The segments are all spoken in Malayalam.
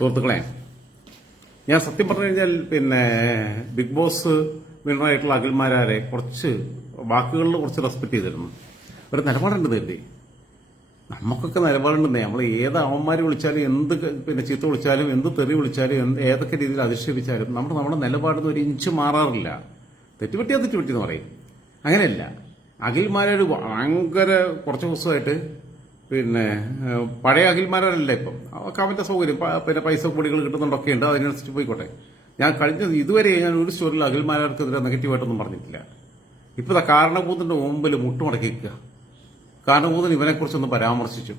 സുഹൃത്തുക്കളെ, ഞാൻ സത്യം പറഞ്ഞു കഴിഞ്ഞാൽ ബിഗ് ബോസ് വിന്നറായിട്ടുള്ള അഖിൽമാരാരെ കുറച്ച് വാക്കുകളിൽ കുറച്ച് റെസ്പെക്ട് ചെയ്തിരുന്നു. ഒരു നിലപാടുണ്ട് കരുതി. നമുക്കൊക്കെ നിലപാടുണ്ടെന്നേ. നമ്മൾ ഏത് അവന്മാര് വിളിച്ചാലും, എന്ത് ചീത്ത വിളിച്ചാലും, എന്ത് തെറി വിളിച്ചാലും, ഏതൊക്കെ രീതിയിൽ അധിക്ഷേപിച്ചാലും നമ്മുടെ നിലപാടിന് ഒരു ഇഞ്ച് മാറാറില്ല. തെറ്റുപറ്റിയാൽ തെറ്റുപറ്റിയെന്ന് പറയും. അങ്ങനെയല്ല. അഖിൽമാരൊരു ഭയങ്കര കുറച്ച് ദിവസമായിട്ട് പഴയ അഖിൽമാരല്ല ഇപ്പം. അവർക്ക് അവന്റെ സൗകര്യം, പൈസ കൂടികൾ കിട്ടുന്നുണ്ടൊക്കെ ഉണ്ട്. അതിനനുസരിച്ച് പോയിക്കോട്ടെ. ഞാൻ ഇതുവരെ ഞാൻ ഒരു സ്റ്റോറിൽ അഖിൽമാർക്കെതിരെ നെഗറ്റീവായിട്ടൊന്നും പറഞ്ഞിട്ടില്ല. ഇപ്പൊ കാരണഭൂതന്റെ മുമ്പിൽ മുട്ടുമടക്കി നിൽക്കുക. കാരണഭൂതൻ ഇവനെക്കുറിച്ചൊന്ന് പരാമർശിച്ചു.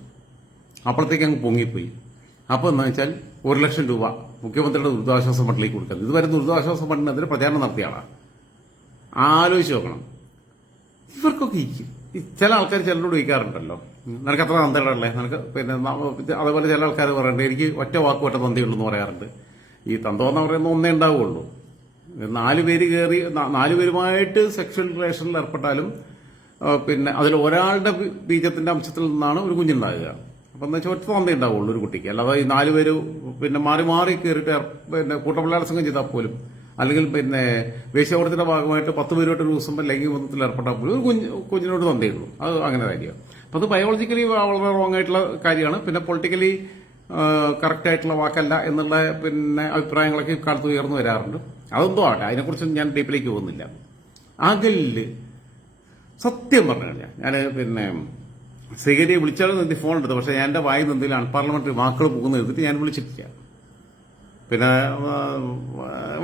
അപ്പോഴത്തേക്ക് അങ്ങ് പൊങ്ങിപ്പോയി. അപ്പോൾ എന്താ വെച്ചാൽ 1 ലക്ഷം രൂപ മുഖ്യമന്ത്രിയുടെ ദുരിതാശ്വാസ ഫണ്ടിലേക്ക് കൊടുക്കുന്നത്. ഇതുവരെ ദുരിതാശ്വാസ ഫണ്ടിനെതിരെ പ്രചാരണം നടത്തിയ ആളാണ്. ആലോചിച്ച് നോക്കണം. ഇവർക്കൊക്കെ ചില ആൾക്കാർ ചിലരോട് ചോദിക്കാറുണ്ടല്ലോ, നിനക്ക് അത്ര തന്തയുള്ളേ, നിനക്ക് അതേപോലെ ചില ആൾക്കാർ പറയുന്നുണ്ട് എനിക്ക് ഒറ്റ വാക്ക് തന്തയുള്ളൂ എന്ന് പറയാറുണ്ട്. ഈ തന്തമെന്ന് പറയുന്ന ഒന്നേ ഉണ്ടാവുകയുള്ളൂ. 4 പേര് കയറി 4 പേരുമായിട്ട് സെക്ഷൽ റിലേഷനിൽ ഏർപ്പെട്ടാലും അതിൽ ഒരാളുടെ ബീജത്തിന്റെ അംശത്തിൽ നിന്നാണ് ഒരു കുഞ്ഞുണ്ടാകുക. അപ്പൊ എന്താ വെച്ചാൽ ഒറ്റ തന്ത ഉണ്ടാവുള്ളൂ ഒരു കുട്ടിക്ക്. അല്ലാതെ ഈ 4 പേര് മാറി മാറി കയറിയിട്ട് കൂട്ടബലാത്സംഗം ചെയ്താൽ പോലും, അല്ലെങ്കിൽ വേശ്യാവൃത്തിയുടെ ഭാഗമായിട്ട് 10 പേരുമായിട്ട് ഒരു ദിവസം ലൈംഗിക ബന്ധത്തിൽ ഏർപ്പെട്ടാൽ പോലും ഒരു കുഞ്ഞിനോട് തന്തയുള്ളൂ. അത് അങ്ങനെ കാര്യമാണ്. അപ്പൊ അത് ബയോളജിക്കലി വളരെ റോങ് ആയിട്ടുള്ള കാര്യമാണ്. പൊളിറ്റിക്കലി കറക്റ്റ് ആയിട്ടുള്ള വാക്കല്ല എന്നുള്ള അഭിപ്രായങ്ങളൊക്കെ ഇക്കാലത്ത് ഉയർന്നു വരാറുണ്ട്. അതെന്തോ ആട്ടെ, അതിനെക്കുറിച്ച് ഞാൻ ഡീപ്പിലേക്ക് പോകുന്നില്ല. അഖിലില് സത്യം പറഞ്ഞു കഴിഞ്ഞാൽ ഞാൻ ശ്രീകരിയെ വിളിച്ചാലും നിർത്തി ഫോൺ എടുത്തു. പക്ഷെ ഞാൻ എന്റെ വായി എന്തെങ്കിലും പാർലമെന്ററി വാക്കുകൾ പോകുന്ന എടുത്തിട്ട് ഞാൻ വിളിച്ചിട്ടില്ല.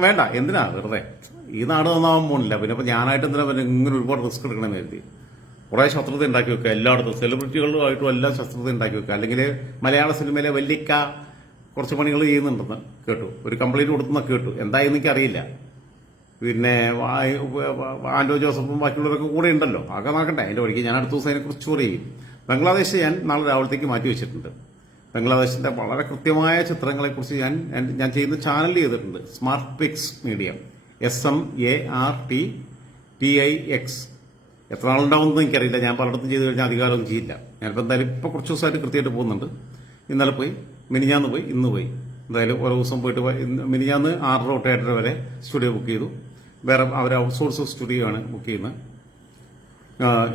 വേണ്ട, എന്തിനാ വെറുതെ ഈ നാട് നന്നാവാൻ പോകുന്നില്ല. ഇപ്പൊ ഞാനായിട്ട് എന്തിനാ ഇങ്ങനെ ഒരുപാട് റിസ്ക് എടുക്കണമെന്ന് കരുതി കുറെ ശത്രുത ഉണ്ടാക്കി വെക്കുക. എല്ലായിടത്തും സെലിബ്രിറ്റികളുമായിട്ടും എല്ലാം ശത്രുത ഉണ്ടാക്കി വെക്കുക. അല്ലെങ്കിൽ മലയാള സിനിമയിലെ വല്ലിക്ക കുറച്ച് പണികൾ ചെയ്യുന്നുണ്ടെന്ന് കേട്ടു. ഒരു കംപ്ലൈന്റ് കൊടുത്തെന്നൊക്കെ കേട്ടു. എന്തായെന്ന് എനിക്കറിയില്ല. ആന്റോ ജോസഫും ബാക്കിയുള്ളവരൊക്കെ കൂടെ ഉണ്ടല്ലോ. ആകെ നോക്കട്ടെ അതിന്റെ വഴിക്ക്. ഞാൻ അടുത്ത ദിവസം അതിനെക്കുറിച്ച് ചോറ് ചെയ്യും. ബംഗ്ലാദേശ് ഞാൻ നാളെ രാവിലത്തേക്ക് മാറ്റി വെച്ചിട്ടുണ്ട്. ബംഗ്ലാദേശിന്റെ വളരെ കൃത്യമായ ചിത്രങ്ങളെക്കുറിച്ച് ഞാൻ ചെയ്യുന്ന ചാനൽ ചെയ്തിട്ടുണ്ട്. Smart pix media, SMARTPIX. എത്ര നാളുണ്ടാവുമെന്ന് എനിക്കറിയില്ല. ഞാൻ പലയിടത്തും ചെയ്ത് കഴിഞ്ഞാൽ അധികാരമൊന്നും ചെയ്യില്ല. ഞാനിപ്പോൾ എന്തായാലും ഇപ്പൊ കുറച്ച് ദിവസമായിട്ട് കൃത്യമായിട്ട് പോകുന്നുണ്ട്. ഇന്നലെ പോയി, മിനിഞ്ഞാന്ന് പോയി, ഇന്ന് പോയി. എന്തായാലും ഓരോ ദിവസം പോയിട്ട് മിനിഞ്ഞാന്ന് 6 തൊട്ട് 7:30 വരെ സ്റ്റുഡിയോ ബുക്ക് ചെയ്തു. വേറെ അവർ ഔട്ട്സോഴ്സ് സ്റ്റുഡിയോ ആണ് ബുക്ക് ചെയ്യുന്നത്.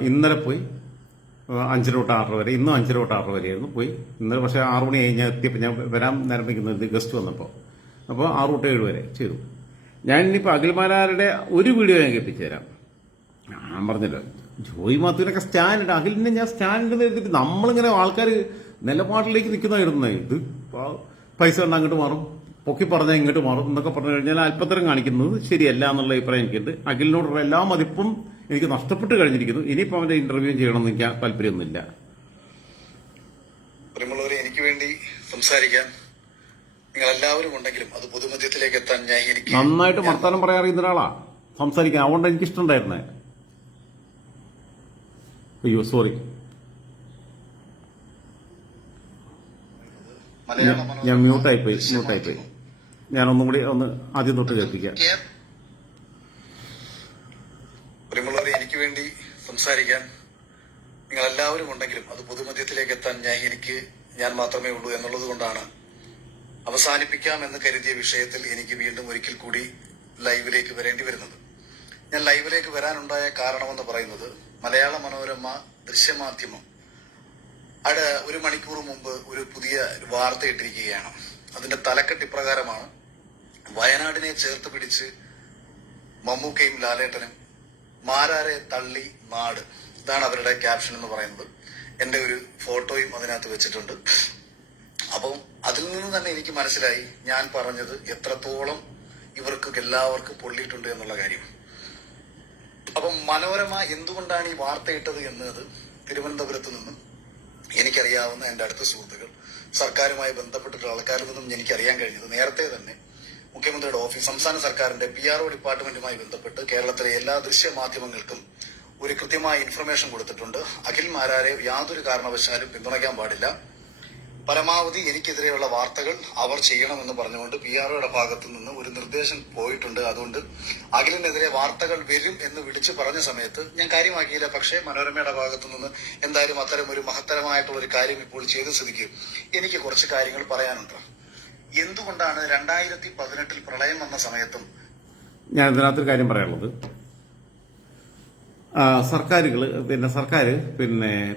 ഇന്നലെ പോയി 5 തൊട്ട് 6 വരെ. ഇന്നും 5 തൊട്ട് 6 വരെയായിരുന്നു പോയി. ഇന്നലെ പക്ഷേ 6 മണി കഴിഞ്ഞാൽ എത്തിയപ്പോൾ ഞാൻ വരാൻ നേരം വയ്ക്കുന്നത് ഗസ്റ്റ് വന്നപ്പോൾ. അപ്പോൾ 6 തൊട്ട് 7 വരെ ചെയ്തു. ഞാൻ ഇനിയിപ്പോൾ അഖിൽമാരാരുടെ ഒരു വീഡിയോ ഞാൻ കേൾപ്പിച്ചു തരാം. ഞാൻ പറഞ്ഞല്ലോ, ജോയി മാത്യുവിനൊക്കെ സ്റ്റാൻഡ്, അഖിലിനെ ഞാൻ സ്റ്റാൻഡ് എഴുതിയിട്ട് നമ്മളിങ്ങനെ ആൾക്കാർ നിലപാടിലേക്ക് നിൽക്കുന്നതായിരുന്നു. ഇത് പൈസ കൊണ്ട് അങ്ങോട്ട് മാറും, പൊക്കി പറഞ്ഞാൽ ഇങ്ങോട്ട് മാറും എന്നൊക്കെ പറഞ്ഞു കഴിഞ്ഞാൽ അല്പത്തരം കാണിക്കുന്നത് ശരിയല്ല എന്നുള്ള അഭിപ്രായം എനിക്കുണ്ട്. അഖിലിനോടുള്ള എല്ലാ മതിപ്പും എനിക്ക് നഷ്ടപ്പെട്ട് കഴിഞ്ഞിരിക്കുന്നു. ഇനിയിപ്പോൾ അവന്റെ ഇന്റർവ്യൂ ചെയ്യണമെന്ന് എനിക്ക് താല്പര്യമൊന്നുമില്ല. പ്രിയമുള്ളവരെ, എനിക്ക് വേണ്ടി സംസാരിക്കാൻ നിങ്ങൾ എല്ലാവരും ഉണ്ടെങ്കിലും അത് പൊതുമധ്യത്തിലേക്ക് എത്താൻ എനിക്ക് നന്നായിട്ട് വർത്താനം പറയാൻ അറിയുന്ന ഒരാളാ സംസാരിക്കാൻ. അതുകൊണ്ട് എനിക്ക് ഇഷ്ടമുണ്ടായിരുന്നേ. അയ്യോ സോറി, ഞാൻ മ്യൂട്ടായിപ്പോയി. ഞാൻ ഒന്നും കൂടി ആദ്യം തൊട്ട് കേൾപ്പിക്കാം. പ്രിയമുള്ളവരെ, എനിക്ക് വേണ്ടി സംസാരിക്കാൻ നിങ്ങൾ എല്ലാവരും ഉണ്ടെങ്കിലും അത് പൊതുമധ്യത്തിലേക്ക് എത്താൻ ഞാൻ മാത്രമേ ഉള്ളൂ എന്നുള്ളത് കൊണ്ടാണ് അവസാനിപ്പിക്കാം എന്ന് കരുതിയ വിഷയത്തിൽ എനിക്ക് വീണ്ടും ഒരിക്കൽ കൂടി ലൈവിലേക്ക് വരേണ്ടി വരുന്നത്. ഞാൻ ലൈവിലേക്ക് വരാനുണ്ടായ കാരണമെന്ന് പറയുന്നത്, മലയാള മനോരമ ദൃശ്യമാധ്യമം 1 മണിക്കൂർ മുമ്പ് ഒരു പുതിയ വാർത്ത ഇട്ടിരിക്കുകയാണ്. അതിന്റെ തലക്കെട്ട് ഇപ്രകാരമാണ്: വയനാടിനെ ചേർത്ത് പിടിച്ച് മമ്മൂക്കയും ലാലേട്ടനും, മാരാരെ തള്ളി നാട്. ഇതാണ് അവരുടെ ക്യാപ്ഷൻ എന്ന് പറയുന്നത്. എന്റെ ഒരു ഫോട്ടോയും അതിനകത്ത് വെച്ചിട്ടുണ്ട്. അപ്പം അതിൽ നിന്ന് തന്നെ എനിക്ക് മനസ്സിലായി ഞാൻ പറഞ്ഞത് എത്രത്തോളം ഇവർക്ക് എല്ലാവർക്കും പൊള്ളിയിട്ടുണ്ട് എന്നുള്ള കാര്യം. അപ്പം മനോരമ എന്തുകൊണ്ടാണ് ഈ വാർത്ത ഇട്ടത് എന്നത് തിരുവനന്തപുരത്ത് നിന്നും എനിക്കറിയാവുന്ന എന്റെ അടുത്ത സുഹൃത്തുക്കൾ, സർക്കാരുമായി ബന്ധപ്പെട്ടിട്ടുള്ള ആൾക്കാരിൽ നിന്നും എനിക്കറിയാൻ കഴിഞ്ഞത്, നേരത്തെ തന്നെ മുഖ്യമന്ത്രിയുടെ ഓഫീസ്, സംസ്ഥാന സർക്കാരിന്റെ PRO ഡിപ്പാർട്ട്മെന്റുമായി ബന്ധപ്പെട്ട് കേരളത്തിലെ എല്ലാ ദൃശ്യമാധ്യമങ്ങൾക്കും ഒരു കൃത്യമായ ഇൻഫർമേഷൻ കൊടുത്തിട്ടുണ്ട്. അഖിൽമാരാരെ യാതൊരു കാരണവശാലും പിന്തുണയ്ക്കാൻ പാടില്ല. പരമാവധി എനിക്കെതിരെയുള്ള വാർത്തകൾ അവർ ചെയ്യണമെന്ന് പറഞ്ഞുകൊണ്ട് PROയുടെ ഭാഗത്തു നിന്ന് ഒരു നിർദ്ദേശം പോയിട്ടുണ്ട്. അതുകൊണ്ട് അഖിലിനെതിരെ വാർത്തകൾ വരും എന്ന് വിളിച്ചു പറഞ്ഞ സമയത്ത് ഞാൻ കാര്യമാക്കിയില്ല. പക്ഷേ മനോരമയുടെ ഭാഗത്തു നിന്ന് എന്തായാലും അത്തരം ഒരു മഹത്തരമായിട്ടുള്ള ഒരു കാര്യം ഇപ്പോൾ ചെയ്ത സ്ഥിതിക്ക് എനിക്ക് കുറച്ച് കാര്യങ്ങൾ പറയാനുണ്ട്. എന്തുകൊണ്ടാണ് 2018 പ്രളയം വന്ന സമയത്തും ഞാൻ ഇതിനകത്തൊരു കാര്യം പറയാനുള്ളത്, സർക്കാർ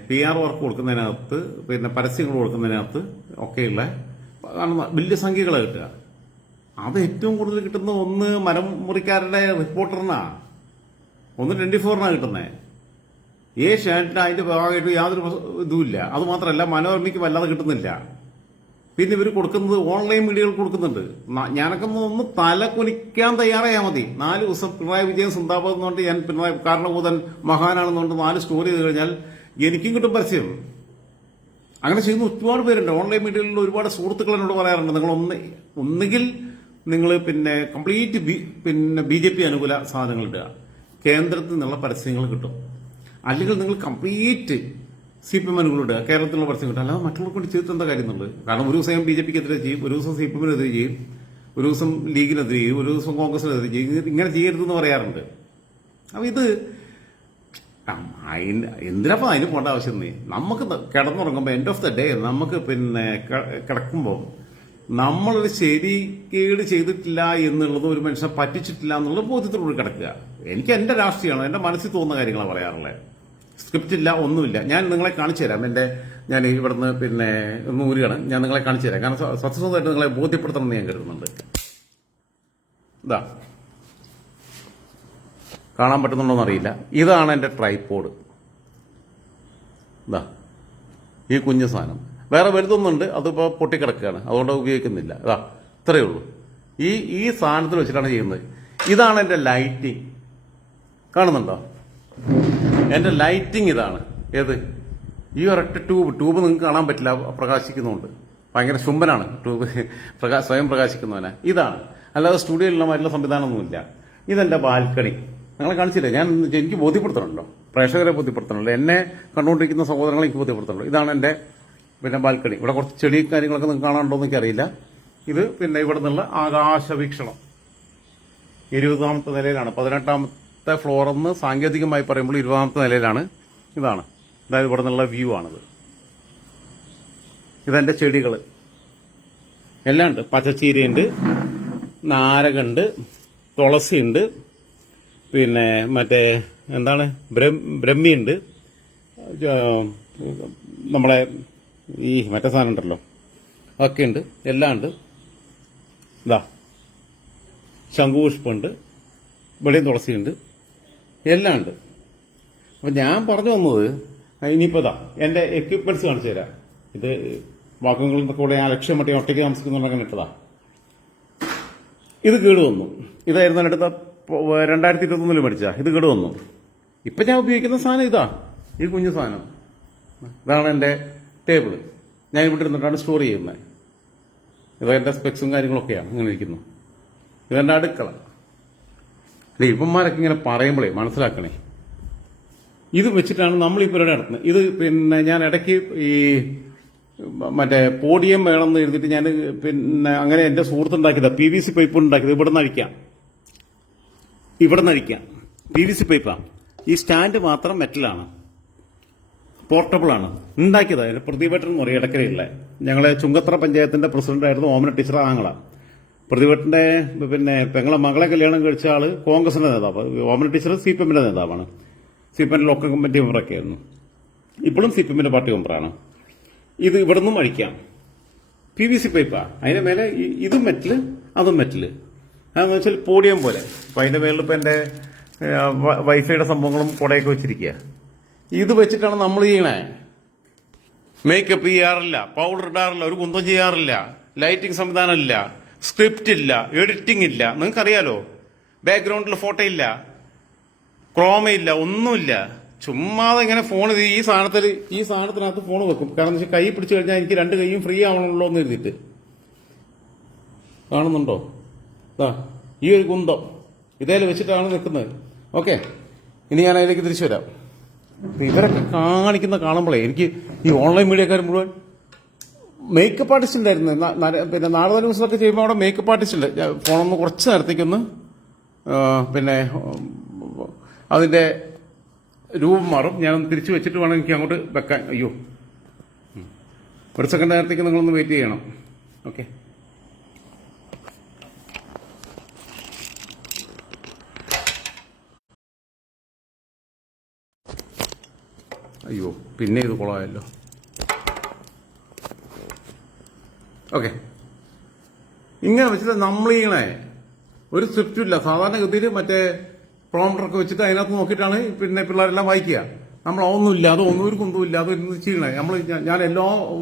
PR വർക്ക് കൊടുക്കുന്നതിനകത്ത്, പരസ്യങ്ങൾ കൊടുക്കുന്നതിനകത്ത് ഒക്കെയുള്ള വലിയ സംഖ്യകൾ കിട്ടുക. അത് ഏറ്റവും കൂടുതൽ കിട്ടുന്ന ഒന്ന് മരം മുറിക്കാരുടെ റിപ്പോർട്ടറിനാ, ഒന്ന് 24-നാ കിട്ടുന്നത്. ഏഷ്യാനെറ്റിന് അതിന്റെ ഭാഗമായിട്ട് യാതൊരു ഇതുമില്ല. അത് മാത്രമല്ല, മനോരമയ്ക്ക് വല്ലാതെ കിട്ടുന്നില്ല. പിന്നെ ഇവർ കൊടുക്കുന്നത് ഓൺലൈൻ മീഡിയകൾ കൊടുക്കുന്നുണ്ട്. ഞാനൊക്കെ ഒന്ന് തല കുനിക്കാൻ തയ്യാറായാൽ മതി. 4 ദിവസം പിണറായി വിജയൻ സിന്ദാബാദ് എന്നുകൊണ്ട് ഞാൻ പിണറായി കാരണഭൂതൻ മഹാനാണെന്നുകൊണ്ട് 4 സ്റ്റോറി ചെയ്ത് കഴിഞ്ഞാൽ എനിക്കും കിട്ടും പരസ്യം. അങ്ങനെ ചെയ്യുന്ന ഒരുപാട് പേരുണ്ട്. ഓൺലൈൻ മീഡിയകളിൽ ഒരുപാട് സുഹൃത്തുക്കൾ എന്നോട് പറയാറുണ്ട്, നിങ്ങൾ ഒന്നുകിൽ നിങ്ങൾ കംപ്ലീറ്റ് BJP അനുകൂല സാധനങ്ങൾ ഇടുക, കേന്ദ്രത്തിൽ നിന്നുള്ള പരസ്യങ്ങൾ കിട്ടും. അല്ലെങ്കിൽ നിങ്ങൾ കംപ്ലീറ്റ് CPM അനുകൂലിടുക, കേരളത്തിലുള്ള പരസ്യം കിട്ടും. അല്ലാതെ മറ്റുള്ളവർക്ക് വേണ്ടി ചെയ്തിട്ട് എന്താ കാര്യം എന്നുള്ളത്. കാരണം ഒരു ദിവസം BJPക്കെതിരെ ചെയ്യും, ഒരു ദിവസം CPM-നെതിരെ ചെയ്യും, ഒരു ദിവസം ലീഗിനെതിരെ ചെയ്യും, ഒരു ദിവസം കോൺഗ്രസിനെതിരെ ചെയ്യും. ഇങ്ങനെ ചെയ്യരുതെന്ന് പറയാറുണ്ട്. അപ്പൊ ഇത് എന്തിനപ്പം അതിന് പോകേണ്ട ആവശ്യം? നമുക്ക് കിടന്നുറങ്ങുമ്പോൾ എൻഡ് ഓഫ് ദ ഡേ നമുക്ക് കിടക്കുമ്പോൾ നമ്മളൊരു ശരിക്കേട് ചെയ്തിട്ടില്ല എന്നുള്ളത്, ഒരു മനുഷ്യനെ പറ്റിച്ചിട്ടില്ല എന്നുള്ള ബോധ്യത്തോടുകൂടി കിടക്കുക. എനിക്ക് എന്റെ രാഷ്ട്രീയമാണ്, എന്റെ മനസ്സിൽ തോന്നുന്ന കാര്യങ്ങളാണ് പറയാറുള്ളത്. സ്ക്രിപ്റ്റ് ഇല്ല, ഒന്നുമില്ല. ഞാൻ നിങ്ങളെ കാണിച്ചു തരാം. ഞാൻ ഇവിടുന്ന് നൂരുകയാണ്, ഞാൻ നിങ്ങളെ കാണിച്ചു തരാം. കാരണം സത്യസന്ധമായിട്ട് നിങ്ങളെ ബോധ്യപ്പെടുത്തണമെന്ന് ഞാൻ കരുതുന്നുണ്ട്. ഇതാ കാണാൻ പറ്റുന്നുണ്ടോന്ന് അറിയില്ല. ഇതാണ് എന്റെ ട്രൈപോഡ്. ഇതാ ഈ കുഞ്ഞു സാധനം. വേറെ വലുതൊന്നുണ്ട്, അതിപ്പോൾ പൊട്ടിക്കിടക്കുകയാണ്, അതുകൊണ്ട് ഉപയോഗിക്കുന്നില്ല. ഇതാ ഇത്രയേ ഉള്ളൂ. ഈ സാധനത്തിൽ വെച്ചിട്ടാണ് ചെയ്യുന്നത്. ഇതാണ് എന്റെ ലൈറ്റിംഗ്, കാണുന്നുണ്ടോ? എന്റെ ലൈറ്റിംഗ് ഇതാണ്. ഏത്? ഈ ഒരൊറ്റ ട്യൂബ് നിങ്ങൾക്ക് കാണാൻ പറ്റില്ല, പ്രകാശിക്കുന്നുണ്ട്. ഭയങ്കര ശുംഭനാണ് ട്യൂബ്, സ്വയം പ്രകാശിക്കുന്നവനെ. ഇതാണ്, അല്ലാതെ സ്റ്റുഡിയോയിലുള്ള മറ്റുള്ള സംവിധാനമൊന്നുമില്ല. ഇതെന്റെ ബാൽക്കണി. നിങ്ങളെ കാണിച്ചില്ലേ? എനിക്ക് ബോധ്യപ്പെടുത്തണമല്ലോ, പ്രേക്ഷകരെ ബോധ്യപ്പെടുത്തണമല്ലോ, എന്നെ കണ്ടുകൊണ്ടിരിക്കുന്ന സഹോദരങ്ങളെ എനിക്ക് ബോധ്യപ്പെടുത്തണമല്ലോ. ഇതാണ് എന്റെ ബാൽക്കണി. ഇവിടെ കുറച്ച് ചെടി കാര്യങ്ങളൊക്കെ നിങ്ങൾക്ക് കാണാനുണ്ടോ എന്ന് എനിക്കറിയില്ല. ഇത് ഇവിടെ നിന്നുള്ള ആകാശവീക്ഷണം 20ാമത്തെ നിലയിലാണ്. 18ാമത്തെ ഫ്ലോറെന്ന് സാങ്കേതികമായി പറയുമ്പോൾ 20ാമത്തെ നിലയിലാണ്. ഇതാണ്, അതായത് ഇവിടെ നിന്നുള്ള വ്യൂ ആണിത്. ഇതെന്റെ ചെടികൾ എല്ലാം ഉണ്ട്. പച്ചച്ചീരയുണ്ട്, നാരകമുണ്ട്, തുളസിയുണ്ട്, ബ്രഹ്മിയുണ്ട്, നമ്മളെ ഈ മറ്റേ സാധനം ഉണ്ടല്ലോ, ഒക്കെ ഉണ്ട്, എല്ലാം ഉണ്ട്. ഇതാ ശംഖുപുഷ്പമുണ്ട്, വെളിയും തുളസിയുണ്ട്, എല്ലാം ഉണ്ട്. അപ്പൊ ഞാൻ പറഞ്ഞു വന്നത്, ഇനിയിപ്പോ ഇതാ എന്റെ എക്യുപ്മെന്റ്സ് കാണിച്ചു തരാം. ഇത് വാക്കുകളുടെ കൂടെ ഞാൻ ലക്ഷ്യം മട്ടി ഒറ്റയ്ക്ക് താമസിക്കുന്നുണ്ടെങ്കിൽ ഇട്ടതാ. ഇത് കേട് വന്നു. ഇതായിരുന്നു അടുത്ത 2021 മേടിച്ച. ഇത് കേട് വന്നു. ഇപ്പൊ ഞാൻ ഉപയോഗിക്കുന്ന സാധനം ഇതാ, ഈ കുഞ്ഞു സാധനം. ഇതാണ് എന്റെ ടേബിള്. ഞാൻ ഇവിടെ ഇരുന്നിട്ടാണ് സ്റ്റോർ ചെയ്യുന്നത്. ഇതെന്റെ സ്പെക്സും കാര്യങ്ങളൊക്കെയാണ് ഇങ്ങനെ ഇരിക്കുന്നു. ഇതെന്റെ അടുക്കള. അല്ലെ, ഇവന്മാരൊക്കെ ഇങ്ങനെ പറയുമ്പോഴേ മനസ്സിലാക്കണേ, ഇത് വെച്ചിട്ടാണ് നമ്മൾ ഈ പരിപാടി നടത്തുന്നത്. ഇത് ഞാൻ ഇടയ്ക്ക് ഈ പോഡിയം വേണമെന്ന് എഴുതിയിട്ട് ഞാൻ അങ്ങനെ എന്റെ സുഹൃത്തുണ്ടാക്കിയതാ. PVC പൈപ്പ് ഉണ്ടാക്കിയത്. ഇവിടെ നിന്ന് അഴിക്കാം. PVC പൈപ്പാണ്. ഈ സ്റ്റാൻഡ് മാത്രം മെറ്റലാണ്, പോർട്ടബിൾ ആണ്. ഉണ്ടാക്കിയതാ പ്രതിഭട്ടൻ എന്ന് പറയും, ഇടക്കരയുള്ള ഞങ്ങളെ ചുങ്കത്ര പഞ്ചായത്തിന്റെ പ്രസിഡന്റായിരുന്നു ഓമന ടീച്ചർ ആങ്ങള. പ്രതിഭട്ടന്റെ പെങ്ങളെ മകളെ കല്യാണം കഴിച്ച ആള് കോൺഗ്രസിന്റെ നേതാവ്. ഓമന ടീച്ചർ CPM-ന്റെ നേതാവാണ്. CPM ലോക്കൽ കമ്മിറ്റി മെമ്പറൊക്കെ ആയിരുന്നു. ഇപ്പോഴും CPM-ന്റെ പാർട്ടി മെമ്പറാണ്. ഇത് ഇവിടെ നിന്നും അഴിക്കാം. PVC പൈപ്പാ. അതിന്റെ മേലെ ഇതും മെറ്റല്, അതും മെറ്റല്. അതെന്ന് വെച്ചാൽ പോഡിയം പോലെ. അപ്പൊ അതിന്റെ മേളിൽ ഇപ്പൊ എന്റെ വൈഫൈയുടെ സംഭവങ്ങളും കുടയൊക്കെ വെച്ചിരിക്കുക. ഇത് വെച്ചിട്ടാണ് നമ്മൾ ചെയ്യണേ. മേക്കപ്പ് ചെയ്യാറില്ല, പൗഡർ ഇടാറില്ല, ഒരു കുന്തം ചെയ്യാറില്ല, ലൈറ്റിംഗ് സംവിധാനം ഇല്ല, സ്ക്രിപ്റ്റ് ഇല്ല, എഡിറ്റിംഗ് ഇല്ല. നിങ്ങൾക്കറിയാലോ, ബാക്ക്ഗ്രൗണ്ടിൽ ഫോട്ടോ ഇല്ല, ക്രോമയില്ല, ഒന്നുമില്ല. ചുമ്മാതെ ഇങ്ങനെ ഫോൺ ഈ സാധനത്തിനകത്ത് ഫോൺ വെക്കും. കാരണം വെച്ചാൽ കൈ പിടിച്ചു കഴിഞ്ഞാൽ എനിക്ക് 2 കൈയും ഫ്രീ ആവണമല്ലോ എന്ന് എഴുതിയിട്ട്. കാണുന്നുണ്ടോ? ഈ ഒരു കുന്തം ഇതേൽ വെച്ചിട്ടാണ് നിൽക്കുന്നത്. ഓക്കെ, ഇനി ഞാൻ അതിലേക്ക് തിരിച്ചു വരാം. ഇവരൊക്കെ കാണുമ്പോഴേ എനിക്ക് ഈ ഓൺലൈൻ മീഡിയക്കാർ മുഴുവൻ മേക്കപ്പ് ആർട്ടിസ്റ്റ് ഉണ്ടായിരുന്നു. നാടക ന്യൂസിലൊക്കെ ചെയ്യുമ്പോൾ അവിടെ മേക്കപ്പ് ആർട്ടിസ്റ്റ് ഉണ്ട്. ഫോണൊന്ന് കുറച്ച് നേരത്തേക്കൊന്ന് അതിന്റെ രൂപം മാറും. ഞാനൊന്ന് തിരിച്ചു വെച്ചിട്ട് വേണം എനിക്ക് അങ്ങോട്ട് വെക്കാൻ. അയ്യോ, ഒരു സെക്കൻഡ് നേരത്തേക്ക് നിങ്ങളൊന്ന് വെയിറ്റ് ചെയ്യണം. ഓക്കെ. അയ്യോ പിന്നെ ഇത് കുളമായല്ലോ. ഓക്കെ, ഇങ്ങനെ വെച്ചിട്ട് നമ്മളിങ്ങനെ ഒരു സ്ക്രിപ്റ്റും ഇല്ല. സാധാരണഗതിയിൽ മറ്റേ പ്രോംപ്റ്ററൊക്കെ വെച്ചിട്ട് അതിനകത്ത് നോക്കിയിട്ടാണ് പിന്നെ പിള്ളേരെല്ലാം വായിക്കുക. നമ്മൾ ഒന്നുമില്ലാതെ ഒരു കുന്തമില്ലാതെ ഇരുന്ന് ചെയ്യണേ. ഞാൻ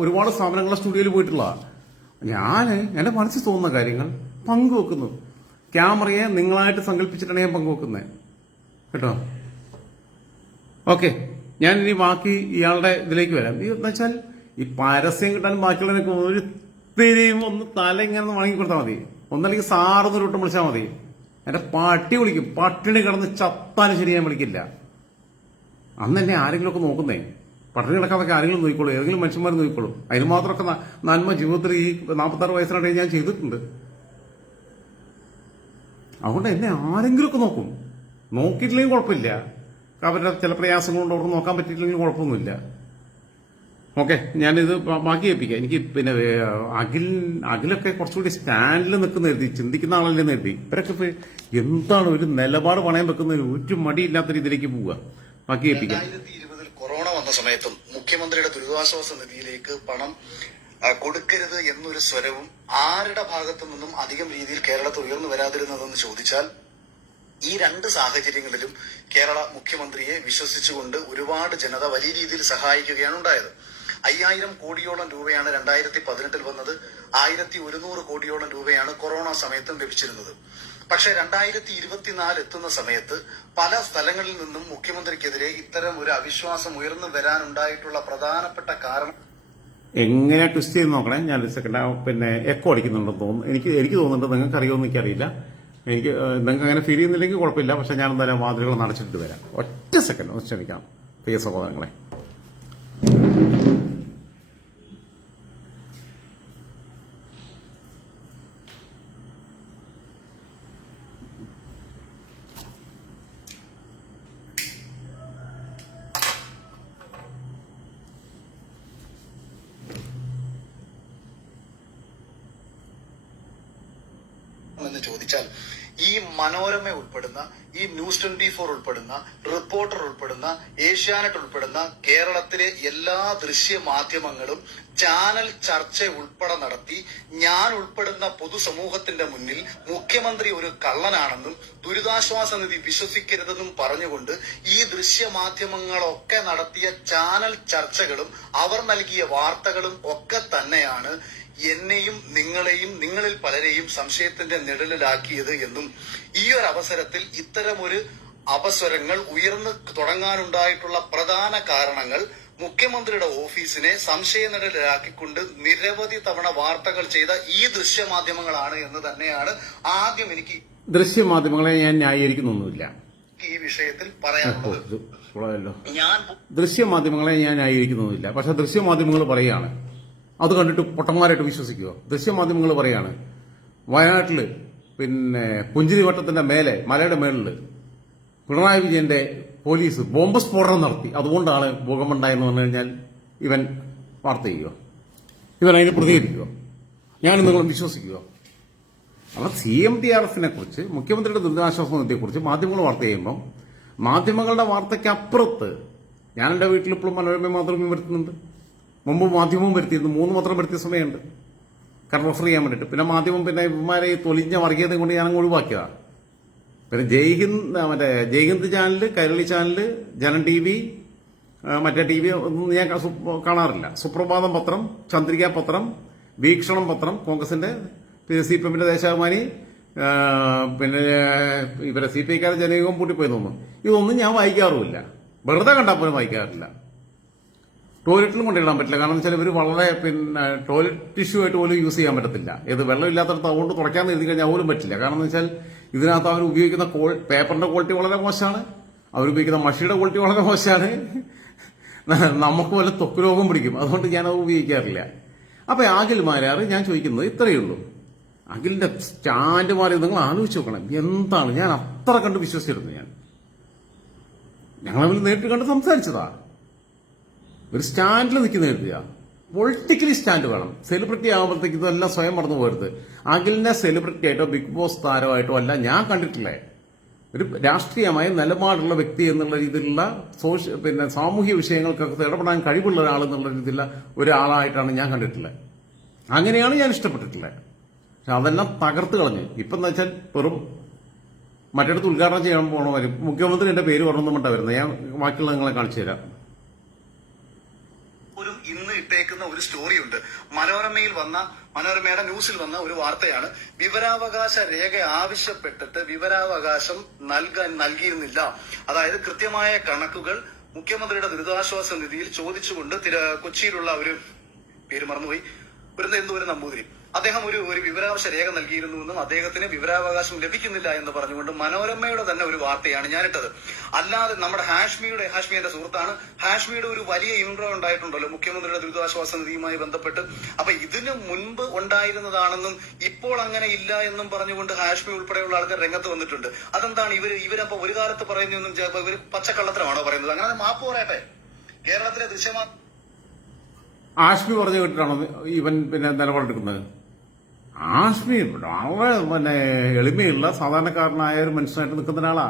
ഒരുപാട് സ്ഥാപനങ്ങളുടെ സ്റ്റുഡിയോയിൽ പോയിട്ടുള്ളതാണ്. ഞാൻ എന്റെ മനസ്സിൽ തോന്നുന്ന കാര്യങ്ങൾ പങ്കുവെക്കുന്നു. ക്യാമറയെ നിങ്ങളായിട്ട് സങ്കല്പിച്ചിട്ടാണ് ഞാൻ പങ്കുവെക്കുന്നത് കേട്ടോ. ഓക്കെ, ഞാൻ ഇനി ബാക്കി ഇയാളുടെ ഇതിലേക്ക് വരാം. എന്ന് വെച്ചാൽ ഈ പരസ്യം കിട്ടാൻ ബാക്കിയുള്ളതിനൊക്കെ ഒരു തിരിയും ഒന്ന് തല ഇങ്ങനെ വാങ്ങി കൊടുത്താൽ മതി. ഒന്നല്ലെങ്കിൽ സാറൊന്നൊരു വട്ടം വിളിച്ചാൽ മതി. എന്റെ പട്ടി വിളിക്കും. പട്ടിണി കിടന്ന് ചത്താലും ശരി ഞാൻ വിളിക്കില്ല. അന്ന് എന്നെ ആരെങ്കിലുമൊക്കെ നോക്കുന്നേ. പട്ടിണി കിടക്കാതൊക്കെ ആരെങ്കിലും നോക്കിക്കോളൂ, ഏതെങ്കിലും മനുഷ്യന്മാർ നോക്കിക്കോളൂ. അതിന് മാത്രമൊക്കെ നന്മ ജീവിതത്തിൽ ഈ 46 വയസ്സിനിടയിൽ ഞാൻ ചെയ്തിട്ടുണ്ട്. അതുകൊണ്ട് എന്നെ ആരെങ്കിലുമൊക്കെ നോക്കും. നോക്കിയിട്ടില്ലെങ്കിൽ കുഴപ്പമില്ല. അവരുടെ ചില പ്രയാസങ്ങളുണ്ട്, അവർക്ക് നോക്കാൻ പറ്റിയിട്ടില്ലെങ്കിൽ കുഴപ്പമൊന്നുമില്ല. ഓക്കെ, ഞാനിത് ബാക്കി കേൾപ്പിക്കാം. എനിക്ക് പിന്നെ അഖിലൊക്കെ കുറച്ചുകൂടി സ്റ്റാൻഡിൽ നിൽക്കുന്ന എഴുതി ചിന്തിക്കുന്ന ആളല്ലെന്ന് എഴുതി. ഇവരൊക്കെ എന്താണ് ഒരു നിലപാട് പണയം വെക്കുന്നതിന് ഒരു മടിയില്ലാത്ത രീതിയിലേക്ക് പോവുക. ബാക്കി കേൾപ്പിക്കാം. 2020 കൊറോണ വന്ന സമയത്തും മുഖ്യമന്ത്രിയുടെ ദുരിതാശ്വാസ നിധിയിലേക്ക് പണം കൊടുക്കരുത് എന്നൊരു സ്വരവും ആരുടെ ഭാഗത്തു നിന്നും അധികം രീതിയിൽ കേരളത്തിൽ ഉയർന്നു വരാതിരുന്നതെന്ന് ചോദിച്ചാൽ ഈ രണ്ട് സാഹചര്യങ്ങളിലും കേരള മുഖ്യമന്ത്രിയെ വിശ്വസിച്ചുകൊണ്ട് ഒരുപാട് ജനത വലിയ രീതിയിൽ സഹായിക്കുകയാണ് ഉണ്ടായത്. 5000 കോടിയോളം രൂപയാണ് 2018 വന്നത്. 1100 കോടിയോളം രൂപയാണ് കൊറോണ സമയത്തും ലഭിച്ചിരുന്നത്. പക്ഷെ 2024 എത്തുന്ന സമയത്ത് പല സ്ഥലങ്ങളിൽ നിന്നും മുഖ്യമന്ത്രിക്കെതിരെ ഇത്തരം ഒരു അവിശ്വാസം ഉയർന്നു വരാനുണ്ടായിട്ടുള്ള പ്രധാനപ്പെട്ട കാരണം എങ്ങനെ ട്വിസ്റ്റ് ചെയ്ത് നോക്കണേ. ഞാനൊരു സെക്കൻഡ് പിന്നെ എക്കോ അടിക്കുന്നുണ്ടെന്ന് തോന്നുന്നു. എനിക്ക് തോന്നുന്നുണ്ട്. നിങ്ങൾക്ക് അറിയുമെന്ന് എനിക്കറിയില്ല. നിങ്ങൾക്ക് അങ്ങനെ ഫീൽ ചെയ്യുന്നില്ലെങ്കിൽ കുഴപ്പമില്ല. പക്ഷെ ഞാൻ എന്തായാലും വാതിലുകൾ നടച്ചിട്ട് വരാം. ഒറ്റ സെക്കൻഡ് ഒന്ന് ക്ഷമിക്കാം പ്രിയ സഹോദരങ്ങളെ. എന്ന് ചോദിച്ചാൽ ഈ മനോരമ ഉൾപ്പെടുന്ന, ഈ ന്യൂസ് 24 ഉൾപ്പെടുന്ന, റിപ്പോർട്ടർ ഉൾപ്പെടുന്ന, ഏഷ്യാനെറ്റ് ഉൾപ്പെടുന്ന കേരളത്തിലെ എല്ലാ ദൃശ്യ മാധ്യമങ്ങളും ചാനൽ ചർച്ച ഉൾപ്പെടെ നടത്തി ഞാൻ ഉൾപ്പെടുന്ന പൊതുസമൂഹത്തിന്റെ മുന്നിൽ മുഖ്യമന്ത്രി ഒരു കള്ളനാണെന്നും ദുരിതാശ്വാസ നിധി വിശ്വസിക്കരുതെന്നും പറഞ്ഞുകൊണ്ട് ഈ ദൃശ്യ മാധ്യമങ്ങളൊക്കെ നടത്തിയ ചാനൽ ചർച്ചകളും അവർ നൽകിയ വാർത്തകളും ഒക്കെ തന്നെയാണ് എന്നെയും നിങ്ങളെയും നിങ്ങളിൽ പലരെയും സംശയത്തിന്റെ നിഴലിലാക്കിയത് എന്നും ഈ ഒരു അവസരത്തിൽ ഇത്തരമൊരു അപസ്വരങ്ങൾ ഉയർന്നു തുടങ്ങാനുണ്ടായിട്ടുള്ള പ്രധാന കാരണങ്ങൾ മുഖ്യമന്ത്രിയുടെ ഓഫീസിനെ സംശയനിഴലിലാക്കിക്കൊണ്ട് നിരവധി തവണ വാർത്തകൾ ചെയ്ത ഈ ദൃശ്യമാധ്യമങ്ങളാണ് എന്ന് തന്നെയാണ് ആദ്യം എനിക്ക് ദൃശ്യമാധ്യമങ്ങളെ ഞാൻ ന്യായീകരിക്കുന്നൊന്നുമില്ല ഈ വിഷയത്തിൽ പറയാനുള്ളത്. ദൃശ്യമാധ്യമങ്ങളെ ഞാൻ ന്യായീകരിക്കുന്നൊന്നുമില്ല. പക്ഷെ ദൃശ്യമാധ്യമങ്ങൾ പറയുകയാണ്, അത് കണ്ടിട്ട് പൊട്ടന്മാരായിട്ട് വിശ്വസിക്കുക. ദൃശ്യമാധ്യമങ്ങൾ പറയാണ് വയനാട്ടില് പിന്നെ പുഞ്ചിരിവട്ടത്തിന്റെ മേലെ മലയുടെ മേളില് പിണറായി വിജയന്റെ പോലീസ് ബോംബ് സ്ഫോടനം നടത്തി, അതുകൊണ്ടാണ് ഭൂകമ്പമുണ്ടായെന്ന് പറഞ്ഞു കഴിഞ്ഞാൽ ഇവൻ വാർത്ത ചെയ്യുക, ഇവൻ അതിന് പ്രതികരിക്കുക, ഞാൻ നിങ്ങളും വിശ്വസിക്കുക. അപ്പോൾ CMTRF-നെ കുറിച്ച്, മുഖ്യമന്ത്രിയുടെ ദുരിതാശ്വാസ നിധിയെക്കുറിച്ച് മാധ്യമങ്ങൾ വാർത്ത ചെയ്യുമ്പം മാധ്യമങ്ങളുടെ വാർത്തയ്ക്ക് അപ്പുറത്ത് ഞാൻ എന്റെ വീട്ടിൽ ഇപ്പോഴും മനോരമ മാതൃഭൂമി വരുത്തുന്നുണ്ട്. മുമ്പ് മാധ്യമവും വരുത്തിയിരുന്നു. 3 മാത്രം വരുത്തിയ സമയമുണ്ട്, കാരണം റെഫർ ചെയ്യാൻ വേണ്ടിയിട്ട്. പിന്നെ മാധ്യമം പിന്നെ ഇവന്മാരെ തൊലിഞ്ഞ വർഗീയത കൊണ്ട് ഞാനങ്ങ് ഒഴിവാക്കിയതാണ്. പിന്നെ ജയ്ഹിന്ദ് ചാനല്, കൈരളി ചാനല്, ജനം TV, മറ്റേ TV ഒന്നും ഞാൻ കാണാറില്ല. സുപ്രഭാതം പത്രം, ചന്ദ്രിക പത്രം, വീക്ഷണം പത്രം, കോൺഗ്രസിന്റെ, CPM-ന്റെ ദേശാഭിമാനി, പിന്നെ ഇവരെ CPI-ക്കാരെ ജനയുഗം പൂട്ടിപ്പോയി തോന്നുന്നു. ഇതൊന്നും ഞാൻ വായിക്കാറുമില്ല. വെറുതെ കണ്ടാൽ പോലും വായിക്കാറില്ല. ടോയ്ലറ്റിലും കൊണ്ടിടാൻ പറ്റില്ല. കാരണം വെച്ചാൽ ഇവർ വളരെ പിന്നെ ടോയ്ലറ്റ് ടിഷ്യൂ ആയിട്ട് പോലും യൂസ് ചെയ്യാൻ പറ്റത്തില്ല. ഇത് വെള്ളമില്ലാത്തടത്ത് അതുകൊണ്ട് തുടയ്ക്കാൻ എഴുതി കഴിഞ്ഞാൽ പോലും പറ്റില്ല. കാരണം എന്ന് വെച്ചാൽ ഇതിനകത്ത് അവർ ഉപയോഗിക്കുന്ന പേപ്പറിന്റെ ക്വാളിറ്റി വളരെ മോശമാണ്. അവരുപയോഗിക്കുന്ന മഷിയുടെ ക്വാളിറ്റി വളരെ മോശമാണ്. നമുക്ക് വല്ല ത്വക്ക് രോഗം പിടിക്കും. അതുകൊണ്ട് ഞാനത് ഉപയോഗിക്കാറില്ല. അപ്പൊ അഖിൽ മാരാർ ഞാൻ ചോദിക്കുന്നത് ഇത്രയേ ഉള്ളൂ. അഖിലിന്റെ സ്റ്റാൻഡ് മാറി നിങ്ങൾ ആലോചിച്ച് നോക്കണം. എന്താണ്, ഞാൻ അത്ര കണ്ട് വിശ്വസിച്ചിരുന്നു. ഞങ്ങൾ നേരിട്ട് കണ്ട് സംസാരിച്ചതാ. ഒരു സ്റ്റാൻഡിൽ നിൽക്കുന്ന എഴുതുക, പൊളിറ്റിക്കലി സ്റ്റാൻഡ് വേണം. സെലിബ്രിറ്റി ആകുമ്പോഴത്തേക്ക് ഇതെല്ലാം സ്വയം മറന്നു പോകരുത്. അഖിലിനെ സെലിബ്രിറ്റി ആയിട്ടോ ബിഗ് ബോസ് താരമായിട്ടോ അല്ല ഞാൻ കണ്ടിട്ടില്ലേ. ഒരു രാഷ്ട്രീയമായ നിലപാടുള്ള വ്യക്തി എന്നുള്ള രീതിയിലുള്ള സാമൂഹ്യ വിഷയങ്ങൾക്കൊക്കെ ഇടപെടാൻ കഴിവുള്ള ഒരാൾ എന്നുള്ള രീതിയിലുള്ള ഒരാളായിട്ടാണ് ഞാൻ കണ്ടിട്ടുള്ളത്. അങ്ങനെയാണ് ഞാൻ ഇഷ്ടപ്പെട്ടിട്ടുള്ളത്. പക്ഷെ അതെല്ലാം തകർത്ത് കളഞ്ഞ് ഇപ്പം എന്ന് വെച്ചാൽ വെറും മറ്റിടത്ത് ഉദ്ഘാടനം ചെയ്യാൻ പോകണവരും മുഖ്യമന്ത്രി എന്റെ പേര് പറഞ്ഞൊന്നും വരുന്നത്. ഞാൻ ബാക്കിയുള്ള നിങ്ങളെ കാണിച്ചു തരാം. ഇന്ന് ഇട്ടേക്കുന്ന ഒരു സ്റ്റോറി ഉണ്ട്. മനോരമയുടെ ന്യൂസിൽ വന്ന ഒരു വാർത്തയാണ്. വിവരാവകാശ രേഖ ആവശ്യപ്പെട്ടിട്ട് വിവരാവകാശം നൽകിയിരുന്നില്ല. അതായത് കൃത്യമായ കണക്കുകൾ മുഖ്യമന്ത്രിയുടെ ദുരിതാശ്വാസ നിധിയിൽ ചോദിച്ചുകൊണ്ട് കൊച്ചിയിലുള്ള ഒരു പേര് മറന്നുപോയി, ഒരു നമ്പൂതിരി, അദ്ദേഹം ഒരു വിവരാവകാശ രേഖ നൽകിയിരുന്നുവെന്നും അദ്ദേഹത്തിന് വിവരാവകാശം ലഭിക്കുന്നില്ല എന്ന് പറഞ്ഞുകൊണ്ട് മനോരമയുടെ തന്നെ ഒരു വാർത്തയാണ് ഞാനിട്ടത്. അല്ലാതെ നമ്മുടെ ഹാഷ്മി എന്റെ സുഹൃത്താണ്, ഹാഷ്മിയുടെ ഒരു വലിയ ഇൻട്രോ ഉണ്ടായിട്ടുണ്ടല്ലോ മുഖ്യമന്ത്രിയുടെ ദുരിതാശ്വാസ നിധിയുമായി ബന്ധപ്പെട്ട്. അപ്പൊ ഇതിന് മുൻപ് ഉണ്ടായിരുന്നതാണെന്നും ഇപ്പോൾ അങ്ങനെ ഇല്ല എന്നും പറഞ്ഞുകൊണ്ട് ഹാഷ്മി ഉൾപ്പെടെയുള്ള ആൾക്കാർ രംഗത്ത് വന്നിട്ടുണ്ട്. അതെന്താണ് ഇവരപ്പോ ഒരു കാലത്ത് പറയുന്നൊന്നും ഇവർ പച്ചക്കള്ളത്തരമാണോ പറയുന്നത്? അങ്ങനെ മാപ്പ് പറയട്ടെ. കേരളത്തിലെ ദൃശ്യമാ ആഷ്മി പറഞ്ഞു കേട്ടിട്ടാണോ ഇവൻ നിലപാടെടുക്കുന്നത്? ആഷ്മി വളരെ എളിമയുള്ള സാധാരണക്കാരനായ ഒരു മനുഷ്യനായിട്ട് നിൽക്കുന്ന ഒരാളാ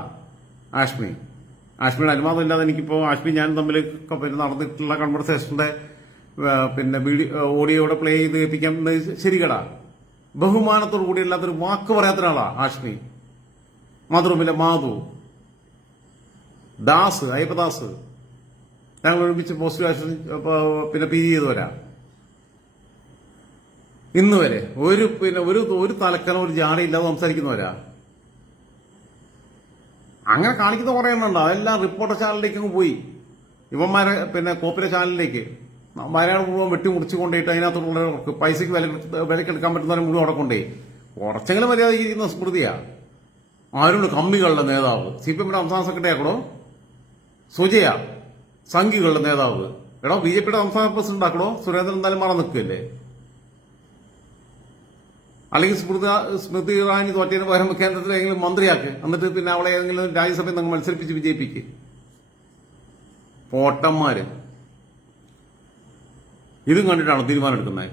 ആഷ്മിയുടെ അനുവാദം ഇല്ലാതെ എനിക്കിപ്പോ ഞാൻ തമ്മിൽ നടന്നിട്ടുള്ള കൺവെർസേഷന്റെ ഓഡിയോടെ പ്ലേ ചെയ്ത് കേൾപ്പിക്കാൻ ശരികടാ. ബഹുമാനത്തോടു കൂടി അല്ലാത്തൊരു വാക്ക് പറയാത്ത ഒരാളാ ആഷ്മി. മാത്രവുമില്ല മാധു ദാസ്, അയ്യപ്പദാസ്, ഞങ്ങൾ ഒരുമിച്ച് പോസ്റ്റ് ഗ്രാജുവേഷൻ പി ജി ചെയ്തവരാ. ഇന്ന് വരെ ഒരു തലക്കനോ ഒരു ജാടയില്ലാതെ സംസാരിക്കുന്നവരാ. അങ്ങനെ കാണിക്കുന്ന കുറെ എണ്ണുണ്ട്. അതെല്ലാം റിപ്പോർട്ടർ ചാനലിലേക്ക് പോയി. ഇവന്മാരെ കോപ്പിലെ ചാനലിലേക്ക് മലയാളം മുഴുവൻ വെട്ടിമുറിച്ചു കൊണ്ടിട്ട് അതിനകത്തുള്ള പൈസക്ക് വിലക്കെടുക്കാൻ പറ്റുന്നവരെ മുഴുവൻ അവിടെ കൊണ്ടേ. കുറച്ചെങ്കിലും മര്യാദയിരിക്കുന്ന സ്മൃതിയാ. ആരുണ്ട് കമ്മികളുടെ നേതാവ്, CPM സംസ്ഥാന സെക്രട്ടറി ആക്കണോ സുജയ, സംഘികളുടെ നേതാവ്. എടോ BJPയുടെ സംസ്ഥാന പ്രസിഡന്റ് ആക്കണോ സുരേന്ദ്രൻ എന്തായാലും മാറാൻ നിൽക്കുകയല്ലേ? അല്ലെങ്കിൽ സ്മൃതി ഇറാനി തോറ്റതിന് പകരം കേന്ദ്രത്തിലെ ഏതെങ്കിലും മന്ത്രിയാക്ക്, എന്നിട്ട് അവളെ ഏതെങ്കിലും രാജ്യസഭയിൽ നിങ്ങൾ മത്സരിപ്പിച്ച് വിജയിപ്പിക്ക്. പോട്ടന്മാര് ഇതും കണ്ടിട്ടാണോ തീരുമാനം എടുക്കുന്നത്?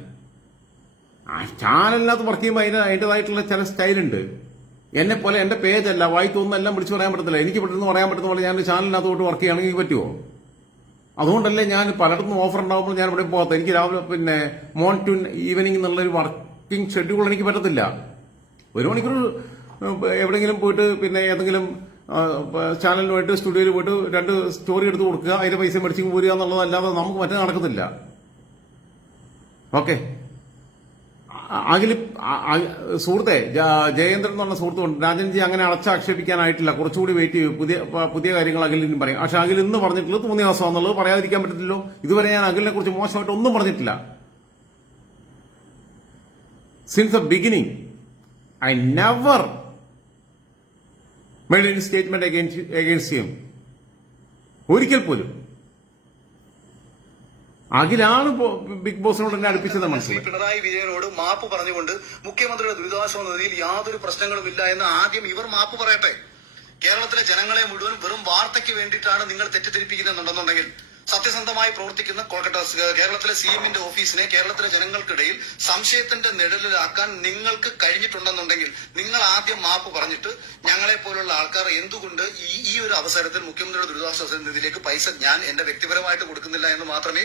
ചാനലിനകത്ത് വർക്ക് ചെയ്യുമ്പോൾ അതിൻ്റെതായിട്ടുള്ള ചില സ്റ്റൈലുണ്ട്. എന്നെ പോലെ എന്റെ പേജല്ല, വായി തോന്നുന്നെല്ലാം വിളിച്ചു പറയാൻ പറ്റത്തില്ല. എനിക്ക് പെട്ടെന്ന് പറയാൻ പറ്റുന്ന പോലെ ഞാൻ ചാനലിനകത്ത് പോയിട്ട് വർക്ക് ചെയ്യുകയാണെങ്കിൽ പറ്റുമോ? അതുകൊണ്ടല്ലേ ഞാൻ പലയിടത്തും ഓഫർ ഉണ്ടാകുമ്പോൾ ഞാൻ ഇവിടെ പോകാത്ത. എനിക്ക് രാവിലെ മോൺ ടു ഈവനിങ് എന്നുള്ളൊരു വർക്കിംഗ് ഷെഡ്യൂൾ എനിക്ക് പറ്റത്തില്ല. 1 മണിക്കൂർ എവിടെയെങ്കിലും പോയിട്ട് ഏതെങ്കിലും ചാനലിന് പോയിട്ട് സ്റ്റുഡിയോയിൽ പോയിട്ട് 2 സ്റ്റോറി എടുത്ത് കൊടുക്കുക, അതിന്റെ പൈസ മേടിച്ചിങ് പോരുക എന്നുള്ളതല്ലാതെ നമുക്ക് മറ്റേ നടക്കത്തില്ല. ഓക്കെ. സുഹൃത്തെ ജയേന്ദ്രൻ എന്ന് പറഞ്ഞ സുഹൃത്തുണ്ട്, രാജൻജി അങ്ങനെ അടച്ചാക്ഷേപിക്കാനായിട്ടില്ല, കുറച്ചുകൂടി വെയിറ്റ് ചെയ്യും, പുതിയ കാര്യങ്ങൾ അഖിലിനും പറയും. പക്ഷെ അഖിൽ ഇന്ന് പറഞ്ഞിട്ടുള്ളത് 3 ദിവസമാണെന്നുള്ളത് പറയാതിരിക്കാൻ പറ്റത്തില്ലോ. ഇതുവരെ ഞാൻ അഖിലിനെ കുറിച്ച് മോശമായിട്ട് ഒന്നും പറഞ്ഞിട്ടില്ല. Since the beginning I never made any statement against him. ഒരിക്കൽ പോലും. അഖിലാണ് ബിഗ് ബോസിനോട് എന്നെ അടുപ്പിച്ചത്. മനസ്സിലായി. പിണറായി വിജയനോട് മാപ്പ് പറഞ്ഞുകൊണ്ട് മുഖ്യമന്ത്രിയുടെ ദുരിതാശ്വാസ നിധിയിൽ യാതൊരു പ്രശ്നങ്ങളും ഇല്ല എന്ന് ആദ്യം ഇവർ മാപ്പ് പറയട്ടെ. കേരളത്തിലെ ജനങ്ങളെ മുഴുവൻ വെറും വാർത്തയ്ക്ക് വേണ്ടിയിട്ടാണ് നിങ്ങൾ തെറ്റിദ്ധരിപ്പിക്കുന്നുണ്ടെന്നുണ്ടെങ്കിൽ സത്യസന്ധമായി പ്രവർത്തിക്കുന്ന കേരളത്തിലെ CMന്റെ ഓഫീസിനെ കേരളത്തിലെ ജനങ്ങൾക്കിടയിൽ സംശയത്തിന്റെ നിഴലിലാക്കാൻ നിങ്ങൾക്ക് കഴിഞ്ഞിട്ടുണ്ടെന്നുണ്ടെങ്കിൽ നിങ്ങൾ ആദ്യം മാപ്പ് പറഞ്ഞിട്ട് ഞങ്ങളെ പോലുള്ള ആൾക്കാർ എന്തുകൊണ്ട് ഈ ഒരു അവസരത്തിൽ മുഖ്യമന്ത്രിയുടെ ദുരിതാശ്വാസ നിധിയിലേക്ക് പൈസ ഞാൻ എന്റെ വ്യക്തിപരമായിട്ട് കൊടുക്കുന്നില്ല എന്ന് മാത്രമേ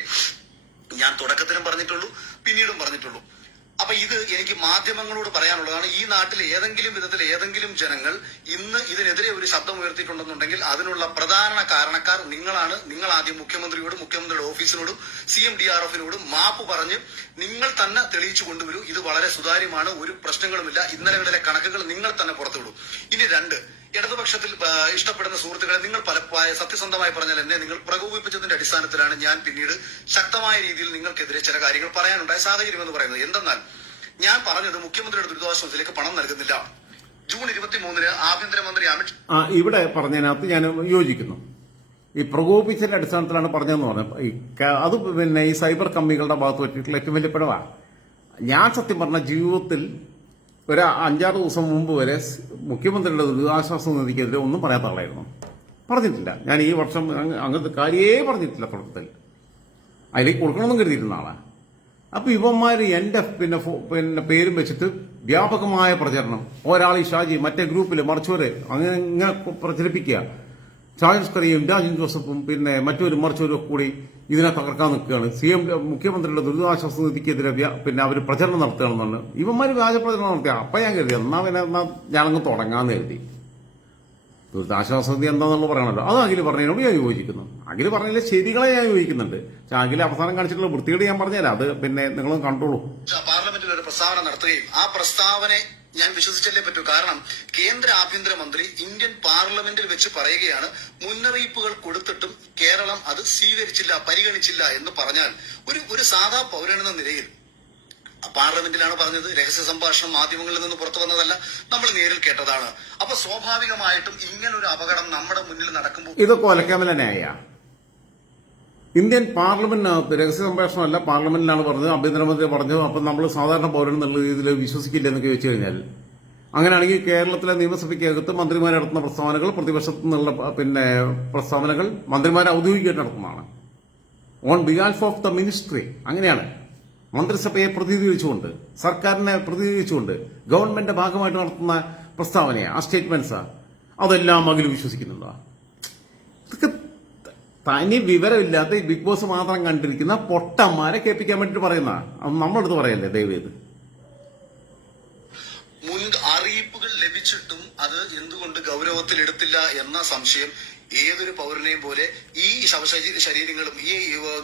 ഞാൻ തുടക്കത്തിലും പറഞ്ഞിട്ടുള്ളൂ, പിന്നീടും പറഞ്ഞിട്ടുള്ളൂ. അപ്പൊ ഇത് എനിക്ക് മാധ്യമങ്ങളോട് പറയാനുള്ളതാണ്. ഈ നാട്ടിൽ ഏതെങ്കിലും വിധത്തിൽ ഏതെങ്കിലും ജനങ്ങൾ ഇന്ന് ഇതിനെതിരെ ഒരു ശബ്ദം ഉയർത്തിയിട്ടുണ്ടെന്നുണ്ടെങ്കിൽ അതിനുള്ള പ്രധാന കാരണക്കാർ നിങ്ങളാണ്. നിങ്ങൾ ആദ്യം മുഖ്യമന്ത്രിയോടും മുഖ്യമന്ത്രിയുടെ ഓഫീസിനോടും CMDRFനോടും മാപ്പ് പറഞ്ഞ് നിങ്ങൾ തന്നെ തെളിയിച്ചു കൊണ്ടുവരൂ. ഇത് വളരെ സുതാര്യമാണ്, ഒരു പ്രശ്നങ്ങളുമില്ല. ഇന്നലകളിലെ കണക്കുകൾ നിങ്ങൾ തന്നെ പുറത്തുവിടും. ഇനി 2, ഇടതുപക്ഷത്തിൽ ഇഷ്ടപ്പെടുന്ന സുഹൃത്തുക്കളെ നിങ്ങൾ സത്യസന്ധമായി പറഞ്ഞാൽ എന്നെ നിങ്ങൾ പ്രകോപിപ്പിച്ചതിന്റെ അടിസ്ഥാനത്തിലാണ് ഞാൻ പിന്നീട് ശക്തമായ രീതിയിൽ നിങ്ങൾക്കെതിരെ ചില കാര്യങ്ങൾ പറയാനുണ്ടായ സാഹചര്യം എന്ന് പറയുന്നത്. എന്തെന്നാൽ ഞാൻ പറഞ്ഞത് മുഖ്യമന്ത്രിയുടെ ദുരിതാശ്വാസത്തിലേക്ക് പണം നൽകുന്നില്ല. ജൂൺ 23 ആഭ്യന്തരമന്ത്രി അമിത്ഷാ ഇവിടെ പറഞ്ഞതിനകത്ത് ഞാൻ യോജിക്കുന്നു. ഈ പ്രകോപിച്ചതിന്റെ അടിസ്ഥാനത്തിലാണ് പറഞ്ഞതെന്ന് പറഞ്ഞത്. അത് ഈ സൈബർ കമ്മികളുടെ ഭാഗത്ത് പറ്റിയിട്ടുള്ള ഏറ്റവും വലിയ പിഴവാണ്. ഞാൻ സത്യം പറഞ്ഞ ജീവിതത്തിൽ ഒരു 5-6 ദിവസം മുമ്പ് വരെ മുഖ്യമന്ത്രിയുടെ ദുരിതാശ്വാസ നിധിക്കെതിരെ ഒന്നും പറയാത്ത ആളായിരുന്നു. പറഞ്ഞിട്ടില്ല. ഞാൻ ഈ വർഷം അങ്ങനത്തെ കാര്യേ പറഞ്ഞിട്ടില്ല തുടക്കത്തിൽ. അതിലേക്ക് കൊടുക്കണമെന്നും കരുതിയിരുന്ന ആളാണ്. അപ്പൊ ഇവന്മാര് എന്റെ പിന്നെ പേരും വെച്ചിട്ട് വ്യാപകമായ പ്രചരണം, ഒരാൾ ഈ ഷാജി മറ്റേ ഗ്രൂപ്പില് മറിച്ചവര് അങ്ങനെ പ്രചരിപ്പിക്കുക. ചാൾസ് കറിയും രാജൻ ജോസഫും പിന്നെ മറിച്ചവരും കൂടി ഇതിനെ തകർക്കാൻ നിൽക്കുകയാണ്. മുഖ്യമന്ത്രിയുടെ ദുരിതാശ്വാസ നിധിക്കെതിരെ പിന്നെ അവർ പ്രചരണം നടത്തുകയാണെന്നാണ് ഇവന്മാര് വ്യാജ പ്രചരണം നടത്തിയ. അപ്പൊ ഞാൻ കരുതി എന്നാ ഞാനങ്ങ് തുടങ്ങാന്ന് കരുതി. ദുരിതാശ്വാസ നിധി എന്താണെന്നുള്ള പറയണല്ലോ, അത് അഖില് പറഞ്ഞതിനോട് ഞാൻ യോജിക്കുന്നു. അഖില് പറഞ്ഞതിലെ ശരികളെ ഞാൻ യോജിക്കുന്നുണ്ട്. പക്ഷെ അഖില് അവസാനം കാണിച്ചിട്ടുള്ള വൃത്തികേട് ഞാൻ പറഞ്ഞുതരാം, അത് പിന്നെ നിങ്ങളും കണ്ടോളൂ. പാർലമെന്റിൽ ഒരു പ്രസ്താവന നടത്തുകയും ആ പ്രസ്താവനയെ ഞാൻ വിശ്വസിച്ചല്ലേ പറ്റൂ. കാരണം കേന്ദ്ര ആഭ്യന്തരമന്ത്രി ഇന്ത്യൻ പാർലമെന്റിൽ വെച്ച് പറയുകയാണ്, മുന്നറിയിപ്പുകൾ കൊടുത്തിട്ടും കേരളം അത് സ്വീകരിച്ചില്ല, പരിഗണിച്ചില്ല എന്ന് പറഞ്ഞാൽ ഒരു സാധാ പൗരനെന്ന നിലയിൽ പാർലമെന്റിലാണ് പറഞ്ഞത്. രഹസ്യ സംഭാഷണം മാധ്യമങ്ങളിൽ നിന്ന് പുറത്തു വന്നതല്ല, നമ്മൾ നേരിൽ കേട്ടതാണ്. അപ്പൊ സ്വാഭാവികമായിട്ടും ഇങ്ങനൊരു അപകടം നമ്മുടെ മുന്നിൽ നടക്കുമ്പോൾ ഇതൊക്കെ ഒലക്കാമല ന്യായ. ഇന്ത്യൻ പാർലമെന്റിനകത്ത് രഹസ്യ സംഭാഷണമല്ല, പാർലമെന്റിലാണ് പറഞ്ഞത്, ആഭ്യന്തരമന്ത്രി പറഞ്ഞു. അപ്പം നമ്മൾ സാധാരണ പൗരൻ എന്നുള്ള രീതിയിൽ വിശ്വസിക്കില്ല എന്നൊക്കെ വെച്ച് കഴിഞ്ഞാൽ, അങ്ങനെയാണെങ്കിൽ കേരളത്തിലെ നിയമസഭയ്ക്കകത്ത് മന്ത്രിമാർ നടത്തുന്ന പ്രസ്താവനകൾ, പ്രതിപക്ഷത്തു നിന്നുള്ള പിന്നെ പ്രസ്താവനകൾ മന്ത്രിമാർ ഔദ്യോഗികമായിട്ട് നടത്തുന്നതാണ്, on behalf of the ministry. അങ്ങനെയാണ് മന്ത്രിസഭയെ പ്രതിനിധീകരിച്ചുകൊണ്ട്, സർക്കാരിനെ പ്രതിനിധീകരിച്ചുകൊണ്ട് ഗവൺമെന്റിന്റെ ഭാഗമായിട്ട് നടത്തുന്ന പ്രസ്താവനയാ, ആ സ്റ്റേറ്റ്മെന്റ്സാ. അതെല്ലാം അഖിൽ വിശ്വസിക്കുന്നുണ്ടോ? ഇതൊക്കെ തനി വിവരമില്ലാത്ത ഈ ബിഗ് ബോസ് മാത്രം കണ്ടിരിക്കുന്ന പൊട്ടന്മാരെ കേൾപ്പിക്കാൻ വേണ്ടിട്ട് പറയുന്ന, നമ്മളെടുത്ത് പറയല്ലേ ദയവേത്. മുൻ അറിയിപ്പുകൾ ലഭിച്ചിട്ടും അത് എന്തുകൊണ്ട് ഗൗരവത്തിലെടുത്തില്ല എന്ന സംശയം ഏതൊരു പൗരനെയും പോലെ ഈ ശരീരങ്ങളും ഈ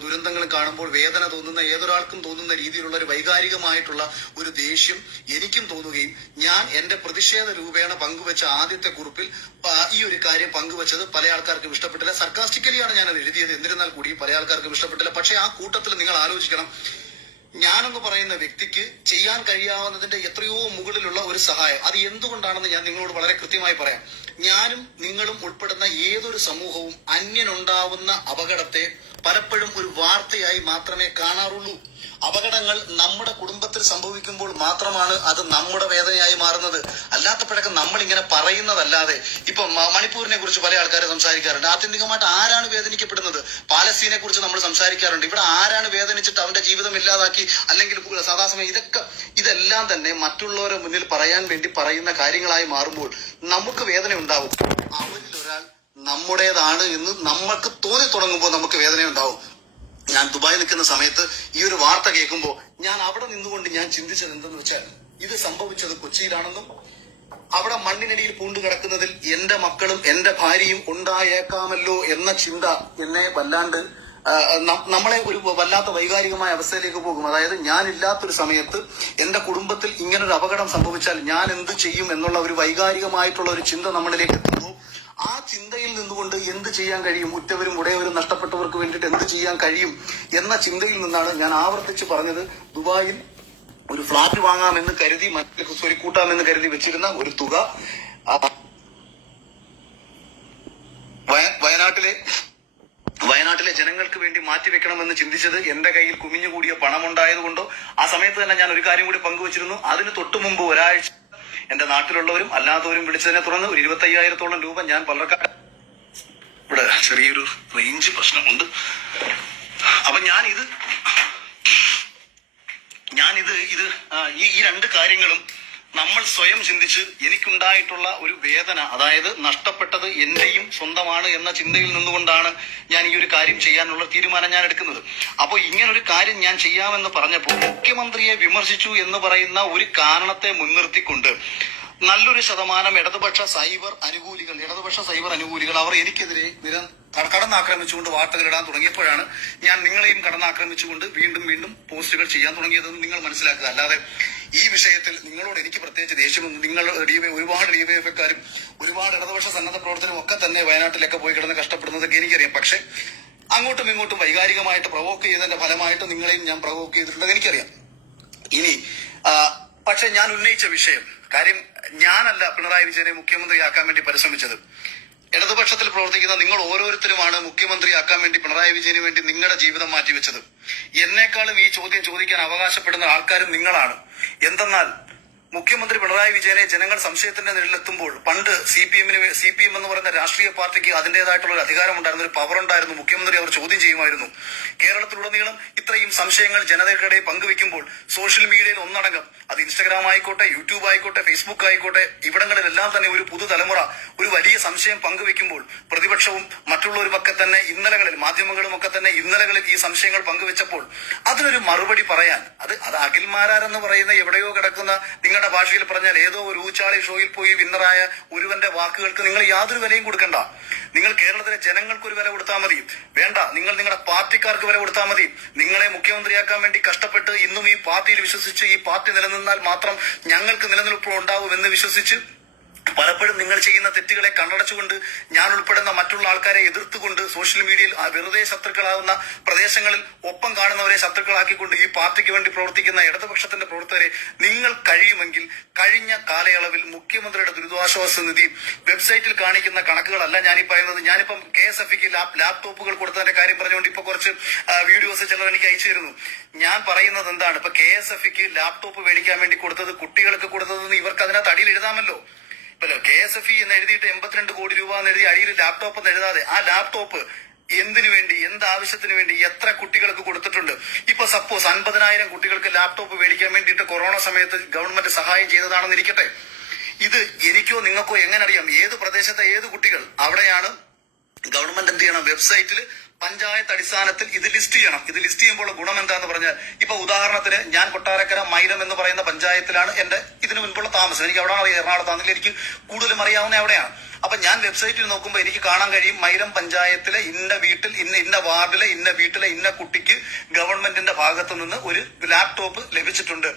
ദുരന്തങ്ങളും കാണുമ്പോൾ വേദന തോന്നുന്ന ഏതൊരാൾക്കും തോന്നുന്ന രീതിയിലുള്ള ഒരു വൈകാരികമായിട്ടുള്ള ഒരു ദേഷ്യം എനിക്കും തോന്നുകയും ഞാൻ എന്റെ പ്രതിഷേധ രൂപേണ പങ്കുവെച്ച ആദ്യത്തെ കുറിപ്പിൽ ഈ ഒരു കാര്യം പങ്കുവെച്ചത് പല ആൾക്കാർക്കും ഇഷ്ടപ്പെട്ടില്ല. സർക്കാസ്റ്റിക്കലിയാണ് ഞാനത് എഴുതിയത്, എന്നിരുന്നാൽ കൂടി പല ആൾക്കാർക്കും ഇഷ്ടപ്പെട്ടില്ല. പക്ഷെ ആ കൂട്ടത്തിൽ നിങ്ങൾ ആലോചിക്കണം, ഞാനെന്ന് പറയുന്ന വ്യക്തിക്ക് ചെയ്യാൻ കഴിയാവുന്നതിന്റെ എത്രയോ മുകളിലുള്ള ഒരു സഹായം, അത് എന്തുകൊണ്ടാണെന്ന് ഞാൻ നിങ്ങളോട് വളരെ കൃത്യമായി പറയാം. ഞാനും നിങ്ങളും ഉൾപ്പെടുന്ന ഏതൊരു സമൂഹവും അന്യനുണ്ടാവുന്ന അപകടത്തെ പലപ്പോഴും ഒരു വാർത്തയായി മാത്രമേ കാണാറുള്ളൂ. അപകടങ്ങൾ നമ്മുടെ കുടുംബത്തിൽ സംഭവിക്കുമ്പോൾ മാത്രമാണ് അത് നമ്മുടെ വേദനയായി മാറുന്നത്. അല്ലാത്തപ്പോഴൊക്കെ നമ്മൾ ഇങ്ങനെ പറയുന്നതല്ലാതെ, ഇപ്പൊ മണിപ്പൂരിനെ കുറിച്ച് പല ആൾക്കാരെ സംസാരിക്കാറുണ്ട്. ആത്യന്തികമായിട്ട് ആരാണ് വേദനിക്കപ്പെടുന്നത്? പാലസ്തീനെ കുറിച്ച് നമ്മൾ സംസാരിക്കാറുണ്ട്. ഇവിടെ ആരാണ് വേദനിച്ചിട്ട് അവന്റെ ജീവിതം ഇല്ലാതാക്കി അല്ലെങ്കിൽ സദാസമയം ഇതെല്ലാം തന്നെ മറ്റുള്ളവരെ മുന്നിൽ പറയാൻ വേണ്ടി പറയുന്ന കാര്യങ്ങളായി മാറുമ്പോൾ നമുക്ക് വേദന ഉണ്ടാവും. അവരിൽ ഒരാൾ നമ്മുടേതാണ് എന്ന് നമ്മൾക്ക് തോന്നി തുടങ്ങുമ്പോൾ നമുക്ക് വേദന ഉണ്ടാവും. ഞാൻ ദുബായിൽ നിൽക്കുന്ന സമയത്ത് ഈ ഒരു വാർത്ത കേൾക്കുമ്പോൾ ഞാൻ അവിടെ നിന്നുകൊണ്ട് ഞാൻ ചിന്തിച്ചത് എന്തെന്ന് വെച്ചാൽ, ഇത് സംഭവിച്ചത് കൊച്ചിയിലാണെന്നും അവിടെ മണ്ണിനടിയിൽ പൂണ്ടു കിടക്കുന്നതിൽ എന്റെ മക്കളും എന്റെ ഭാര്യയും ഉണ്ടായേക്കാമല്ലോ എന്ന ചിന്ത എന്നെ വല്ലാണ്ട് നമ്മളെ ഒരു വല്ലാത്ത വൈകാരികമായ അവസ്ഥയിലേക്ക് പോകും. അതായത് ഞാൻ ഇല്ലാത്തൊരു സമയത്ത് എന്റെ കുടുംബത്തിൽ ഇങ്ങനൊരു അപകടം സംഭവിച്ചാൽ ഞാൻ എന്ത് ചെയ്യും എന്നുള്ള ഒരു വൈകാരികമായിട്ടുള്ള ഒരു ചിന്ത നമ്മളിലേക്ക് എത്തുമ്പോൾ, ആ ചിന്തയിൽ നിന്നുകൊണ്ട് എന്ത് ചെയ്യാൻ കഴിയും, ഉറ്റവരും ഉടയവരും നഷ്ടപ്പെട്ടവർക്ക് വേണ്ടിയിട്ട് എന്ത് ചെയ്യാൻ കഴിയും എന്ന ചിന്തയിൽ നിന്നാണ് ഞാൻ ആവർത്തിച്ച് പറഞ്ഞത്, ദുബായിൽ ഒരു ഫ്ളാറ്റ് വാങ്ങാമെന്ന് കരുതി സ്വരുക്കൂട്ടാമെന്ന് കരുതി വെച്ചിരുന്ന ഒരു തുക വയനാട്ടിലെ ജനങ്ങൾക്ക് വേണ്ടി മാറ്റിവെക്കണമെന്ന് ചിന്തിച്ചത് എന്റെ കയ്യിൽ കുമിഞ്ഞുകൂടിയ പണമുണ്ടായതുകൊണ്ടോ, ആ സമയത്ത് തന്നെ ഞാൻ ഒരു കാര്യം കൂടി പങ്കുവച്ചിരുന്നു. അതിന് തൊട്ടു മുമ്പ് ഒരാഴ്ച എന്റെ നാട്ടിലുള്ളവരും അല്ലാത്തവരും വിളിച്ചതിനെ തുടർന്ന് ഒരു 25,000-ഓളം രൂപ ഞാൻ പലർക്കാട്, ഇവിടെ ചെറിയൊരു റേഞ്ച് പ്രശ്നമുണ്ട്, അപ്പൊ ഞാനിത് ഈ രണ്ട് കാര്യങ്ങളും നമ്മൾ സ്വയം ചിന്തിച്ച് എനിക്കുണ്ടായിട്ടുള്ള ഒരു വേദന, അതായത് നഷ്ടപ്പെട്ടത് എന്റെയും സ്വന്തമാണ് എന്ന ചിന്തയിൽ നിന്നുകൊണ്ടാണ് ഞാൻ ഈ ഒരു കാര്യം ചെയ്യാനുള്ള തീരുമാനം ഞാൻ എടുക്കുന്നത്. അപ്പോൾ ഇങ്ങനൊരു കാര്യം ഞാൻ ചെയ്യാമെന്ന് പറഞ്ഞപ്പോൾ മുഖ്യമന്ത്രിയെ വിമർശിച്ചു എന്ന് പറയുന്ന ഒരു കാരണത്തെ മുൻനിർത്തിക്കൊണ്ട് നല്ലൊരു ശതമാനം ഇടതുപക്ഷ സൈബർ അനുകൂലികൾ അവർ എനിക്കെതിരെ കടന്നാക്രമിച്ചുകൊണ്ട് വാർത്തകൾ ഇടാൻ തുടങ്ങിയപ്പോഴാണ് ഞാൻ നിങ്ങളെയും കടന്നാക്രമിച്ചുകൊണ്ട് വീണ്ടും പോസ്റ്റുകൾ ചെയ്യാൻ തുടങ്ങിയതെന്ന് നിങ്ങൾ മനസ്സിലാക്കുക. അല്ലാതെ ഈ വിഷയത്തിൽ നിങ്ങളോട് എനിക്ക് പ്രത്യേകിച്ച് ദേഷ്യമൊന്നും, നിങ്ങൾ ഒരുപാട് ഡിവൈഎഫ്ഐക്കാരും ഒരുപാട് ഇടതുപക്ഷ സന്നദ്ധ പ്രവർത്തകരും ഒക്കെ തന്നെ വയനാട്ടിലൊക്കെ പോയി കിടന്ന് കഷ്ടപ്പെടുന്നതൊക്കെ എനിക്കറിയാം. പക്ഷെ അങ്ങോട്ടും ഇങ്ങോട്ടും വൈകാരികമായിട്ട് പ്രൊവോക്ക് ചെയ്തതിന്റെ ഫലമായിട്ട് നിങ്ങളെയും ഞാൻ പ്രൊവോക്ക് ചെയ്തിട്ടുണ്ടെന്ന് എനിക്കറിയാം. ഇനി പക്ഷെ ഞാൻ ഉന്നയിച്ച വിഷയം, കാര്യം ഞാനല്ല പിണറായി വിജയനെ മുഖ്യമന്ത്രിയാക്കാൻ വേണ്ടി പരിശ്രമിച്ചത്. ഇടതുപക്ഷത്തിൽ പ്രവർത്തിക്കുന്ന നിങ്ങൾ ഓരോരുത്തരുമാണ് മുഖ്യമന്ത്രിയാക്കാൻ വേണ്ടി പിണറായി വിജയന് വേണ്ടി നിങ്ങളുടെ ജീവിതം മാറ്റിവെച്ചത്. എന്നെക്കാളും ഈ ചോദ്യം ചോദിക്കാൻ അവകാശപ്പെടുന്ന ആൾക്കാരും നിങ്ങളാണ്. എന്തെന്നാൽ മുഖ്യമന്ത്രി പിണറായി വിജയനെ ജനങ്ങൾ സംശയത്തിന്റെ നിഴലിലെത്തുമ്പോൾ പണ്ട് സി പി എം എന്ന് പറയുന്ന രാഷ്ട്രീയ പാർട്ടിക്ക് അതിന്റേതായിട്ടുള്ള ഒരു അധികാരമുണ്ടായിരുന്നു, ഒരു പവർ ഉണ്ടായിരുന്നു. മുഖ്യമന്ത്രി അവർ ചോദ്യം ചെയ്യുമായിരുന്നു. കേരളത്തിലുടനീളം ഇത്രയും സംശയങ്ങൾ ജനതയ്ക്കിടയിൽ പങ്കുവെക്കുമ്പോൾ സോഷ്യൽ മീഡിയയിൽ ഒന്നടങ്കം, അത് ഇൻസ്റ്റഗ്രാം ആയിക്കോട്ടെ, യൂട്യൂബ് ആയിക്കോട്ടെ, ഫേസ്ബുക്ക് ആയിക്കോട്ടെ, ഇവിടങ്ങളിലെല്ലാം തന്നെ ഒരു പുതുതലമുറ ഒരു വലിയ സംശയം പങ്കുവെക്കുമ്പോൾ പ്രതിപക്ഷവും മറ്റുള്ളവരുമൊക്കെ തന്നെ ഇന്നലകളിൽ, മാധ്യമങ്ങളും ഒക്കെ തന്നെ ഇന്നലകളിൽ ഈ സംശയങ്ങൾ പങ്കുവെച്ചപ്പോൾ അതിനൊരു മറുപടി പറയാൻ അത് അഖിൽമാരാരെന്ന് പറയുന്ന എവിടെയോ കിടക്കുന്ന, നിങ്ങളുടെ ഭാഷയിൽ പറഞ്ഞാൽ ഏതോ ഒരു ഊച്ചാളി ഷോയിൽ പോയി വിന്നറായ ഒരുവന്റെ വാക്കുകൾക്ക് നിങ്ങൾ യാതൊരു വിലയും കൊടുക്കണ്ട. നിങ്ങൾ കേരളത്തിലെ ജനങ്ങൾക്ക് ഒരു വില കൊടുത്താൽ മതി. വേണ്ട, നിങ്ങൾ നിങ്ങളുടെ പാർട്ടിക്കാർക്ക് വില കൊടുത്താൽ മതി. നിങ്ങളെ മുഖ്യമന്ത്രിയാക്കാൻ വേണ്ടി കഷ്ടപ്പെട്ട് ഇന്നും ഈ പാർട്ടിയിൽ വിശ്വസിച്ച് ഈ പാർട്ടി നിലനിന്നാൽ മാത്രം ഞങ്ങൾക്ക് നിലനിൽപ്പ് ഉണ്ടാവുമെന്ന് വിശ്വസിച്ച് പലപ്പോഴും നിങ്ങൾ ചെയ്യുന്ന തെറ്റുകളെ കണ്ണടച്ചുകൊണ്ട് ഞാൻ ഉൾപ്പെടുന്ന മറ്റുള്ള ആൾക്കാരെ എതിർത്തുകൊണ്ട് സോഷ്യൽ മീഡിയയിൽ വെറുതെ ശത്രുക്കളാവുന്ന പ്രദേശങ്ങളിൽ ഒപ്പം കാണുന്നവരെ ശത്രുക്കളാക്കിക്കൊണ്ട് ഈ പാർട്ടിക്ക് വേണ്ടി പ്രവർത്തിക്കുന്ന ഇടതുപക്ഷത്തിന്റെ പ്രവർത്തകരെ നിങ്ങൾ കഴിയുമെങ്കിൽ കഴിഞ്ഞ കാലയളവിൽ മുഖ്യമന്ത്രിയുടെ ദുരിതാശ്വാസ നിധി വെബ്സൈറ്റിൽ കാണിക്കുന്ന കണക്കുകളല്ല ഞാനീ പറയുന്നത്. ഞാനിപ്പം KSFക്ക് ലാപ്ടോപ്പുകൾ കൊടുത്തതിന്റെ കാര്യം പറഞ്ഞുകൊണ്ട് ഇപ്പൊ കുറച്ച് വീഡിയോസ് ചിലർ എനിക്ക് അയച്ചു തരുന്നു. ഞാൻ പറയുന്നത് എന്താണ്, ഇപ്പൊ KSFക്ക് ലാപ്ടോപ്പ് മേടിക്കാൻ വേണ്ടി കൊടുത്തത്, കുട്ടികൾക്ക് കൊടുത്തതെന്ന് ഇവർക്ക് അതിനകത്ത് അടിയിൽ എഴുതാമല്ലോ. KSFE എന്ന് എഴുതിയിട്ട് 82 കോടി രൂപ എന്ന് എഴുതി അടിയിൽ ലാപ്ടോപ്പ് എന്ന് എഴുതാതെ ആ ലാപ്ടോപ്പ് എന്തിനു വേണ്ടി, എന്ത് ആവശ്യത്തിന് വേണ്ടി, എത്ര കുട്ടികൾക്ക് കൊടുത്തിട്ടുണ്ട്? ഇപ്പൊ സപ്പോസ് 50,000 കുട്ടികൾക്ക് ലാപ്ടോപ്പ് മേടിക്കാൻ വേണ്ടിയിട്ട് കൊറോണ സമയത്ത് ഗവൺമെന്റ് സഹായം ചെയ്തതാണെന്ന് ഇരിക്കട്ടെ. ഇത് എനിക്കോ നിങ്ങൾക്കോ എങ്ങനെ അറിയാം? ഏത് പ്രദേശത്തെ ഏത് കുട്ടികൾ? അവിടെയാണ് ഗവൺമെന്റ് എന്ത് ചെയ്യണം, വെബ്സൈറ്റിൽ പഞ്ചായത്ത് അടിസ്ഥാനത്തിൽ ഇത് ലിസ്റ്റ് ചെയ്യണം. ഇത് ലിസ്റ്റ് ചെയ്യുമ്പോൾ ഗുണം എന്താന്ന് പറഞ്ഞാൽ, ഇപ്പൊ ഉദാഹരണത്തിന് ഞാൻ കൊട്ടാരക്കര മൈലം എന്ന് പറയുന്ന പഞ്ചായത്തിലാണ് എന്റെ ഇതിനു മുൻപുള്ള താമസം. എനിക്ക് അവിടെയാണ് അറിയാം, എറണാകുളത്താണെങ്കിൽ എനിക്ക് കൂടുതലും അറിയാവുന്ന അവിടെയാണ്. അപ്പൊ ഞാൻ വെബ്സൈറ്റിൽ നോക്കുമ്പോൾ എനിക്ക് കാണാൻ കഴിയും മൈലം പഞ്ചായത്തിലെ ഇന്ന വീട്ടിൽ ഇന്ന വാർഡിലെ ഇന്ന വീട്ടിലെ ഇന്ന കുട്ടിക്ക് ഗവൺമെന്റിന്റെ ഭാഗത്തു നിന്ന് ഒരു ലാപ്ടോപ്പ് ലഭിച്ചിട്ടുണ്ട്.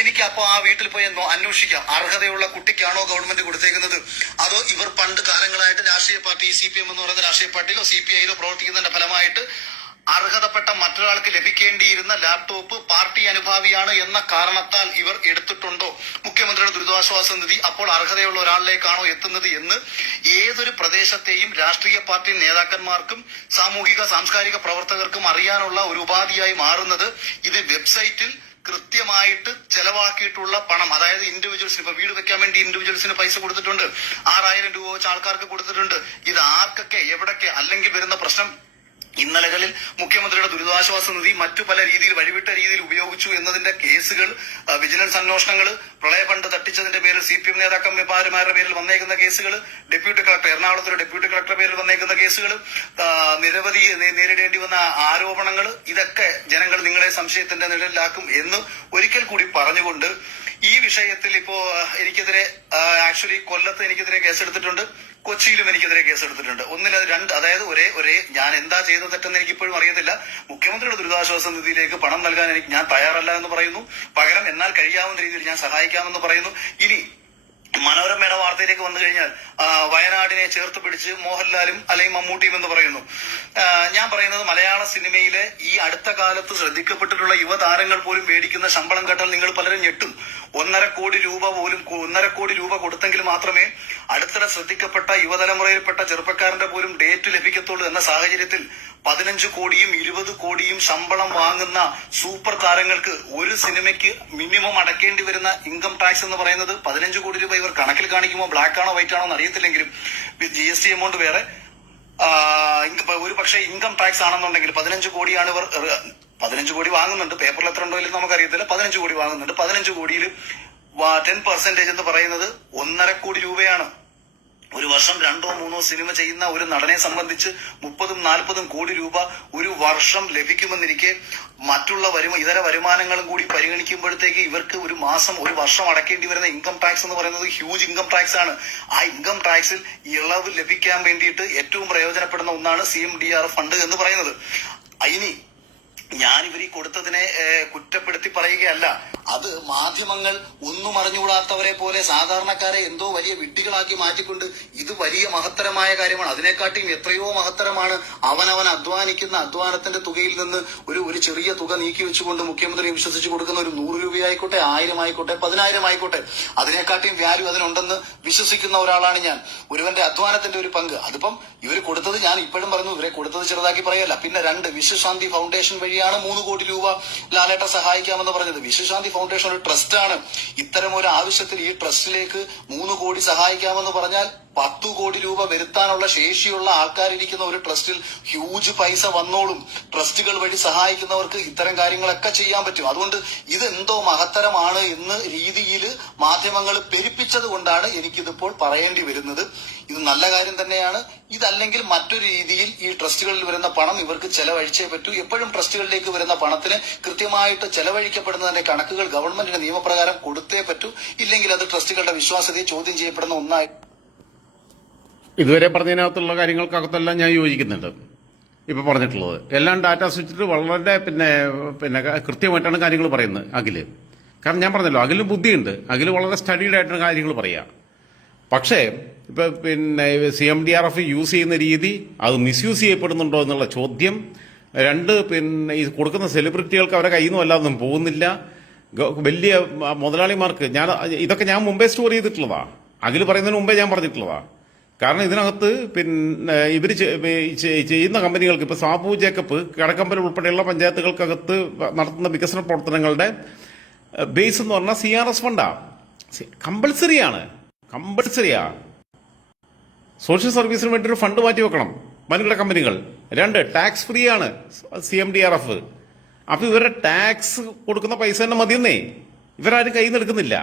എനിക്ക് അപ്പൊ ആ വീട്ടിൽ പോയി അന്വേഷിക്കാം, അർഹതയുള്ള കുട്ടിക്കാണോ ഗവൺമെന്റ് കൊടുത്തേക്കുന്നത്, അതോ ഇവർ പണ്ട് കാലങ്ങളായിട്ട് രാഷ്ട്രീയ പാർട്ടി CPM എന്ന് പറയുന്ന രാഷ്ട്രീയ പാർട്ടിയിലോ CPIയിലോ പ്രവർത്തിക്കുന്നതിന്റെ ഫലമായിട്ട് അർഹതപ്പെട്ട മറ്റൊരാൾക്ക് ലഭിക്കേണ്ടിയിരുന്ന ലാപ്ടോപ്പ് പാർട്ടി അനുഭാവിയാണ് എന്ന കാരണത്താൽ ഇവർ എടുത്തിട്ടുണ്ടോ? മുഖ്യമന്ത്രിയുടെ ദുരിതാശ്വാസ നിധി അപ്പോൾ അർഹതയുള്ള ഒരാളിലേക്കാണോ എത്തുന്നത് എന്ന് ഏതൊരു പ്രദേശത്തെയും രാഷ്ട്രീയ പാർട്ടി നേതാക്കന്മാർക്കും സാമൂഹിക സാംസ്കാരിക പ്രവർത്തകർക്കും അറിയാനുള്ള ഒരു ഉപാധിയായി മാറുന്നത് ഇത് വെബ്സൈറ്റിൽ കൃത്യമായിട്ട് ചെലവാക്കിയിട്ടുള്ള പണം. അതായത് ഇൻഡിവിജ്വൽസിന്, ഇപ്പൊ വീട് വെക്കാൻ വേണ്ടി ഇൻഡിവിജ്വൽസിന് പൈസ കൊടുത്തിട്ടുണ്ട്, 6,000 രൂപ വെച്ച് ആൾക്കാർക്ക് കൊടുത്തിട്ടുണ്ട്. ഇത് ആർക്കൊക്കെ എവിടൊക്കെ? അല്ലെങ്കിൽ വരുന്ന പ്രശ്നം, ഇന്നലകളിൽ മുഖ്യമന്ത്രിയുടെ ദുരിതാശ്വാസ നിധി മറ്റു പല രീതിയിൽ വഴിവിട്ട രീതിയിൽ ഉപയോഗിച്ചു എന്നതിന്റെ കേസുകൾ, വിജിലൻസ് അന്വേഷണങ്ങൾ, പ്രളയ ഫണ്ട് തട്ടിച്ചതിന്റെ പേരിൽ CPM നേതാക്കന്മാരുടെ പേരിൽ വന്നേക്കുന്ന കേസുകൾ, ഡെപ്യൂട്ടി കളക്ടർ, എറണാകുളത്തൊരു ഡെപ്യൂട്ടി കളക്ടറുടെ പേരിൽ വന്നേക്കുന്ന കേസുകൾ, നിരവധി നേരിടേണ്ടി വന്ന ആരോപണങ്ങൾ, ഇതൊക്കെ ജനങ്ങൾ നിങ്ങളെ സംശയത്തിന്റെ നിഴലിലാക്കും എന്ന് ഒരിക്കൽ കൂടി പറഞ്ഞുകൊണ്ട് ഈ വിഷയത്തിൽ ഇപ്പോ എനിക്കെതിരെ ആക്ച്വലി കൊല്ലത്ത് എനിക്കെതിരെ കേസെടുത്തിട്ടുണ്ട്, കൊച്ചിയിലും എനിക്കെതിരെ കേസെടുത്തിട്ടുണ്ട്. ഒന്നിലത് രണ്ട്, അതായത് ഒരേ ഞാൻ എന്താ ചെയ്ത തെറ്റെന്ന് എനിക്കിപ്പോഴും അറിയത്തില്ല. മുഖ്യമന്ത്രിയുടെ ദുരിതാശ്വാസ നിധിയിലേക്ക് പണം നൽകാൻ ഞാൻ തയ്യാറല്ല എന്ന് പറയുന്നു. പകരം എന്നാൽ കഴിയാവുന്ന രീതിയിൽ ഞാൻ സഹായിക്കാമെന്ന് പറയുന്നു. ഇനി മനോരമയുടെ വാർത്തയിലേക്ക് വന്നു കഴിഞ്ഞാൽ വയനാടിനെ ചേർത്ത് പിടിച്ച് മോഹൻലാലും അല്ലെങ്കിൽ മമ്മൂട്ടിയും എന്ന് പറയുന്നു. ഞാൻ പറയുന്നത് മലയാള സിനിമയിലെ ഈ അടുത്ത കാലത്ത് ശ്രദ്ധിക്കപ്പെട്ടിട്ടുള്ള യുവതാരങ്ങൾ പോലും മേടിക്കുന്ന ശമ്പളം കേട്ടാൽ നിങ്ങൾ പലരും ഞെട്ടും. 1.5 കോടി രൂപ കൊടുത്തെങ്കിൽ മാത്രമേ അടുത്തിടെ ശ്രദ്ധിക്കപ്പെട്ട യുവതലമുറയിൽപ്പെട്ട ചെറുപ്പക്കാരന്റെ പോലും ഡേറ്റ് ലഭിക്കത്തുള്ളൂ എന്ന സാഹചര്യത്തിൽ 15 കോടിയും 20 കോടിയും ശമ്പളം വാങ്ങുന്ന സൂപ്പർ താരങ്ങൾക്ക് ഒരു സിനിമയ്ക്ക് മിനിമം അടക്കേണ്ടി വരുന്ന ഇൻകം ടാക്സ് എന്ന് പറയുന്നത് 15 കോടി രൂപ. ഇവർ കണക്കിൽ കാണിക്കുമ്പോൾ ബ്ലാക്ക് ആണോ വൈറ്റ് ആണോ എന്ന് അറിയത്തില്ലെങ്കിലും GST എമൗണ്ട് വേറെ, ഒരു പക്ഷേ ഇൻകം ടാക്സ് ആണെന്നുണ്ടെങ്കിൽ 15 കോടിയാണ് ഇവർ 15 കോടി വാങ്ങുന്നുണ്ട്. പേപ്പറിൽ എത്ര ഉണ്ടോ ഇല്ലെന്ന് നമുക്കറിയത്തില്ല. 15 കോടി വാങ്ങുന്നുണ്ട്. 15 കോടിയിൽ 10% എന്ന് പറയുന്നത് 1.5 കോടി രൂപയാണ്. ഒരു വർഷം 2-3 സിനിമ ചെയ്യുന്ന ഒരു നടനെ സംബന്ധിച്ച് 30-40 കോടി രൂപ ഒരു വർഷം ലഭിക്കുമെന്നിരിക്കെ മറ്റുള്ള ഇതര വരുമാനങ്ങളും കൂടി പരിഗണിക്കുമ്പോഴത്തേക്ക് ഇവർക്ക് ഒരു വർഷം അടക്കേണ്ടി വരുന്ന ഇൻകം ടാക്സ് എന്ന് പറയുന്നത് ഹ്യൂജ് ഇൻകം ടാക്സ് ആണ്. ആ ഇൻകം ടാക്സിൽ ഇളവ് ലഭിക്കാൻ വേണ്ടിയിട്ട് ഏറ്റവും പ്രയോജനപ്പെടുന്ന ഒന്നാണ് CMDR ഫണ്ട് എന്ന് പറയുന്നത്. ഇനി ഞാൻ ഇവരീ കൊടുത്തതിനെ കുറ്റപ്പെടുത്തി പറയുകയല്ല. അത് മാധ്യമങ്ങൾ ഒന്നും അറിഞ്ഞുകൂടാത്തവരെ പോലെ സാധാരണക്കാരെ എന്തോ വലിയ വിഡ്ഢികളാക്കി മാറ്റിക്കൊണ്ട് ഇത് വലിയ മഹത്തരമായ കാര്യമാണ്, അതിനെക്കാട്ടിയും എത്രയോ മഹത്തരമാണ് അവനവൻ അധ്വാനിക്കുന്ന അധ്വാനത്തിന്റെ തുകയിൽ നിന്ന് ഒരു ചെറിയ തുക നീക്കി വെച്ചുകൊണ്ട് മുഖ്യമന്ത്രി വിശ്വസിച്ച് കൊടുക്കുന്ന ഒരു 100 രൂപയായിക്കോട്ടെ, 1000 ആയിക്കോട്ടെ, 10,000 ആയിക്കോട്ടെ, അതിനെക്കാട്ടിയും വാല്യൂ അതിനുണ്ടെന്ന് വിശ്വസിക്കുന്ന ഒരാളാണ് ഞാൻ. ഒരുവന്റെ അധ്വാനത്തിന്റെ ഒരു പങ്ക് അതിപ്പം ഇവർ കൊടുത്തത്, ഞാൻ ഇപ്പോഴും പറഞ്ഞു, ഇവരെ കൊടുത്തത് ചെറുതാക്കി പറയല്ല. പിന്നെ 2 വിശ്വശാന്തി ഫൗണ്ടേഷൻ വഴിയാണ് 3 കോടി രൂപ ലാലേട്ട സഹായിക്കാമെന്ന് പറഞ്ഞത്. വിശ്വശാന്തി ഫൗണ്ടേഷൻ ഒരു ട്രസ്റ്റാണ്. ഇത്തരം ഒരു ആവശ്യത്തിൽ ഈ ട്രസ്റ്റിലേക്ക് 3 കോടി സഹായിക്കാമെന്ന് പറഞ്ഞാൽ 10 കോടി രൂപ വരുത്താനുള്ള ശേഷിയുള്ള ആൾക്കാരിരിക്കുന്ന ഒരു ട്രസ്റ്റിൽ ഹ്യൂജ് പൈസ വന്നോളും. ട്രസ്റ്റുകൾ വഴി സഹായിക്കുന്നവർക്ക് ഇത്തരം കാര്യങ്ങളൊക്കെ ചെയ്യാൻ പറ്റും. അതുകൊണ്ട് ഇതെന്തോ മഹത്തരമാണ് എന്ന രീതിയിൽ മാധ്യമങ്ങൾ പെരുപ്പിച്ചത് കൊണ്ടാണ് എനിക്കിതിപ്പോൾ പറയേണ്ടി വരുന്നത്. ഇത് നല്ല കാര്യം തന്നെയാണ്. ഇതല്ലെങ്കിൽ മറ്റൊരു രീതിയിൽ ഈ ട്രസ്റ്റുകളിൽ വരുന്ന പണം ഇവർക്ക് ചെലവഴിച്ചേ പറ്റൂ. എപ്പോഴും ട്രസ്റ്റുകളിലേക്ക് വരുന്ന പണത്തിന് കൃത്യമായിട്ട് ചെലവഴിക്കപ്പെടുന്നതിന്റെ കണക്കുകൾ ഗവൺമെന്റിന്റെ നിയമപ്രകാരം കൊടുത്തേ പറ്റൂ. ഇല്ലെങ്കിൽ അത് ട്രസ്റ്റുകളുടെ വിശ്വാസ്യതയെ ചോദ്യം ചെയ്യപ്പെടുന്ന ഒന്നായി. ഇതുവരെ പറഞ്ഞതിനകത്തുള്ള കാര്യങ്ങൾക്കകത്തെല്ലാം ഞാൻ യോജിക്കുന്നുണ്ട്. ഇപ്പൊ പറഞ്ഞിട്ടുള്ളത് എല്ലാം ഡാറ്റ വെച്ചിട്ട് വളരെ പിന്നെ കൃത്യമായിട്ടാണ് കാര്യങ്ങൾ പറയുന്നത് അഖില്. കാരണം ഞാൻ പറഞ്ഞല്ലോ, അഖിലിന് ബുദ്ധിയുണ്ട്. അഖില് വളരെ സ്റ്റഡീഡ് ആയിട്ടാണ് കാര്യങ്ങൾ പറയാ. പക്ഷേ ഇപ്പൊ CMDRF യൂസ് ചെയ്യുന്ന രീതി അത് മിസ്യൂസ് ചെയ്യപ്പെടുന്നുണ്ടോ എന്നുള്ള ചോദ്യം. 2, ഈ കൊടുക്കുന്ന സെലിബ്രിറ്റികൾക്ക് അവരെ കയ്യിൽ നിന്നും അല്ലാതൊന്നും പോകുന്നില്ല. വലിയ മുതലാളിമാർക്ക് ഇതൊക്കെ ഞാൻ മുമ്പേ സ്റ്റോർ ചെയ്തിട്ടുള്ളതാ. അഖില് പറയുന്നതിന് മുമ്പേ ഞാൻ പറഞ്ഞിട്ടുള്ളതാ. കാരണം ഇതിനകത്ത് ഇവര് ചെയ്യുന്ന കമ്പനികൾക്ക് ഇപ്പൊ സാബു ജേക്കബ്, കടക്കമ്പലം ഉൾപ്പെടെയുള്ള പഞ്ചായത്തുകൾക്കകത്ത് നടത്തുന്ന വികസന പ്രവർത്തനങ്ങളുടെ ബേസ് എന്ന് പറഞ്ഞാൽ CRS ഫണ്ടാ. കമ്പൽസറിയാ. സോഷ്യൽ സർവീസിന് വേണ്ടി ഒരു ഫണ്ട് മാറ്റി വെക്കണം വൻകിട കമ്പനികൾ. 2, ടാക്സ് ഫ്രീ ആണ് CMDRF. അപ്പൊ ഇവരുടെ ടാക്സ് കൊടുക്കുന്ന പൈസ തന്നെ മതിയെന്നേ. ഇവരാരും കയ്യിൽ നിന്ന് എടുക്കുന്നില്ല.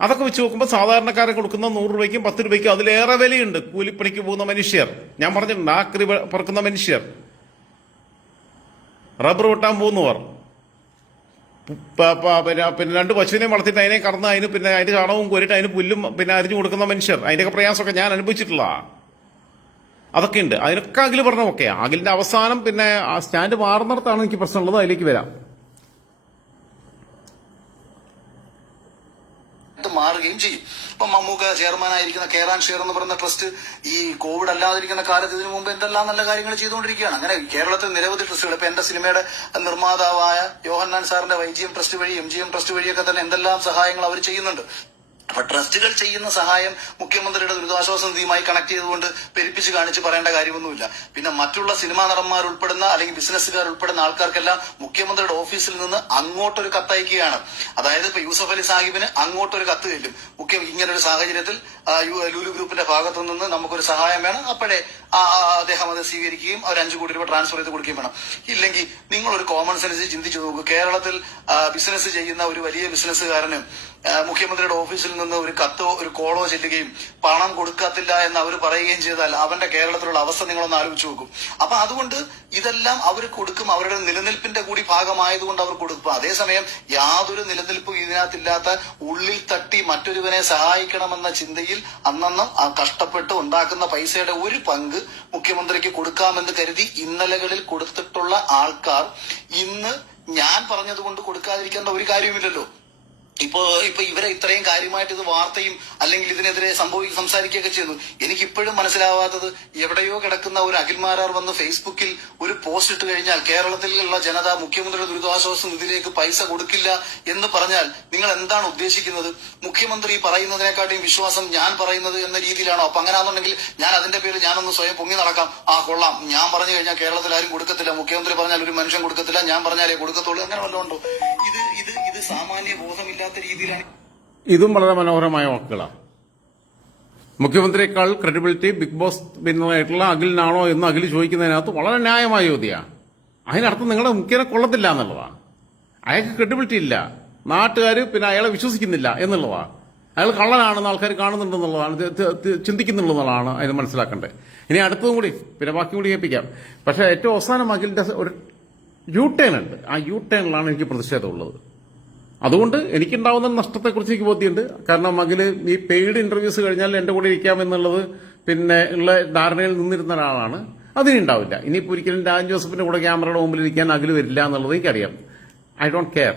അതൊക്കെ വെച്ച് നോക്കുമ്പോൾ സാധാരണക്കാരെ കൊടുക്കുന്ന 100 രൂപയ്ക്കും 10 രൂപയ്ക്കും അതിലേറെ വിലയുണ്ട്. കൂലിപ്പണിക്ക് പോകുന്ന മനുഷ്യർ, ഞാൻ പറഞ്ഞിട്ടുണ്ട്, ആക്രി പറക്കുന്ന മനുഷ്യർ, റബ്ബർ വെട്ടാൻ പോകുന്നവർ, പിന്നെ 2 പശുവിനെ വളർത്തിയിട്ട് അതിനെ കറന്ന് അതിന് അതിന്റെ ചാണകവും കോരിട്ട് അതിന് പുല്ലും അരിഞ്ഞു കൊടുക്കുന്ന മനുഷ്യർ, അതിന്റെയൊക്കെ പ്രയാസമൊക്കെ ഞാൻ അനുഭവിച്ചിട്ടുള്ള അതൊക്കെ ഉണ്ട്. അതിനൊക്കെ അഖില് പറഞ്ഞ ഓക്കെ. അഖിലിന്റെ അവസാനം സ്റ്റാൻഡ് മാറുന്നിടത്താണ് എനിക്ക് പ്രശ്നമുള്ളത്. അതിലേക്ക് വരാം. മാറുകയും ചെയ്യും. ഇപ്പൊ മമ്മൂക്ക ചെയർമാനായിരിക്കുന്ന കെയർ ആൻഡ് ഷെയർ എന്ന് പറയുന്ന ട്രസ്റ്റ് ഈ കോവിഡ് അല്ലാതിരിക്കുന്ന കാലത്ത് ഇതിനു മുമ്പ് എന്തെല്ലാം നല്ല കാര്യങ്ങൾ ചെയ്തുകൊണ്ടിരിക്കുകയാണ്. അങ്ങനെ കേരളത്തിൽ നിരവധി ട്രസ്റ്റുകൾ, ഇപ്പൊ എന്റെ സിനിമയുടെ നിർമ്മാതാവായ യോഹന്നാൻ സാറിന്റെ YGM ട്രസ്റ്റ് വഴി MGM ട്രസ്റ്റ് വഴിയൊക്കെ തന്നെ എന്തെല്ലാം സഹായങ്ങൾ അവർ ചെയ്യുന്നുണ്ട്. അപ്പൊ ട്രസ്റ്റുകൾ ചെയ്യുന്ന സഹായം മുഖ്യമന്ത്രിയുടെ ദുരിതാശ്വാസ നിധിയുമായി കണക്ട് ചെയ്തുകൊണ്ട് പെരുപ്പിച്ച് കാണിച്ച് പറയേണ്ട കാര്യമൊന്നുമില്ല. പിന്നെ മറ്റുള്ള സിനിമാ നടന്മാർ ഉൾപ്പെടുന്ന അല്ലെങ്കിൽ ബിസിനസ്സുകാർ ഉൾപ്പെടുന്ന ആൾക്കാർക്കെല്ലാം മുഖ്യമന്ത്രിയുടെ ഓഫീസിൽ നിന്ന് അങ്ങോട്ടൊരു കത്തയക്കുകയാണ്. അതായത് ഇപ്പൊ യൂസഫ് അലി സാഹിബിന് അങ്ങോട്ടൊരു കത്ത് ചെല്ലും. ഇങ്ങനൊരു സാഹചര്യത്തിൽ ലുലു ഗ്രൂപ്പിന്റെ ഭാഗത്തു നിന്ന് നമുക്കൊരു സഹായം വേണം. അപ്പോഴേ അദ്ദേഹം അത് സ്വീകരിക്കുകയും അവർ 5 കോടി രൂപ ട്രാൻസ്ഫർ ചെയ്ത് കൊടുക്കുകയും വേണം. ഇല്ലെങ്കിൽ നിങ്ങളൊരു കോമൺ സെൻസ് ചിന്തിച്ചു നോക്കൂ. കേരളത്തിൽ ബിസിനസ് ചെയ്യുന്ന ഒരു വലിയ ബിസിനസ്സുകാരന് മുഖ്യമന്ത്രിയുടെ ഓഫീസിൽ നിന്ന് ഒരു കത്തോ ഒരു കോളോ ചെല്ലുകയും പണം കൊടുക്കത്തില്ല എന്ന് അവർ പറയുകയും ചെയ്താൽ അവന്റെ കേരളത്തിലുള്ള അവസ്ഥ നിങ്ങളൊന്ന് ആലോചിച്ച് നോക്കും. അപ്പൊ അതുകൊണ്ട് ഇതെല്ലാം അവർ കൊടുക്കും. അവരുടെ നിലനിൽപ്പിന്റെ കൂടി ഭാഗമായതുകൊണ്ട് അവർ കൊടുക്കും. അതേസമയം യാതൊരു നിലനിൽപ്പും ഇതിനകത്തില്ലാത്ത ഉള്ളിൽ തട്ടി മറ്റൊരുവനെ സഹായിക്കണമെന്ന ചിന്തയിൽ അന്നന്നും കഷ്ടപ്പെട്ട് ഉണ്ടാക്കുന്ന പൈസയുടെ ഒരു പങ്ക് മുഖ്യമന്ത്രിക്ക് കൊടുക്കാമെന്ന് കരുതി ഇന്നലകളിൽ കൊടുത്തിട്ടുള്ള ആൾക്കാർ ഇന്ന് ഞാൻ പറഞ്ഞതുകൊണ്ട് കൊടുക്കാതിരിക്കേണ്ട ഒരു കാര്യമില്ലല്ലോ. ഇപ്പൊ ഇവരെ ഇത്രയും കാര്യമായിട്ട് ഇത് വാർത്തയും അല്ലെങ്കിൽ ഇതിനെതിരെ സംസാരിക്കുകയൊക്കെ ചെയ്യുന്നു. എനിക്കിപ്പോഴും മനസ്സിലാവാത്തത്, എവിടെയോ കിടക്കുന്ന ഒരു അഖിൽമാരാർ വന്ന് ഫേസ്ബുക്കിൽ ഒരു പോസ്റ്റ് ഇട്ട് കഴിഞ്ഞാൽ കേരളത്തിലുള്ള ജനത മുഖ്യമന്ത്രിയുടെ ദുരിതാശ്വാസ നിധിയിലേക്ക് പൈസ കൊടുക്കില്ല എന്ന് പറഞ്ഞാൽ നിങ്ങൾ എന്താണ് ഉദ്ദേശിക്കുന്നത്? മുഖ്യമന്ത്രി പറയുന്നതിനെക്കാട്ടിയും വിശ്വാസം ഞാൻ പറയുന്നത് എന്ന രീതിയിലാണോ? അപ്പൊ അങ്ങനെയാണെന്നുണ്ടെങ്കിൽ ഞാൻ അതിന്റെ പേരിൽ ഞാനൊന്ന് സ്വയം പൊങ്ങി നടക്കാം. കൊള്ളാം, ഞാൻ പറഞ്ഞു കഴിഞ്ഞാൽ കേരളത്തിൽ ആരും കൊടുക്കത്തില്ല, മുഖ്യമന്ത്രി പറഞ്ഞാൽ ഒരു മനുഷ്യൻ കൊടുക്കത്തില്ല, ഞാൻ പറഞ്ഞാലേ കൊടുക്കത്തുള്ളൂ, അങ്ങനെ വല്ലതും ഉണ്ടോ? ഇത് സാമാന്യ ബോധമില്ലാത്ത രീതിയിലാണ്. ഇതും വളരെ മനോഹരമായ വാക്കുകളാണ്. മുഖ്യമന്ത്രിയേക്കാൾ ക്രെഡിബിലിറ്റി ബിഗ് ബോസ് വിന്നറായിട്ടുള്ള അഖിലിനാണോ എന്ന് അഖിൽ ചോദിക്കുന്നതിനകത്ത് വളരെ ന്യായമായ ചോദ്യമാണ്. അതിനർത്ഥം നിങ്ങളുടെ മുഖ്യനെ കൊള്ളത്തില്ല എന്നുള്ളതാണ്. അയാൾക്ക് ക്രെഡിബിലിറ്റി ഇല്ല, നാട്ടുകാർ അയാളെ വിശ്വസിക്കുന്നില്ല എന്നുള്ളതാണ്. അയാൾ കള്ളനാണെന്ന് ആൾക്കാർ കാണുന്നുണ്ടെന്നുള്ളതാണ്, ചിന്തിക്കുന്നുള്ളതാണ് അതിന് മനസ്സിലാക്കേണ്ടത്. ഇനി അടുത്തതും കൂടി ബാക്കി കൂടി കേൾപ്പിക്കാം. പക്ഷെ ഏറ്റവും അവസാനം അഖിലിന്റെ ഒരു U-ടേൺ ഉണ്ട്. ആ U-ടേണിലാണ് എനിക്ക് പ്രതിഷേധമുള്ളത്. അതുകൊണ്ട് എനിക്കുണ്ടാവുന്ന നഷ്ടത്തെക്കുറിച്ച് എനിക്ക് ബോധ്യമുണ്ട്. കാരണം അഖില് ഈ പെയ്ഡ് ഇന്റർവ്യൂസ് കഴിഞ്ഞാൽ എന്റെ കൂടെ ഇരിക്കാമെന്നുള്ളത് ഉള്ള ധാരണയിൽ നിന്നിരുന്ന ഒരാളാണ്. അതിനുണ്ടാവില്ല. ഇനിയിപ്പോൾ ഒരിക്കലും രാജൻ ജോസഫിന്റെ കൂടെ ക്യാമറയുടെ മുമ്പിൽ ഇരിക്കാൻ അഖില് വരില്ല എന്നുള്ളത് എനിക്കറിയാം. I don't care.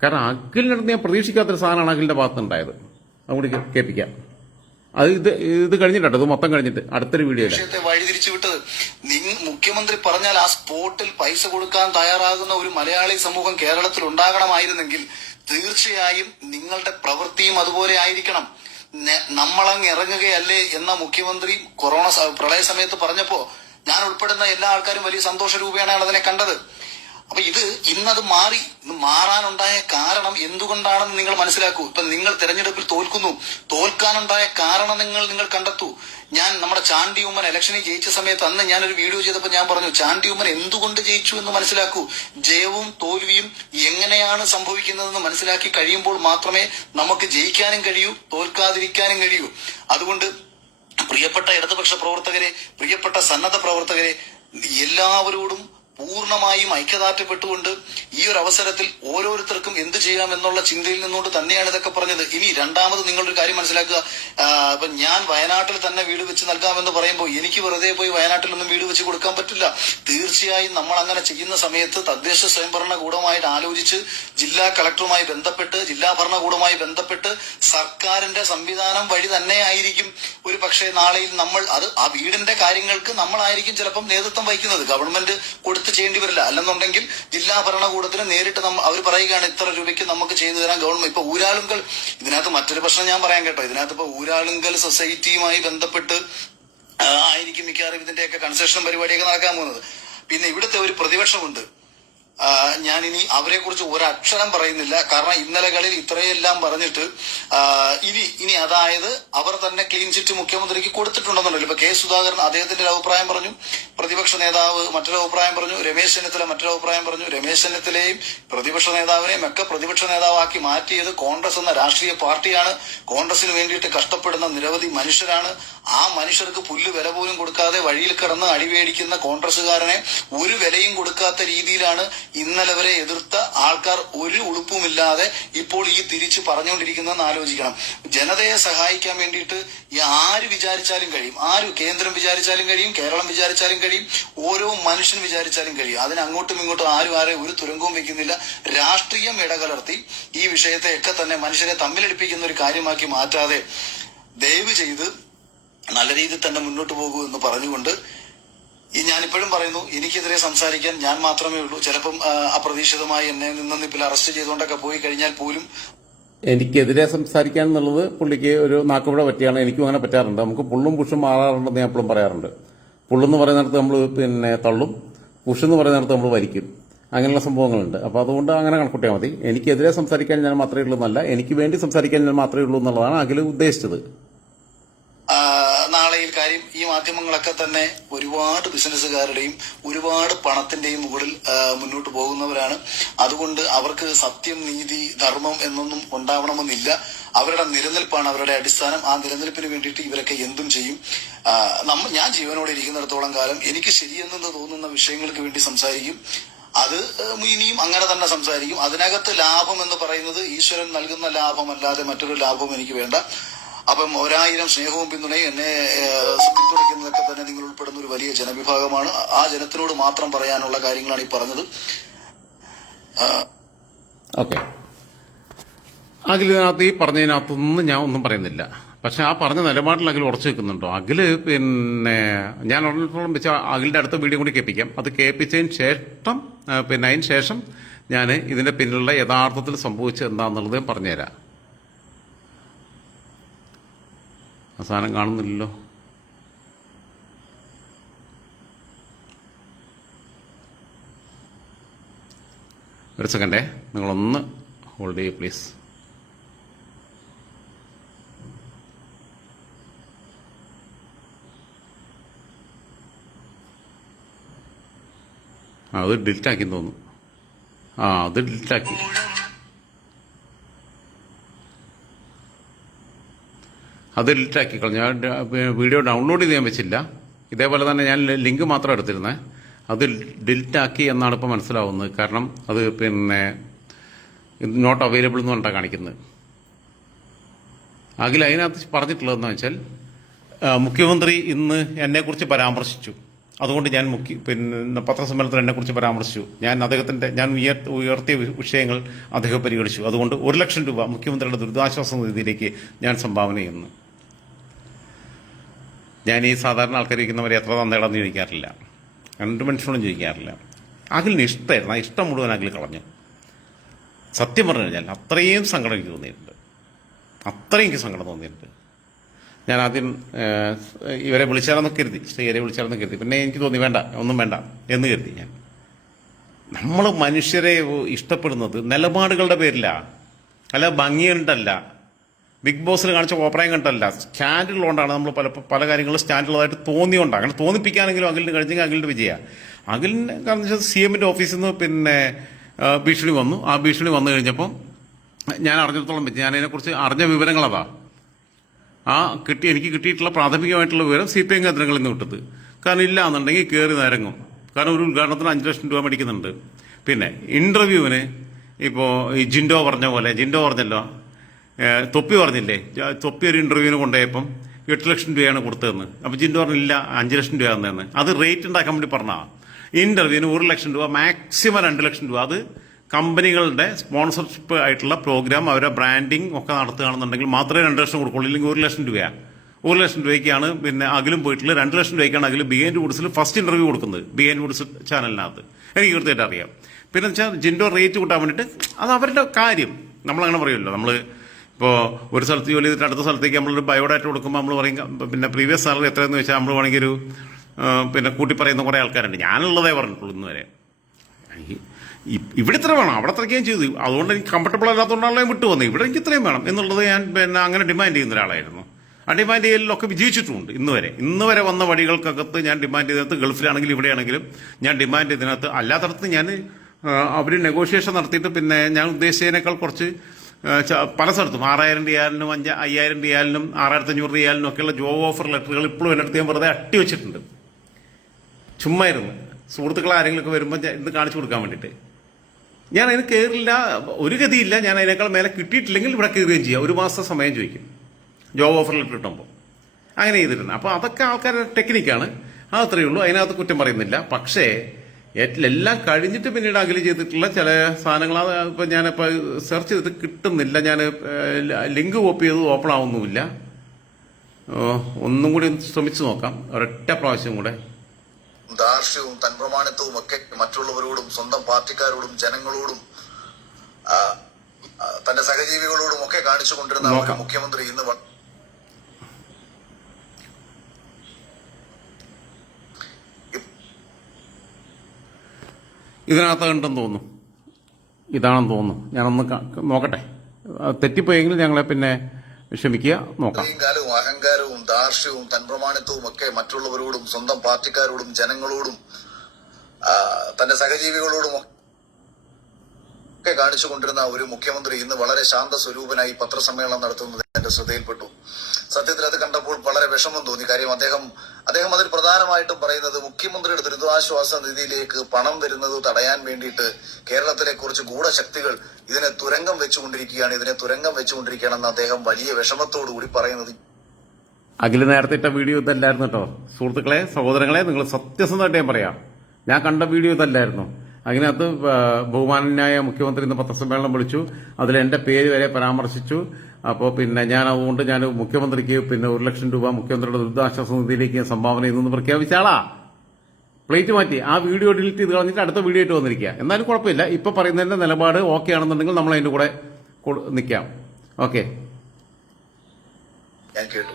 കാരണം അഖിലിനടുത്ത് ഞാൻ പ്രതീക്ഷിക്കാത്തൊരു സാധനമാണ് അഖിലിന്റെ ഭാഗത്തുണ്ടായത്. അതുകൂടി കേൾപ്പിക്കാം. അത് ഇത് കഴിഞ്ഞിട്ടോ, ഇത് മൊത്തം കഴിഞ്ഞിട്ട് അടുത്തൊരു വീഡിയോ വിഷയത്തെ വഴിതിരിച്ചു വിട്ടത്. മുഖ്യമന്ത്രി പറഞ്ഞാൽ ആ സ്പോട്ടിൽ പൈസ കൊടുക്കാൻ തയ്യാറാകുന്ന ഒരു മലയാളി സമൂഹം കേരളത്തിൽ ഉണ്ടാകണമായിരുന്നെങ്കിൽ തീർച്ചയായും നിങ്ങളുടെ പ്രവൃത്തിയും അതുപോലെ ആയിരിക്കണം. നമ്മളങ്ങ് ഇറങ്ങുകയല്ലേ എന്ന മുഖ്യമന്ത്രി പ്രളയ സമയത്ത് പറഞ്ഞപ്പോ ഞാൻ ഉൾപ്പെടുന്ന എല്ലാ ആൾക്കാരും വലിയ സന്തോഷ രൂപേണയാണ് അതിനെ കണ്ടത്. അപ്പൊ ഇന്നത് മാറി. ഇന്ന് മാറാനുണ്ടായ കാരണം എന്തുകൊണ്ടാണെന്ന് നിങ്ങൾ മനസ്സിലാക്കൂ. ഇപ്പൊ നിങ്ങൾ തെരഞ്ഞെടുപ്പിൽ തോൽക്കുന്നു, തോൽക്കാനുണ്ടായ കാരണം നിങ്ങൾ കണ്ടെത്തൂ. ഞാൻ നമ്മുടെ ചാണ്ടി ഉമ്മൻ ഇലക്ഷനിൽ ജയിച്ച സമയത്ത് അന്ന് ഞാനൊരു വീഡിയോ ചെയ്തപ്പോൾ ഞാൻ പറഞ്ഞു, ചാണ്ടി ഉമ്മൻ എന്തുകൊണ്ട് ജയിച്ചു എന്ന് മനസ്സിലാക്കൂ. ജയവും തോൽവിയും എങ്ങനെയാണ് സംഭവിക്കുന്നതെന്ന് മനസ്സിലാക്കി കഴിയുമ്പോൾ മാത്രമേ നമുക്ക് ജയിക്കാനും കഴിയൂ, തോൽക്കാതിരിക്കാനും കഴിയൂ. അതുകൊണ്ട് പ്രിയപ്പെട്ട ഇടതുപക്ഷ പ്രവർത്തകരെ, പ്രിയപ്പെട്ട സന്നദ്ധ പ്രവർത്തകരെ, എല്ലാവരോടും പൂർണ്ണമായും ഐക്യദാർഢ്യപ്പെട്ടുകൊണ്ട് ഈ ഒരു അവസരത്തിൽ ഓരോരുത്തർക്കും എന്ത് ചെയ്യാമെന്നുള്ള ചിന്തയിൽ നിന്നുകൊണ്ട് തന്നെയാണ് ഇതൊക്കെ പറഞ്ഞത്. ഇനി രണ്ടാമത് നിങ്ങളൊരു കാര്യം മനസ്സിലാക്കുക. ഇപ്പൊ ഞാൻ വയനാട്ടിൽ തന്നെ വീട് വെച്ച് നൽകാമെന്ന് പറയുമ്പോൾ എനിക്ക് വെറുതെ പോയി വയനാട്ടിലൊന്നും വീട് വെച്ച് കൊടുക്കാൻ പറ്റില്ല. തീർച്ചയായും നമ്മൾ അങ്ങനെ ചെയ്യുന്ന സമയത്ത് തദ്ദേശ സ്വയംഭരണ കൂടമായിട്ട് ആലോചിച്ച് ജില്ലാ കളക്ടറുമായി ബന്ധപ്പെട്ട്, ജില്ലാ ഭരണകൂടവുമായി ബന്ധപ്പെട്ട് സർക്കാരിന്റെ സംവിധാനം വഴി തന്നെ ആയിരിക്കും ഒരു പക്ഷേ നാളെയിൽ നമ്മൾ ആ വീടിന്റെ കാര്യങ്ങൾക്ക് നമ്മളായിരിക്കും ചിലപ്പം നേതൃത്വം വഹിക്കുന്നത്. ഗവൺമെന്റ് കൊടുത്ത് ചെയ്യേണ്ടി വരില്ല. അല്ലെന്നുണ്ടെങ്കിൽ ജില്ലാ ഭരണകൂടത്തിന് നേരിട്ട് അവർ പറയുകയാണ് ഇത്ര രൂപയ്ക്ക് നമുക്ക് ചെയ്തു തരാൻ ഗവൺമെന്റ്. ഇപ്പൊ ഊരാളുങ്കൽ, ഇതിനകത്ത് മറ്റൊരു പ്രശ്നം ഞാൻ പറയാൻ കേട്ടോ. ഇതിനകത്ത് ഇപ്പൊ ഊരാളുങ്കൽ സൊസൈറ്റിയുമായി ബന്ധപ്പെട്ട് ആയിരിക്കും മിക്കവാറും ഇതിന്റെയൊക്കെ കൺസ്ട്രക്ഷൻ പരിപാടിയൊക്കെ നടക്കാൻ പോകുന്നത്. പിന്നെ ഇവിടുത്തെ ഒരു പ്രതിപക്ഷമുണ്ട്. ഞാനിനി അവരെ കുറിച്ച് ഒരക്ഷരം പറയുന്നില്ല. കാരണം ഇന്നലകളിൽ ഇത്രയെല്ലാം പറഞ്ഞിട്ട് ഇനി അതായത് അവർ തന്നെ ക്ലീൻ ചിറ്റ് മുഖ്യമന്ത്രിക്ക് കൊടുത്തിട്ടുണ്ടെന്നുണ്ടല്ലോ. ഇപ്പൊ കെ സുധാകരൻ അദ്ദേഹത്തിന്റെ ഒരു അഭിപ്രായം പറഞ്ഞു, പ്രതിപക്ഷ നേതാവ് മറ്റൊരു അഭിപ്രായം പറഞ്ഞു, രമേശ് ചെന്നിത്തല മറ്റൊരു അഭിപ്രായം പറഞ്ഞു. രമേശ് ചെന്നിത്തലയും പ്രതിപക്ഷ നേതാവിനെയും ഒക്കെ പ്രതിപക്ഷ നേതാവാക്കി മാറ്റിയത് കോൺഗ്രസ് എന്ന രാഷ്ട്രീയ പാർട്ടിയാണ്. കോൺഗ്രസിന് വേണ്ടിയിട്ട് കഷ്ടപ്പെടുന്ന നിരവധി മനുഷ്യരാണ്. ആ മനുഷ്യർക്ക് പുല്ല് വില പോലും കൊടുക്കാതെ വഴിയിൽ കിടന്ന് അടിവേടിക്കുന്ന കോൺഗ്രസുകാരനെ ഒരു വിലയും കൊടുക്കാത്ത രീതിയിലാണ് ഇന്നലെ വരെ എതിർത്ത ആൾക്കാർ ഒരു ഉളുപ്പുമില്ലാതെ ഇപ്പോൾ ഈ തിരിച്ചു പറഞ്ഞുകൊണ്ടിരിക്കുന്നതെന്ന് ആലോചിക്കണം. ജനതയെ സഹായിക്കാൻ വേണ്ടിയിട്ട് ആര് വിചാരിച്ചാലും കഴിയും. കേന്ദ്രം വിചാരിച്ചാലും കഴിയും, കേരളം വിചാരിച്ചാലും കഴിയും, ഓരോ മനുഷ്യൻ വിചാരിച്ചാലും കഴിയും. അതിന് അങ്ങോട്ടും ഇങ്ങോട്ടും ആരും ഒരു തുരങ്കവും വെക്കുന്നില്ല. രാഷ്ട്രീയം ഇടകലർത്തി ഈ വിഷയത്തെയൊക്കെ തന്നെ മനുഷ്യരെ തമ്മിലടിപ്പിക്കുന്ന ഒരു കാര്യമാക്കി മാറ്റാതെ ദയവ് ചെയ്ത് നല്ല രീതിയിൽ തന്നെ മുന്നോട്ട് പോകൂ എന്ന് പറഞ്ഞുകൊണ്ട് ഞാനിപ്പോഴും പറയുന്നു, എനിക്കെതിരെ സംസാരിക്കാൻ ഞാൻ മാത്രമേ ഉള്ളൂ. ചിലപ്പം അപ്രതീക്ഷിതമായി എന്നെ നിന്നിപ്പിൽ അറസ്റ്റ് ചെയ്തുകൊണ്ടൊക്കെ പോയി കഴിഞ്ഞാൽ പോലും എനിക്കെതിരെ സംസാരിക്കാൻ എന്നുള്ളത് പുള്ളിക്ക് ഒരു നാക്കുപിഴ പറ്റിയാണ്. എനിക്കും അങ്ങനെ പറ്റാറുണ്ട്. നമുക്ക് പുള്ളും പുഷും മാറാറുണ്ടെന്ന് ഞാൻ എപ്പോഴും പറയാറുണ്ട്. പുള്ളെന്ന് പറയുന്നിടത്ത് നമ്മൾ തള്ളും, പുഷെന്ന് പറയുന്നിടത്ത് നമ്മൾ വലിക്കും. അങ്ങനെയുള്ള സംഭവങ്ങളുണ്ട്. അപ്പോൾ അതുകൊണ്ട് അങ്ങനെ കണക്കൂട്ടിയാൽ മതി. എനിക്കെതിരെ സംസാരിക്കാൻ ഞാൻ മാത്രമേ ഉള്ളൂ എന്നല്ല, എനിക്ക് വേണ്ടി സംസാരിക്കാൻ ഞാൻ മാത്രമേ ഉള്ളൂ എന്നുള്ളതാണ് അഖിൽ ഉദ്ദേശിച്ചത്. നാളെയിൽ കാര്യം ഈ മാധ്യമങ്ങളൊക്കെ തന്നെ ഒരുപാട് ബിസിനസ്സുകാരുടെയും ഒരുപാട് പണത്തിന്റെയും മുകളിൽ മുന്നോട്ട് പോകുന്നവരാണ്. അതുകൊണ്ട് അവർക്ക് സത്യം, നീതി, ധർമ്മം എന്നൊന്നും ഉണ്ടാവണമെന്നില്ല. അവരുടെ നിലനിൽപ്പാണ് അവരുടെ അടിസ്ഥാനം. ആ നിലനിൽപ്പിന് വേണ്ടിയിട്ട് ഇവരൊക്കെ എന്തും ചെയ്യും. ഞാൻ ജീവനോടെ ഇരിക്കുന്നിടത്തോളം കാലം എനിക്ക് ശരിയെന്ന് തോന്നുന്ന വിഷയങ്ങൾക്ക് വേണ്ടി സംസാരിക്കും. അത് ഇനിയും അങ്ങനെ തന്നെ സംസാരിക്കും. അതിനകത്ത് ലാഭം എന്ന് പറയുന്നത് ഈശ്വരൻ നൽകുന്ന ലാഭമല്ലാതെ മറ്റൊരു ലാഭവും എനിക്ക് വേണ്ട. അപ്പം 1000 സ്നേഹവും പിന്തുണയും എന്നെ പിന്തുണയ്ക്കുന്നതൊക്കെ തന്നെ നിങ്ങൾ ഉൾപ്പെടുന്ന ഒരു വലിയ ജനവിഭാഗമാണ്. ആ ജനത്തിനോട് മാത്രം പറയാനുള്ള കാര്യങ്ങളാണ് ഈ പറഞ്ഞത്. ഓക്കെ, അഖിലിനകത്ത് ഈ പറഞ്ഞതിനകത്തൊന്നും ഞാൻ ഒന്നും പറയുന്നില്ല. പക്ഷെ ആ പറഞ്ഞ നിലപാടിൽ അഖിൽ ഉറച്ചു നിൽക്കുന്നുണ്ടോ? അഖില് ഞാൻ ഉടനോളം വെച്ച അഖിലിന്റെ അടുത്ത വീഡിയോ കൂടി കേൾപ്പിക്കാം. അത് കേൾപ്പിച്ചതിന് ശേഷം അതിന് ശേഷം ഞാൻ ഇതിന്റെ പിന്നിലുള്ള യഥാർത്ഥത്തിൽ സംഭവിച്ചത് എന്താണെന്നുള്ളത് ഞാൻ പറഞ്ഞുതരാം. അവസാനം കാണുന്നില്ലല്ലോ. ഒരു സെക്കൻഡേ, നിങ്ങളൊന്ന് ഹോൾഡ് ചെയ്യൂ പ്ലീസ്. അത് ഡിലീറ്റാക്കി തോന്നുന്നു. അത് ഡിലീറ്റാക്കി. അത് ഡിലീറ്റാക്കി കളഞ്ഞു. ഞാൻ വീഡിയോ ഡൗൺലോഡ് ചെയ്യാൻ വെച്ചില്ല. ഇതേപോലെ തന്നെ ഞാൻ ലിങ്ക് മാത്രം എടുത്തിരുന്നത്. അത് ഡിലീറ്റാക്കി എന്നാണ് ഇപ്പോൾ മനസ്സിലാവുന്നത്. കാരണം അത് നോട്ട് അവൈലബിൾ എന്ന് പറഞ്ഞിട്ടാണ് കാണിക്കുന്നത്. അഖിൽ അതിനകത്ത് പറഞ്ഞിട്ടുള്ളതെന്ന് വെച്ചാൽ, മുഖ്യമന്ത്രി ഇന്ന് എന്നെക്കുറിച്ച് പരാമർശിച്ചു, അതുകൊണ്ട് ഞാൻ പത്രസമ്മേളനത്തിൽ എന്നെക്കുറിച്ച് പരാമർശിച്ചു, ഞാൻ ഉയർത്തിയ വിഷയങ്ങൾ അദ്ദേഹം പരിഗണിച്ചു, അതുകൊണ്ട് 1 ലക്ഷം രൂപ മുഖ്യമന്ത്രിയുടെ ദുരിതാശ്വാസ നിധിയിലേക്ക് ഞാൻ സംഭാവന ചെയ്യുന്നു. ഞാൻ ഈ സാധാരണ ആൾക്കാർ ഇരിക്കുന്നവരെ എത്ര തന്നേടാന്ന് ചോദിക്കാറില്ല, 2 മനുഷ്യനോടും ചോദിക്കാറില്ല. അഖിലിന് ഇഷ്ടമായിരുന്നു. ആ ഇഷ്ടം മുഴുവൻ അഖിൽ കളഞ്ഞു. സത്യം പറഞ്ഞു കഴിഞ്ഞാൽ അത്രയും സങ്കടം എനിക്ക് തോന്നിയിട്ടുണ്ട്. ഞാൻ ആദ്യം ഇവരെ വിളിച്ചാലെന്നൊക്കെ കരുതി, ശ്രീഹരിയെ വിളിച്ചാലെന്നൊക്കെ കരുതി. പിന്നെ എനിക്ക് തോന്നി വേണ്ട, ഒന്നും വേണ്ട എന്ന് കരുതി. ഞാൻ നമ്മൾ മനുഷ്യരെ ഇഷ്ടപ്പെടുന്നത് നിലപാടുകളുടെ പേരിലാണ്, അല്ല ഭംഗിയുണ്ടല്ല, ബിഗ് ബോസിൽ കാണിച്ച കോപ്രായം കണ്ടല്ല, സ്റ്റാൻഡുള്ളതുകൊണ്ടാണ് നമ്മൾ പല കാര്യങ്ങളും സ്റ്റാൻഡുള്ളതായിട്ട് തോന്നിയോണ്ടാണ്. അങ്ങനെ തോന്നിപ്പിക്കാനെങ്കിലും അഖിലിന് കഴിഞ്ഞെങ്കിൽ അഖിലിന്റെ വിജയമാണ്. അഖിലിന് കാരണം വെച്ചാൽ CM ഓഫീസിൽ നിന്ന് പിന്നെ ഭീഷണി വന്നു. ആ ഭീഷണി വന്നു കഴിഞ്ഞപ്പോൾ ഞാൻ അറിഞ്ഞിടത്തോളം വെച്ച് ഞാൻ അതിനെക്കുറിച്ച് അറിഞ്ഞ വിവരങ്ങളതാ. എനിക്ക് കിട്ടിയിട്ടുള്ള പ്രാഥമികമായിട്ടുള്ള വിവരം CPM കേന്ദ്രങ്ങളിൽ നിന്ന് കിട്ടത്. കാരണം ഇല്ല എന്നുണ്ടെങ്കിൽ കയറി നിരങ്ങും. കാരണം ഒരു ഉദ്ഘാടനത്തിന് 5 ലക്ഷം രൂപ മേടിക്കുന്നുണ്ട്. പിന്നെ ഇന്റർവ്യൂവിന് ഇപ്പോൾ ഈ ജിൻഡോ പറഞ്ഞല്ലോ, തൊപ്പി പറഞ്ഞില്ലേ, തൊപ്പി ഒരു ഇന്റർവ്യൂവിന് കൊണ്ടുപോയപ്പം 8 ലക്ഷം രൂപയാണ് കൊടുത്തതെന്ന്. അപ്പോൾ ജിൻഡോ പറഞ്ഞില്ല 5 ലക്ഷം രൂപ തന്നെയെന്ന്. അത് റേറ്റ് ഉണ്ടാക്കാൻ വേണ്ടി പറഞ്ഞാ. ഇന്റർവ്യൂവിന് 1 ലക്ഷം രൂപ, മാക്സിമം 2 ലക്ഷം രൂപ. അത് കമ്പനികളുടെ സ്പോൺസർഷിപ്പ് ആയിട്ടുള്ള പ്രോഗ്രാം, അവരുടെ ബ്രാൻഡിങ് ഒക്കെ നടത്തുകയാണെന്നുണ്ടെങ്കിൽ മാത്രമേ 2 ലക്ഷം കൊടുക്കുള്ളൂ. ഇല്ലെങ്കിൽ 1 ലക്ഷം രൂപയാണ്. 1 ലക്ഷം രൂപയ്ക്കാണ് പിന്നെ അഖിലും പോയിട്ടുള്ള 2 ലക്ഷം രൂപയ്ക്കാണ് അഖിൽ ബിഹൈൻഡ് വുഡ്സിൽ ഫസ്റ്റ് ഇന്റർവ്യൂ കൊടുക്കുന്നത്, ബിഹൈൻഡ് വുഡ്സ് ചാനലിനകത്ത്. എനിക്ക് കൃത്യമായിട്ട് അറിയാം. പിന്നെ വെച്ചാൽ ജിൻഡോ റേറ്റ് കൂട്ടാൻ വേണ്ടിയിട്ട് അത് അവരുടെ കാര്യം. നമ്മളങ്ങനെ പറയുമല്ലോ, നമ്മൾ ഇപ്പോൾ ഒരു സ്ഥലത്ത് ജോലി ചെയ്തിട്ട് അടുത്ത സ്ഥലത്തേക്ക് നമ്മളൊരു ബയോഡാറ്റ കൊടുക്കുമ്പോൾ നമ്മൾ പറയും പിന്നെ പ്രീവിയസ് സാലറി എത്രയെന്ന് വെച്ചാൽ നമ്മൾ വേണമെങ്കിൽ ഒരു പിന്നെ കൂട്ടി പറയുന്ന കുറേ ആൾക്കാരുണ്ട്. ഞാനുള്ളതേ പറഞ്ഞിട്ടുള്ളൂ ഇന്ന് വരെ. ഇവിടെ ഇത്ര വേണം, അവിടെ അത്രയ്ക്കും ചെയ്തു, അതുകൊണ്ട് എനിക്ക് കംഫർട്ടബിൾ അല്ലാത്തതുകൊണ്ടാണല്ലോ ഞാൻ വിട്ടു വന്നത്. ഇവിടെ എനിക്ക് ഇത്രയും വേണം എന്നുള്ളത് ഞാൻ പിന്നെ അങ്ങനെ ഡിമാൻഡ് ചെയ്യുന്ന ഒരാളായിരുന്നു. ആ ഡിമാൻഡ് ചെയ്യലിലൊക്കെ വിജയിച്ചിട്ടുമുണ്ട്. ഇന്ന് വരെ വന്ന വഴികൾക്കകത്ത് ഞാൻ ഡിമാൻഡ് ചെയ്തത്, ഗൾഫിലാണെങ്കിലും ഇവിടെയാണെങ്കിലും ഞാൻ ഡിമാൻഡ് ചെയ്തതിനകത്ത് അല്ലാത്തടത്ത് ഞാൻ അവർ നെഗോഷിയേഷൻ നടത്തിയിട്ട് പിന്നെ ഞാൻ ഉദ്ദേശിച്ചതിനേക്കാൾ കുറച്ച് പല സ്ഥലത്തും 6,000 റിയാലിനും 5,000 റിയാലിനും 6,500 റിയാലിനും ഒക്കെയുള്ള ജോബ് ഓഫർ ലെറ്ററുകൾ ഇപ്പോഴും എൻ്റെ അടുത്ത് ഞാൻ വെറുതെ അട്ടി വെച്ചിട്ടുണ്ട്. ചുമ്മായിരുന്നു സുഹൃത്തുക്കൾ ആരെങ്കിലുമൊക്കെ വരുമ്പോൾ ഇത് കാണിച്ചു കൊടുക്കാൻ വേണ്ടിയിട്ട്. ഞാൻ അതിന് കയറില്ല, ഒരു ഗതിയില്ല. ഞാൻ അതിനേക്കാൾ മേലെ കിട്ടിയിട്ടില്ലെങ്കിൽ ഇവിടെ കയറുകയും ചെയ്യാം. 1 മാസത്തെ സമയം ചോദിക്കും ജോബ് ഓഫർ ലെറ്റർ കിട്ടുമ്പോൾ. അങ്ങനെ ചെയ്തിട്ടുണ്ട്. അപ്പോൾ അതൊക്കെ ആൾക്കാരുടെ ടെക്നിക്കാണ്. അത്രയേ ഉള്ളൂ, അതിനകത്ത് കുറ്റം പറയുന്നില്ല. പക്ഷേ എല്ലാം കഴിഞ്ഞിട്ട് പിന്നീട് അഖിൽ ചെയ്തിട്ടുള്ള ചില സാധനങ്ങൾ ഇപ്പം ഞാനിപ്പോൾ സെർച്ച് ചെയ്തിട്ട് കിട്ടുന്നില്ല. ഞാൻ ലിങ്ക് കോപ്പി ചെയ്ത് ഓപ്പൺ ആവുന്നുമില്ല. ഒന്നും കൂടി ശ്രമിച്ചു നോക്കാം, ഒരൊറ്റ പ്രാവശ്യം കൂടെ. ദാർഷ്ട്യവും തൻപ്രമാണിത്വവും ഒക്കെ മറ്റുള്ളവരോടും സ്വന്തം പാർട്ടിക്കാരോടും ജനങ്ങളോടും തന്റെ സഹജീവികളോടും ഒക്കെ കാണിച്ചുകൊണ്ടിരുന്ന ഒരു മുഖ്യമന്ത്രി ഇന്ന് ഇതിനകത്ത് കണ്ടെന്ന് തോന്നുന്നു, ഇതാണെന്ന് തോന്നുന്നു. ഞാനൊന്ന് നോക്കട്ടെ, തെറ്റിപ്പോയെങ്കിൽ ഞങ്ങളെ പിന്നെ ക്ഷമിക്കുക, നോക്കാം. അഹങ്കാരവും ദാർഷ്ട്യവും തൻപ്രമാണിത്വവും ഒക്കെ മറ്റുള്ളവരോടും സ്വന്തം പാർട്ടിക്കാരോടും ജനങ്ങളോടും തന്റെ സഹജീവികളോടും ഒക്കെ കാണിച്ചുകൊണ്ടിരുന്ന ഒരു മുഖ്യമന്ത്രി ഇന്ന് വളരെ ശാന്ത സ്വരൂപനായി പത്രസമ്മേളനം നടത്തുന്നത് എന്റെ ശ്രദ്ധയിൽപ്പെട്ടു. സത്യത്തിൽ അത് കണ്ടപ്പോൾ വളരെ വിഷമം തോന്നി. കാര്യം അദ്ദേഹം അതിൽ പ്രധാനമായിട്ടും പറയുന്നത് മുഖ്യമന്ത്രിയുടെ ദുരിതാശ്വാസ നിധിയിലേക്ക് പണം വരുന്നത് തടയാൻ വേണ്ടിയിട്ട് കേരളത്തിലെ കുറച്ച് ഗൂഢശക്തികൾ ഇതിനെ തുരങ്കം വെച്ചുകൊണ്ടിരിക്കുകയാണെന്ന് അദ്ദേഹം വലിയ വിഷമത്തോടുകൂടി പറയുന്നത്. അഖിൽ നേരത്തെ ഇട്ട വീഡിയോ ഇതല്ലായിരുന്നു കേട്ടോ സുഹൃത്തുക്കളെ, സഹോദരങ്ങളെ, നിങ്ങൾ സത്യസന്ധമായിട്ട് ഞാൻ പറയാം. ഞാൻ കണ്ട വീഡിയോ ഇതല്ലായിരുന്നു. അതിനകത്ത് ബഹുമാന്യനായ മുഖ്യമന്ത്രി ഇന്ന് പത്രസമ്മേളനം വിളിച്ചു, അതിൽ എന്റെ പേര് വരെ പരാമർശിച്ചു. അപ്പോൾ പിന്നെ അതുകൊണ്ട് ഞാൻ മുഖ്യമന്ത്രിക്ക് പിന്നെ 1 ലക്ഷം രൂപ മുഖ്യമന്ത്രിയുടെ ദുരിതാശ്വാസ നിധിയിലേക്ക് സംഭാവന ചെയ്യുന്നു പ്രഖ്യാപിച്ച ആളാ. പ്ലേറ്റ് മാറ്റി ആ വീഡിയോ ഡിലീറ്റ് ചെയ്ത് കളഞ്ഞിട്ട് അടുത്ത വീഡിയോ ആയിട്ട് വന്നിരിക്കുക. എന്നാലും കുഴപ്പമില്ല, ഇപ്പൊ പറയുന്നതിന്റെ നിലപാട് ഓക്കെ ആണെന്നുണ്ടെങ്കിൽ നമ്മൾ അതിന്റെ കൂടെ നിൽക്കാം. ഓക്കെ, ഞാൻ കേട്ടു.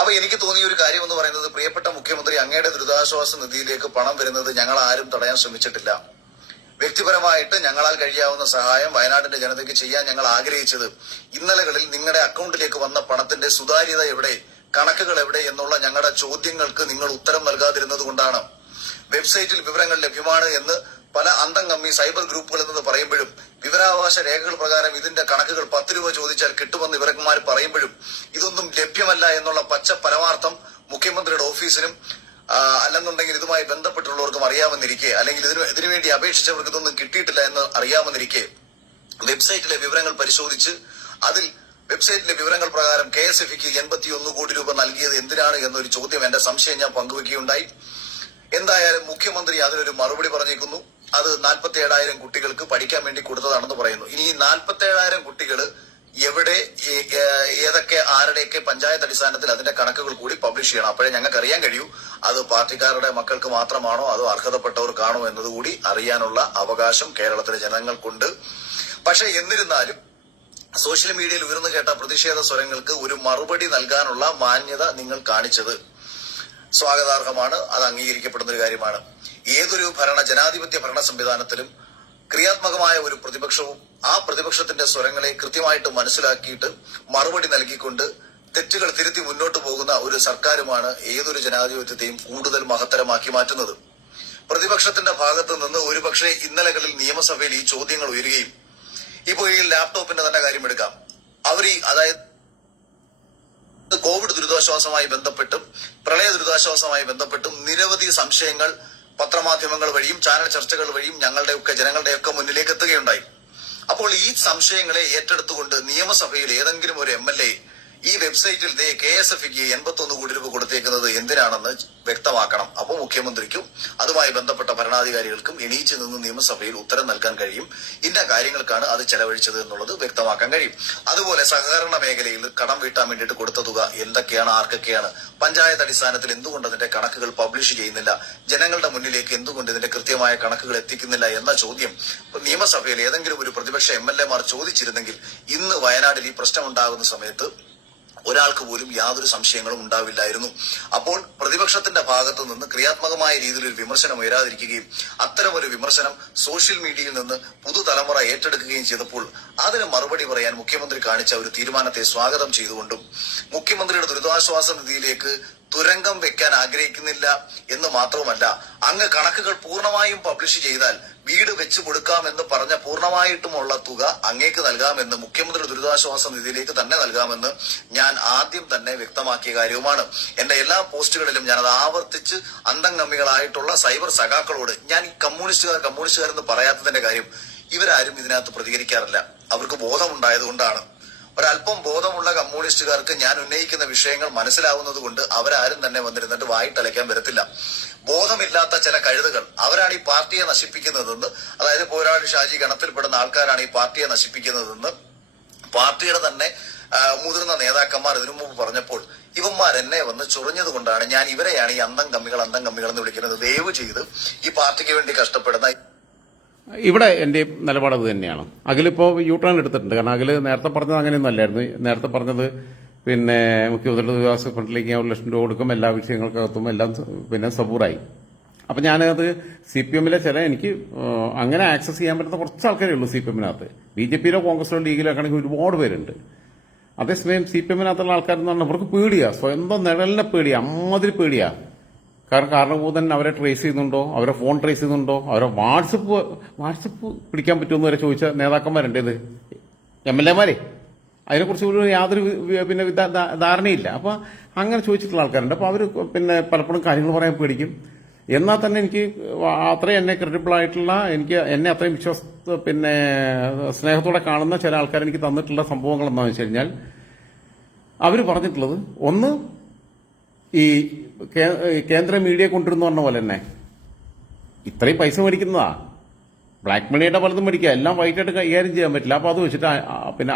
അപ്പൊ എനിക്ക് തോന്നിയ ഒരു കാര്യം എന്ന് പറയുന്നത്, പ്രിയപ്പെട്ട മുഖ്യമന്ത്രി, അങ്ങയുടെ ദുരിതാശ്വാസ നിധിയിലേക്ക് പണം വരുന്നത് ഞങ്ങൾ ആരും തടയാൻ ശ്രമിച്ചിട്ടില്ല. വ്യക്തിപരമായിട്ട് ഞങ്ങളാൽ കഴിയാവുന്ന സഹായം വയനാടിന്റെ ജനതയ്ക്ക് ചെയ്യാൻ ഞങ്ങൾ ആഗ്രഹിച്ചത് ഇന്നലകളിൽ നിങ്ങളുടെ അക്കൗണ്ടിലേക്ക് വന്ന പണത്തിന്റെ സുതാര്യത എവിടെ, കണക്കുകൾ എവിടെ എന്നുള്ള ഞങ്ങളുടെ ചോദ്യങ്ങൾക്ക് നിങ്ങൾ ഉത്തരം നൽകാതിരുന്നത് കൊണ്ടാണ്. വെബ്സൈറ്റിൽ വിവരങ്ങൾ ലഭ്യമാണ് എന്ന് പല അന്തം കമ്മി സൈബർ ഗ്രൂപ്പുകളിൽ നിന്ന് പറയുമ്പോഴും വിവരാവകാശ രേഖകൾ പ്രകാരം ഇതിന്റെ കണക്കുകൾ 10 രൂപ ചോദിച്ചാൽ കിട്ടുമെന്ന് ഇവരന്മാർ പറയുമ്പോഴും ഇതൊന്നും ലഭ്യമല്ല എന്നുള്ള പച്ച പരമാർത്ഥം മുഖ്യമന്ത്രിയുടെ ഓഫീസിനും അല്ലെന്നുണ്ടെങ്കിൽ ഇതുമായി ബന്ധപ്പെട്ടുള്ളവർക്കും അറിയാമെന്നിരിക്കെ, അല്ലെങ്കിൽ ഇതിനുവേണ്ടി അപേക്ഷിച്ചവർക്ക് ഇതൊന്നും കിട്ടിയിട്ടില്ല എന്ന് അറിയാമെന്നിരിക്കെ, വെബ്സൈറ്റിലെ വിവരങ്ങൾ പരിശോധിച്ച് അതിൽ വെബ്സൈറ്റിലെ വിവരങ്ങൾ പ്രകാരം KSFക്ക് 81 കോടി രൂപ നൽകിയത് എന്തിനാണ് എന്നൊരു ചോദ്യം, എന്റെ സംശയം ഞാൻ പങ്കുവെക്കുകയുണ്ടായി. എന്തായാലും മുഖ്യമന്ത്രി അതിനൊരു മറുപടി പറഞ്ഞേക്കുന്നു. അത് 47,000 കുട്ടികൾക്ക് പഠിക്കാൻ വേണ്ടി കൊടുത്തതാണെന്ന് പറയുന്നു. ഇനി ഈ 47,000 കുട്ടികൾ എവിടെ, ഏതൊക്കെ, ആരുടെയൊക്കെ പഞ്ചായത്ത് അടിസ്ഥാനത്തിൽ അതിന്റെ കണക്കുകൾ കൂടി പബ്ലിഷ് ചെയ്യണം. അപ്പോഴേ ഞങ്ങൾക്ക് അറിയാൻ കഴിയൂ അത് പാർട്ടിക്കാരുടെ മക്കൾക്ക് മാത്രമാണോ അതോ അർഹതപ്പെട്ടവർക്കാണോ എന്നതുകൂടി അറിയാനുള്ള അവകാശം കേരളത്തിലെ ജനങ്ങൾക്കുണ്ട്. പക്ഷെ എന്നിരുന്നാലും സോഷ്യൽ മീഡിയയിൽ ഉയർന്നു കേട്ട പ്രതിഷേധ സ്വരങ്ങൾക്ക് ഒരു മറുപടി നൽകാനുള്ള മാന്യത നിങ്ങൾ കാണിച്ചത് സ്വാഗതാർഹമാണ്, അത് അംഗീകരിക്കപ്പെടുന്ന ഒരു കാര്യമാണ്. ഏതൊരു ജനാധിപത്യ ഭരണ സംവിധാനത്തിലും ക്രിയാത്മകമായ ഒരു പ്രതിപക്ഷവും ആ പ്രതിപക്ഷത്തിന്റെ സ്വരങ്ങളെ കൃത്യമായിട്ട് മനസ്സിലാക്കിയിട്ട് മറുപടി നൽകിക്കൊണ്ട് തെറ്റുകൾ തിരുത്തി മുന്നോട്ട് പോകുന്ന ഒരു സർക്കാരുമാണ് ഏതൊരു ജനാധിപത്യത്തെയും കൂടുതൽ മഹത്തരമാക്കി മാറ്റുന്നത്. പ്രതിപക്ഷത്തിന്റെ ഭാഗത്ത് നിന്ന് ഒരുപക്ഷെ ഇന്നലകളിൽ നിയമസഭയിൽ ഈ ചോദ്യങ്ങൾ ഉയരുകയും ഇപ്പോൾ ഈ ലാപ്ടോപ്പിന്റെ തന്നെ കാര്യമെടുക്കാം. അതായത് കോവിഡ് ദുരിതാശ്വാസവുമായി ബന്ധപ്പെട്ടും പ്രളയ ദുരിതാശ്വാസവുമായി ബന്ധപ്പെട്ടും നിരവധി സംശയങ്ങൾ പത്രമാധ്യമങ്ങൾ വഴിയും ചാനൽ ചർച്ചകൾ വഴിയും ജനങ്ങളുടെയൊക്കെ മുന്നിലേക്ക് എത്തുകയുണ്ടായി. അപ്പോൾ ഈ സംശയങ്ങളെ ഏറ്റെടുത്തുകൊണ്ട് നിയമസഭയിൽ ഏതെങ്കിലും ഒരു MLA ഈ വെബ്സൈറ്റിൽ KSFക്ക് 81 കോടി രൂപ കൊടുത്തേക്കുന്നത് എന്തിനാണെന്ന് വ്യക്തമാക്കണം. അപ്പോൾ മുഖ്യമന്ത്രിക്കും അതുമായി ബന്ധപ്പെട്ട ഭരണാധികാരികൾക്കും എണീച്ചു നിന്ന് നിയമസഭയിൽ ഉത്തരം നൽകാൻ കഴിയും. ഇന്ന കാര്യങ്ങൾക്കാണ് അത് ചെലവഴിച്ചത് എന്നുള്ളത് വ്യക്തമാക്കാൻ കഴിയും. അതുപോലെ സഹകരണ മേഖലയിൽ കടം വീട്ടാൻ വേണ്ടിയിട്ട് കൊടുത്ത തുക എന്തൊക്കെയാണ്, ആർക്കൊക്കെയാണ്, പഞ്ചായത്ത് അടിസ്ഥാനത്തിൽ എന്തുകൊണ്ട് അതിന്റെ കണക്കുകൾ പബ്ലിഷ് ചെയ്യുന്നില്ല, ജനങ്ങളുടെ മുന്നിലേക്ക് എന്തുകൊണ്ട് ഇതിന്റെ കൃത്യമായ കണക്കുകൾ എത്തിക്കുന്നില്ല എന്ന ചോദ്യം നിയമസഭയിൽ ഏതെങ്കിലും ഒരു പ്രതിപക്ഷ MLA മാർ ചോദിച്ചിരുന്നെങ്കിൽ ഇന്ന് വയനാട്ടിൽ ഈ പ്രശ്നമുണ്ടാകുന്ന സമയത്ത് ഒരാൾക്ക് പോലും യാതൊരു സംശയങ്ങളും ഉണ്ടാവില്ലായിരുന്നു. അപ്പോൾ പ്രതിപക്ഷത്തിന്റെ ഭാഗത്തു നിന്ന് ക്രിയാത്മകമായ രീതിയിൽ ഒരു വിമർശനം ഉയരാതിരിക്കുകയും അത്തരമൊരു വിമർശനം സോഷ്യൽ മീഡിയയിൽ നിന്ന് പുതുതലമുറ ഏറ്റെടുക്കുകയും ചെയ്തപ്പോൾ അതിന് മറുപടി പറയാൻ മുഖ്യമന്ത്രി കാണിച്ച ഒരു തീരുമാനത്തെ സ്വാഗതം ചെയ്തുകൊണ്ടും മുഖ്യമന്ത്രിയുടെ ദുരിതാശ്വാസ നിധിയിലേക്ക് തുരങ്കം വെക്കാൻ ആഗ്രഹിക്കുന്നില്ല എന്ന് മാത്രവുമല്ല, അങ്ങ് കണക്കുകൾ പൂർണ്ണമായും പബ്ലിഷ് ചെയ്താൽ വീട് വെച്ചു കൊടുക്കാമെന്ന് പറഞ്ഞ പൂർണ്ണമായിട്ടുമുള്ള തുക അങ്ങേക്ക് നൽകാമെന്ന്, മുഖ്യമന്ത്രി ദുരിതാശ്വാസ നിധിയിലേക്ക് തന്നെ നൽകാമെന്ന് ഞാൻ ആദ്യം തന്നെ വ്യക്തമാക്കിയ കാര്യവുമാണ്. എന്റെ എല്ലാ പോസ്റ്റുകളിലും ഞാൻ അത് ആവർത്തിച്ച് അന്തംഗമ്മികളായിട്ടുള്ള സൈബർ സഖാക്കളോട് ഞാൻ ഈ കമ്മ്യൂണിസ്റ്റുകാരെന്ന് പറയാത്തതിന്റെ കാര്യം, ഇവരാരും ഇതിനകത്ത് പ്രതികരിക്കാറില്ല. അവർക്ക് ബോധമുണ്ടായതുകൊണ്ടാണ്. ഒരല്പം ബോധമുള്ള കമ്മ്യൂണിസ്റ്റുകാർക്ക് ഞാൻ ഉന്നയിക്കുന്ന വിഷയങ്ങൾ മനസ്സിലാവുന്നത് കൊണ്ട് അവരാരും തന്നെ വന്നിരുന്നിട്ട് വായിട്ടലയ്ക്കാൻ വരത്തില്ല. ബോധമില്ലാത്ത ചില കഴുതുകൾ, അവരാണ് ഈ പാർട്ടിയെ നശിപ്പിക്കുന്നതെന്ന്, അതായത് പോരാളി ഷാജി ഗണത്തിൽപ്പെടുന്ന ആൾക്കാരാണ് ഈ പാർട്ടിയെ നശിപ്പിക്കുന്നതെന്ന് പാർട്ടിയുടെ തന്നെ മുതിർന്ന നേതാക്കന്മാർ ഇതിനു മുമ്പ് പറഞ്ഞപ്പോൾ ഇവന്മാർ എന്നെ വന്ന് ചൊറിഞ്ഞത് കൊണ്ടാണ് ഞാൻ ഇവരെയാണ് ഈ അന്തംഗമ്മികൾ എന്ന് വിളിക്കുന്നത്. ദയവ് ചെയ്ത് ഈ പാർട്ടിക്ക് വേണ്ടി കഷ്ടപ്പെടുന്ന ഇവിടെ എൻ്റെ നിലപാട് അത് തന്നെയാണ്. അഖിലിപ്പോൾ യൂട്ടേൺ എടുത്തിട്ടുണ്ട്. കാരണം അഖില് നേരത്തെ പറഞ്ഞത് അങ്ങനെയൊന്നും അല്ലായിരുന്നു. നേരത്തെ പറഞ്ഞത് മുഖ്യമന്ത്രിയുടെ ദുരിതാശ്വാസ ഫണ്ടിലേക്ക് 1 ലക്ഷം രൂപ കൊടുക്കും, എല്ലാ വിഷയങ്ങൾക്കകത്തും എല്ലാം സബൂറായി. അപ്പം ഞാനത് CPM-ലെ എനിക്ക് അങ്ങനെ ആക്സസ് ചെയ്യാൻ പറ്റുന്ന കുറച്ച് ആൾക്കാരേ ഉള്ളൂ CPM-നകത്ത്. BJP-ലോ കോൺഗ്രസിലോ ലീഗിലോ ആണെങ്കിൽ ഒരുപാട് പേരുണ്ട്. അതേസമയം CPM-നകത്തുള്ള ആൾക്കാരെന്ന് പറഞ്ഞാൽ അവർക്ക് പേടിയാ, സ്വന്തം നിഴലിനെ പേടിയാ, അമ്മതിരി പേടിയാ. കാരണഭൂതൻ അവരെ ട്രേസ് ചെയ്യുന്നുണ്ടോ, അവരെ ഫോൺ ട്രേസ് ചെയ്യുന്നുണ്ടോ, അവരെ വാട്സപ്പ് പിടിക്കാൻ പറ്റുമെന്ന് വരെ ചോദിച്ച നേതാക്കന്മാരുണ്ട്. ഇത് MLA-മാരെ അതിനെക്കുറിച്ച് യാതൊരു ധാരണയില്ല. അപ്പൊ അങ്ങനെ ചോദിച്ചിട്ടുള്ള ആൾക്കാരുണ്ട്. അപ്പൊ അവര് പലപ്പോഴും കാര്യങ്ങൾ പറയാൻ പേടിക്കും. എന്നാൽ തന്നെ എനിക്ക് അത്രയും എന്നെ ക്രെഡിബിൾ ആയിട്ടുള്ള, എന്നെ അത്രയും സ്നേഹത്തോടെ കാണുന്ന ചില ആൾക്കാർ എനിക്ക് തന്നിട്ടുള്ള സംഭവങ്ങൾ എന്താണെന്ന് വെച്ച് കഴിഞ്ഞാൽ, അവര് പറഞ്ഞിട്ടുള്ളത്, ഒന്ന്, ഈ കേന്ദ്ര മീഡിയ കൊണ്ടിരുന്നു പറഞ്ഞ പോലെ തന്നെ ഇത്രയും പൈസ മേടിക്കുന്നതാ, ബ്ലാക്ക് മണിയുടെ പലതും മേടിക്കുക, എല്ലാം വൈകിട്ടായിട്ട് കൈകാര്യം ചെയ്യാൻ പറ്റില്ല. അപ്പൊ അത് വെച്ചിട്ട്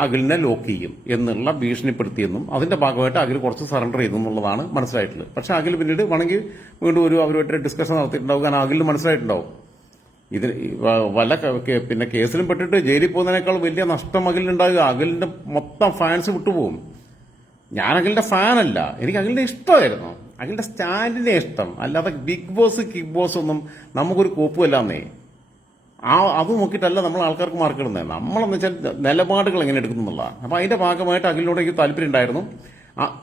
അഖിലിനെ ലോക്ക് ചെയ്യും എന്നുള്ള ഭീഷണിപ്പെടുത്തിയെന്നും അതിന്റെ ഭാഗമായിട്ട് അഖിൽ കുറച്ച് സറണ്ടർ ചെയ്തു എന്നുള്ളതാണ് മനസ്സിലായിട്ടുള്ളത്. പക്ഷെ അഖിൽ പിന്നീട് വേണമെങ്കിൽ വീണ്ടും അവരുമായിട്ട് ഡിസ്കഷൻ നടത്തിയിട്ടുണ്ടാവും. കാരണം അഖിലിന് മനസ്സിലായിട്ടുണ്ടാവും ഇത് വല്ല കേസിലും പെട്ടിട്ട് ജയിലിൽ പോകുന്നതിനേക്കാൾ വലിയ നഷ്ടം അഖിലിനുണ്ടാകുക. അഖിലിന്റെ മൊത്തം ഫാൻസ് വിട്ടുപോകും. ഞാൻ അഖിലിന്റെ ഫാനല്ല, എനിക്ക് അഖിലിന്റെ ഇഷ്ടമായിരുന്നു, അഖിലിന്റെ സ്റ്റാൻഡിനെ ഇഷ്ടം. അല്ലാതെ ബിഗ് ബോസ് കിക്ക് ബോസ് ഒന്നും നമുക്കൊരു കോപ്പുമല്ലാന്നേ. അത് നോക്കിയിട്ടല്ല നമ്മൾ ആൾക്കാർക്ക് മാർക്ക് ഇടുന്നത്. നമ്മളെന്ന് വെച്ചാൽ നിലപാടുകൾ എങ്ങനെ എടുക്കുന്നുള്ളതാണ്. അപ്പൊ അതിന്റെ ഭാഗമായിട്ട് അഖിലിനോട് എനിക്ക് താല്പര്യം ഉണ്ടായിരുന്നു.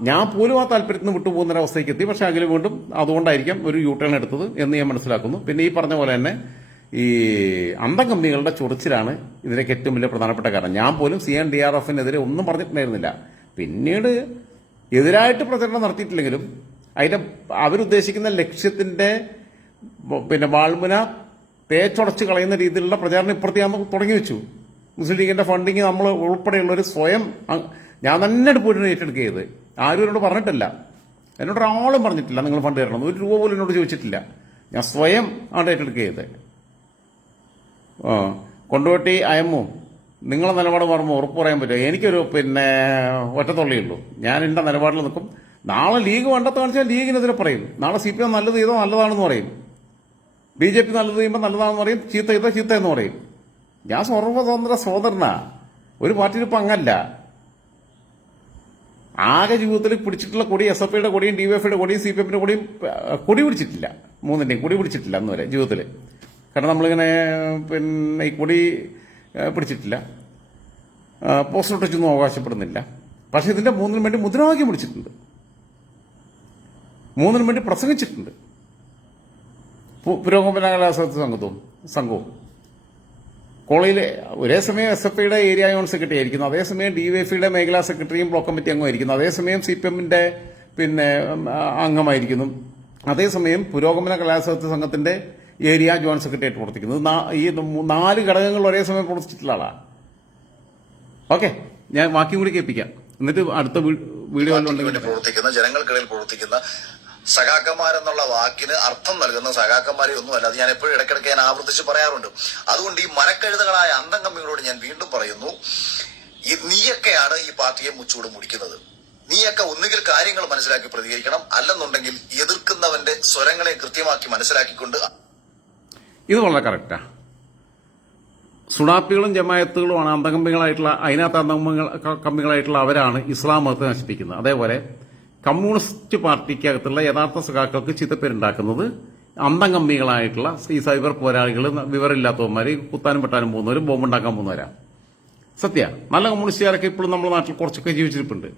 ഞാൻ പോലും ആ താല്പര്യത്തിൽ നിന്ന് വിട്ടുപോകുന്ന ഒരവസ്ഥയ്ക്ക് എത്തി. പക്ഷെ അഖിൽ വീണ്ടും അതുകൊണ്ടായിരിക്കാം ഒരു യൂട്ടേൺ എടുത്തത് എന്ന് ഞാൻ മനസ്സിലാക്കുന്നു. പിന്നെ ഈ പറഞ്ഞ പോലെ തന്നെ ഈ അന്തംകമ്മികളുടെ ചൊറിച്ചിലാണ് ഇതിലേക്ക് ഏറ്റവും വലിയ പ്രധാനപ്പെട്ട കാരണം. ഞാൻ പോലും CNDRF-നെതിരെ ഒന്നും പറഞ്ഞിട്ടുണ്ടായിരുന്നില്ല. പിന്നീട് എതിരായിട്ട് പ്രചരണം നടത്തിയിട്ടില്ലെങ്കിലും അതിന്റെ അവരുദ്ദേശിക്കുന്ന ലക്ഷ്യത്തിന്റെ വാൾമുന തേച്ചുടച്ച് കളയുന്ന രീതിയിലുള്ള പ്രചാരണം ഇപ്പുറത്ത് ഞാൻ തുടങ്ങി വെച്ചു. മുസ്ലിം ലീഗിന്റെ ഫണ്ടിങ് നമ്മൾ ഉൾപ്പെടെയുള്ളവർ സ്വയം ഞാൻ തന്നെ പോയിട്ട് ഏറ്റെടുക്കുക ചെയ്ത്. ആരും എന്നോട് പറഞ്ഞിട്ടില്ല, എന്നോട് ഒരാളും പറഞ്ഞിട്ടില്ല നിങ്ങൾ ഫണ്ട് തരണം, 1 രൂപ പോലും എന്നോട് ചോദിച്ചിട്ടില്ല. ഞാൻ സ്വയം ആണ് ഏറ്റെടുക്കുക ചെയ്ത്. കൊണ്ടുപോട്ടി അയമ്മു നിങ്ങളെ നിലപാട് മാറുമ്പോൾ ഉറപ്പ് പറയാൻ പറ്റുമോ? എനിക്കൊരു ഒറ്റത്തുള്ളിയുള്ളൂ. ഞാൻ എന്റെ നിലപാടിൽ നിൽക്കും. നാളെ ലീഗ് വേണ്ടത്ത് കാണിച്ചാൽ ലീഗിനെതിരെ പറയും. നാളെ CPM നല്ലത് ചെയ്തോ നല്ലതാണെന്ന് പറയും, BJP നല്ലത് ചെയ്യുമ്പോൾ നല്ലതാണെന്ന് പറയും, ചീത്ത ചെയ്തോ ചീത്ത എന്ന് പറയും. ഞാൻ സർവ്വതന്ത്ര സോദരനാ, ഒരു പാർട്ടിയിൽ ഇപ്പം അങ്ങല്ല. ആകെ ജീവിതത്തിൽ പിടിച്ചിട്ടുള്ള കൊടി SFIയുടെ കൊടിയും DYFIയുടെ കൊടിയും CPMന്റെ കൊടിയും കൊടി പിടിച്ചിട്ടില്ല. മൂന്നിന്റെയും കൊടി പിടിച്ചിട്ടില്ല അന്ന് വരെ ജീവിതത്തിൽ. കാരണം നമ്മളിങ്ങനെ പിന്നെ ഈ കൊടി പിടിച്ചിട്ടില്ല, പോസ്റ്റർ ഒട്ടിച്ചൊന്നും അവകാശപ്പെടുന്നില്ല. പക്ഷെ ഇതിന്റെ മൂന്നിനും വേണ്ടി മുദ്രാവാക്യം പിടിച്ചിട്ടുണ്ട്, മൂന്നിനും വേണ്ടി പ്രസംഗിച്ചിട്ടുണ്ട്. പുരോഗമന സംഘവും കോളേജിലെ ഒരേ സമയം SFIയുടെ ഏരിയ യൂണിറ്റ് സെക്രട്ടറി ആയിരിക്കുന്നു, അതേസമയം DYFIയുടെ മേഖലാ സെക്രട്ടറിയും ബ്ലോക്ക് കമ്മിറ്റി അംഗമായിരിക്കുന്നു, അതേസമയം CPMന്റെ പിന്നെ അംഗമായിരിക്കുന്നു, അതേസമയം പുരോഗമന കലാസാഹിത്യ സംഘത്തിന്റെ ഏരിയ ജോയിന്റ് സെക്രട്ടറി ആയിട്ട് പ്രവർത്തിക്കുന്നത്. ഈ 4 ഘടകങ്ങൾ ഒരേ സമയം പ്രവർത്തിച്ചിട്ടുള്ള ആളാണ്. ഓക്കെ, ഞാൻ ബാക്കി കൂടി കേൾപ്പിക്കാം, എന്നിട്ട് അടുത്ത വീഡിയോ പ്രവർത്തിക്കുന്ന ജനങ്ങൾക്കിടയിൽ പ്രവർത്തിക്കുന്ന സഖാക്കന്മാരെന്നുള്ള വാക്കിന് അർത്ഥം നൽകുന്ന സഖാക്കന്മാരെ ഒന്നുമല്ല. അത് ഞാൻ എപ്പോഴും ഇടയ്ക്കിടയ്ക്ക് ഞാൻ ആവർത്തിച്ച് പറയാറുണ്ട്. അതുകൊണ്ട് ഈ മനക്കഴുതകളായ അന്തംകമ്മികളോട് ഞാൻ വീണ്ടും പറയുന്നു, നീയൊക്കെയാണ് ഈ പാർട്ടിയെ മുച്ചൂട് മുടിക്കുന്നത്. നീയൊക്കെ ഒന്നുകിൽ കാര്യങ്ങൾ മനസ്സിലാക്കി പ്രതികരിക്കണം, അല്ലെന്നുണ്ടെങ്കിൽ എതിർക്കുന്നവന്റെ സ്വരങ്ങളെ കൃത്യമാക്കി മനസ്സിലാക്കിക്കൊണ്ട്. ഇത് വളരെ കറക്റ്റാ. സുഡാപ്പികളും ജമായത്തുകളുമാണ് അന്തകമ്പികളായിട്ടുള്ള, അതിനകത്ത് അന്തകമ്പികളായിട്ടുള്ള അവരാണ് ഇസ്ലാം മതത്തെ നശിപ്പിക്കുന്നത്. അതേപോലെ കമ്മ്യൂണിസ്റ്റ് പാർട്ടിക്കകത്തുള്ള യഥാർത്ഥ സഖാക്കൾക്ക് ചിത്തപ്പേരുണ്ടാക്കുന്നത് അന്തംകമ്പികളായിട്ടുള്ള ഈ സൈബർ പോരാളികൾ, വിവരമില്ലാത്തവന്മാർ, കുത്താനും പെട്ടാനും പോകുന്നവരും ബോംബുണ്ടാക്കാൻ പോകുന്നവരാ. സത്യ നല്ല കമ്മ്യൂണിസ്റ്റുകാരൊക്കെ ഇപ്പോഴും നമ്മുടെ നാട്ടിൽ കുറച്ചൊക്കെ ജീവിച്ചിരിപ്പുണ്ട്.